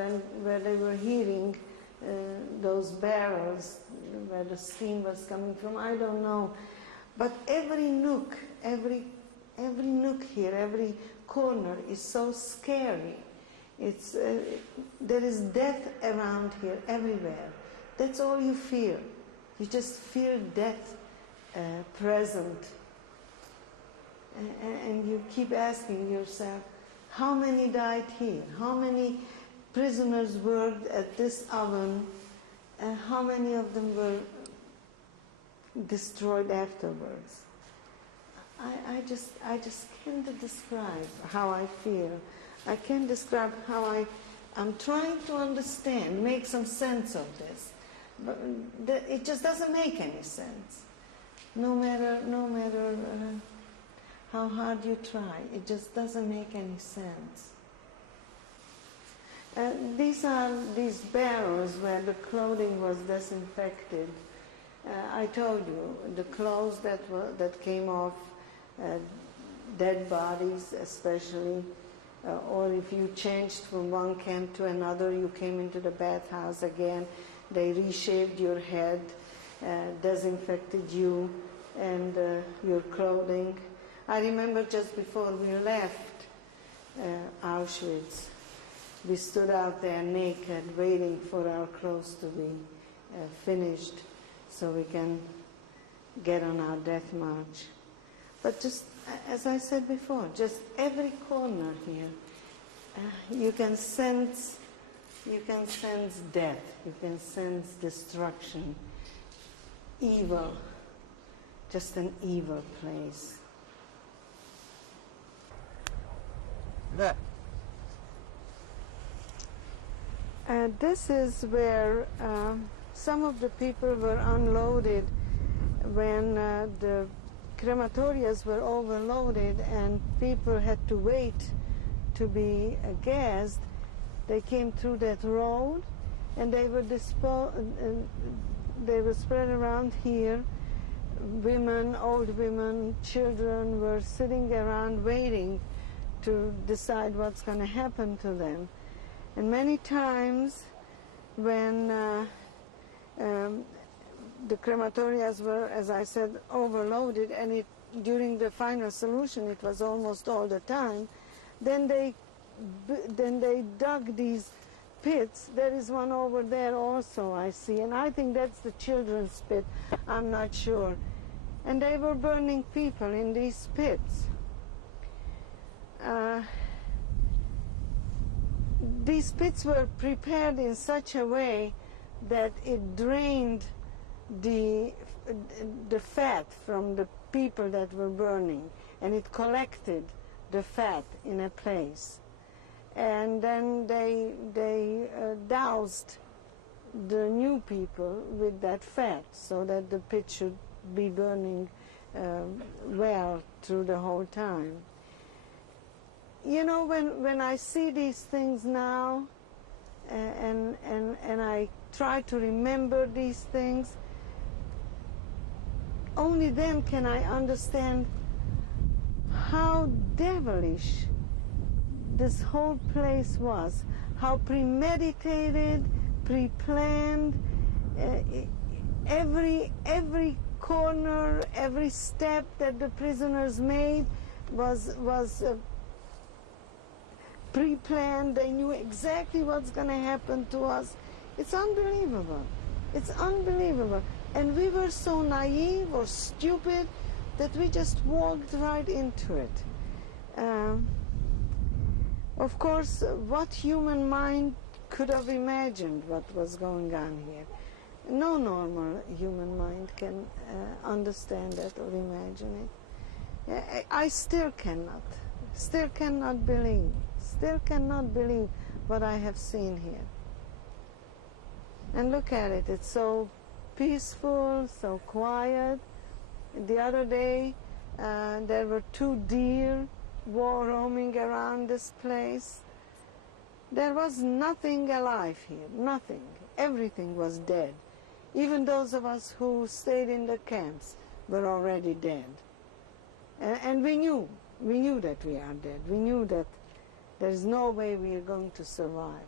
where they were heating those barrels, where the steam was coming from. I don't know. But every nook, every nook here, every corner is so scary. There is death around here everywhere. That's all you feel. You just feel death present. And you keep asking yourself, how many died here? How many prisoners worked at this oven? And how many of them were destroyed afterwards? I just can't describe how I feel. I can't describe how I'm trying to understand, make some sense of this. But it just doesn't make any sense. No matter how hard you try, it just doesn't make any sense. These are these barrels where the clothing was disinfected. I told you, the clothes that came off, dead bodies especially, or if you changed from one camp to another, you came into the bathhouse again, they reshaved your head, disinfected you and your clothing. I remember just before we left Auschwitz, we stood out there naked, waiting for our clothes to be finished so we can get on our death march. But just, as I said before, just every corner here, you can sense death, you can sense destruction, evil, just an evil place. That. This is where some of the people were unloaded when the crematorias were overloaded and people had to wait to be gassed. They came through that road and they were spread around here. Women, old women, children were sitting around waiting to decide what's going to happen to them. And many times when the crematorias were, as I said, overloaded, and during the final solution it was almost all the time, then they dug these pits. There is one over there also, I see, and I think that's the children's pit, I'm not sure. And they were burning people in these pits. these pits were prepared in such a way that it drained the fat from the people that were burning, and it collected the fat in a place. And then they doused the new people with that fat so that the pit should be burning well through the whole time. You know, when I see these things now and I try to remember these things, only then can I understand how devilish this whole place was, how premeditated, pre-planned, every corner, every step that the prisoners made was pre-planned. They knew exactly what's going to happen to us. It's unbelievable. It's unbelievable. And we were so naive or stupid that we just walked right into it. Of course, what human mind could have imagined what was going on here? No normal human mind can understand that or imagine it. I still cannot believe what I have seen here. And look at it, it's so peaceful, so quiet. The other day there were 2 deer roaming around this place. There was nothing alive here, nothing. Everything was dead. Even those of us who stayed in the camps were already dead. And we knew that we are dead. We knew that there's no way we are going to survive.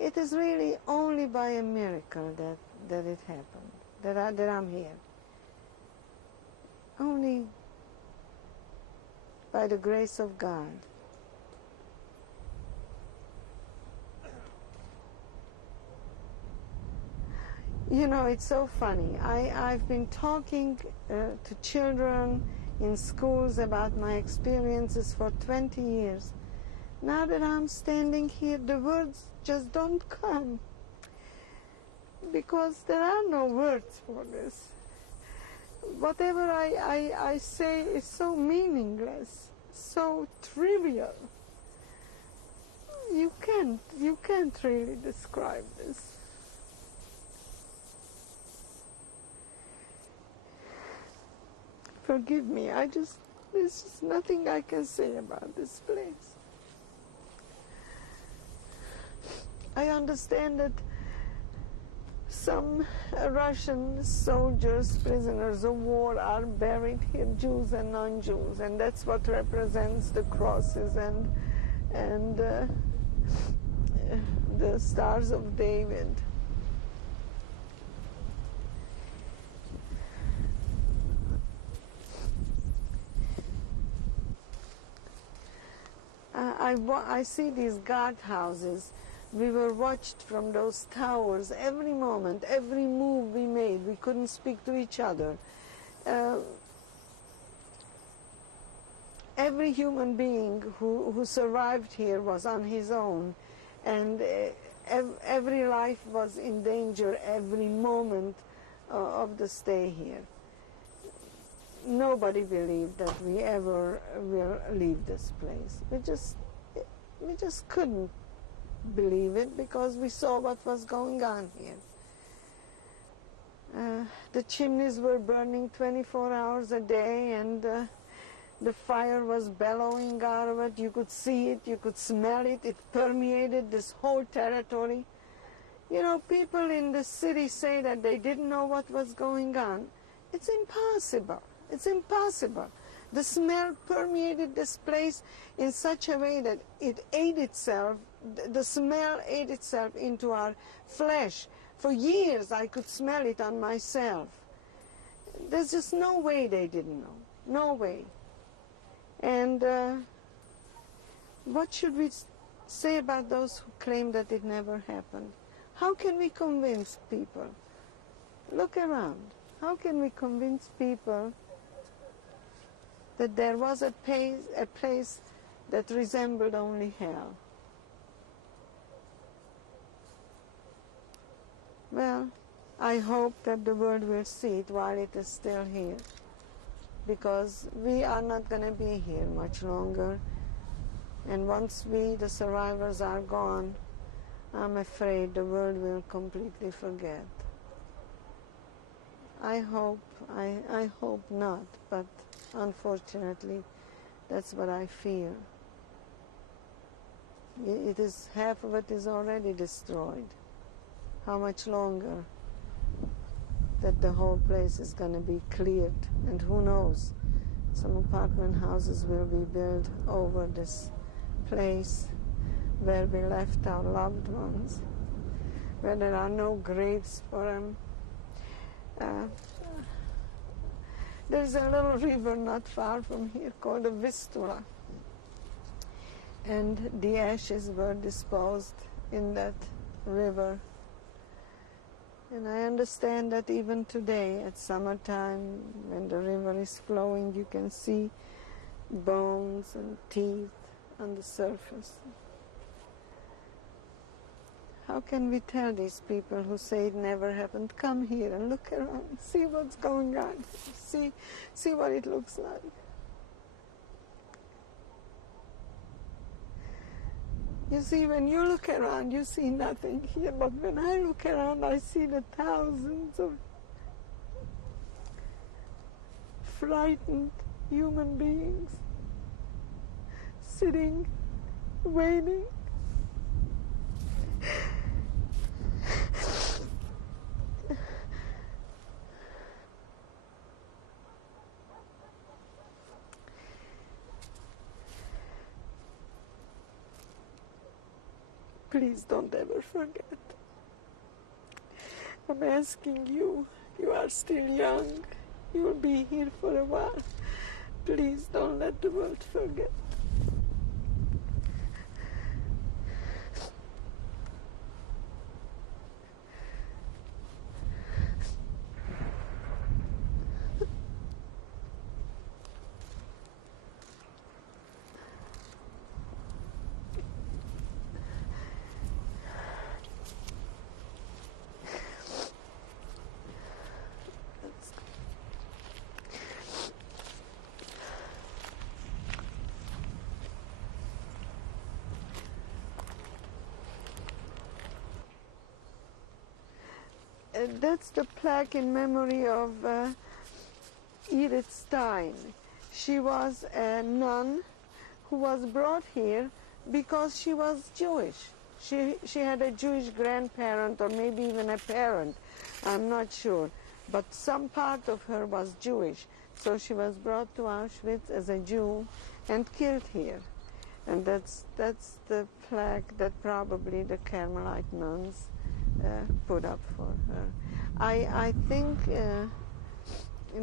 It is really only by a miracle that it happened, that I'm here. Only by the grace of God. You know, it's so funny. I've been talking to children in schools about my experiences for 20 years. Now that I'm standing here, the words just don't come, because there are no words for this. Whatever I say is so meaningless, so trivial. You can't really describe this. Forgive me, there's just nothing I can say about this place. I understand that some Russian soldiers, prisoners of war, are buried here, Jews and non-Jews, and that's what represents the crosses and the stars of David. I see these guard houses. We were watched from those towers every moment, every move we made. We couldn't speak to each other. Every human being who survived here was on his own, and every life was in danger every moment of the stay here. Nobody believed that we ever will leave this place. We just couldn't believe it, because we saw what was going on here. The chimneys were burning 24 hours a day, and the fire was bellowing out of it. You could see it, you could smell it. It permeated this whole territory. You know, people in the city say that they didn't know what was going on. It's impossible. It's impossible. The smell permeated this place in such a way that it ate itself, the smell ate itself into our flesh. For years I could smell it on myself. There's just no way they didn't know. No way. And what should we say about those who claim that it never happened? How can we convince people? Look around. How can we convince people that there was a place that resembled only hell. Well, I hope that the world will see it while it is still here, because we are not going to be here much longer. And once we, the survivors, are gone, I'm afraid the world will completely forget. I hope not, but unfortunately, that's what I fear. It is, half of it is already destroyed. How much longer that the whole place is going to be cleared? And who knows, some apartment houses will be built over this place where we left our loved ones, where there are no graves for them. There's a little river not far from here called the Vistula, and the ashes were disposed in that river. And I understand that even today, at summertime, when the river is flowing, you can see bones and teeth on the surface. How can we tell these people who say it never happened, come here and look around, see what's going on, see what it looks like. You see, when you look around, you see nothing here, but when I look around, I see the thousands of frightened human beings sitting, waiting. Please don't ever forget. I'm asking you, you are still young, you will be here for a while. Please don't let the world forget. That's the plaque in memory of Edith Stein. She was a nun who was brought here because she was Jewish. She had a Jewish grandparent, or maybe even a parent, I'm not sure. But some part of her was Jewish. So she was brought to Auschwitz as a Jew and killed here. And that's the plaque that probably the Carmelite nuns put up for her. I think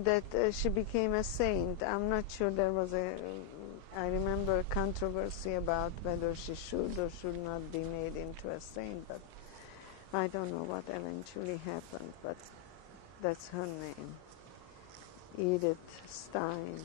that she became a saint. I'm not sure. There was I remember a controversy about whether she should or should not be made into a saint, but I don't know what eventually happened, but that's her name, Edith Stein.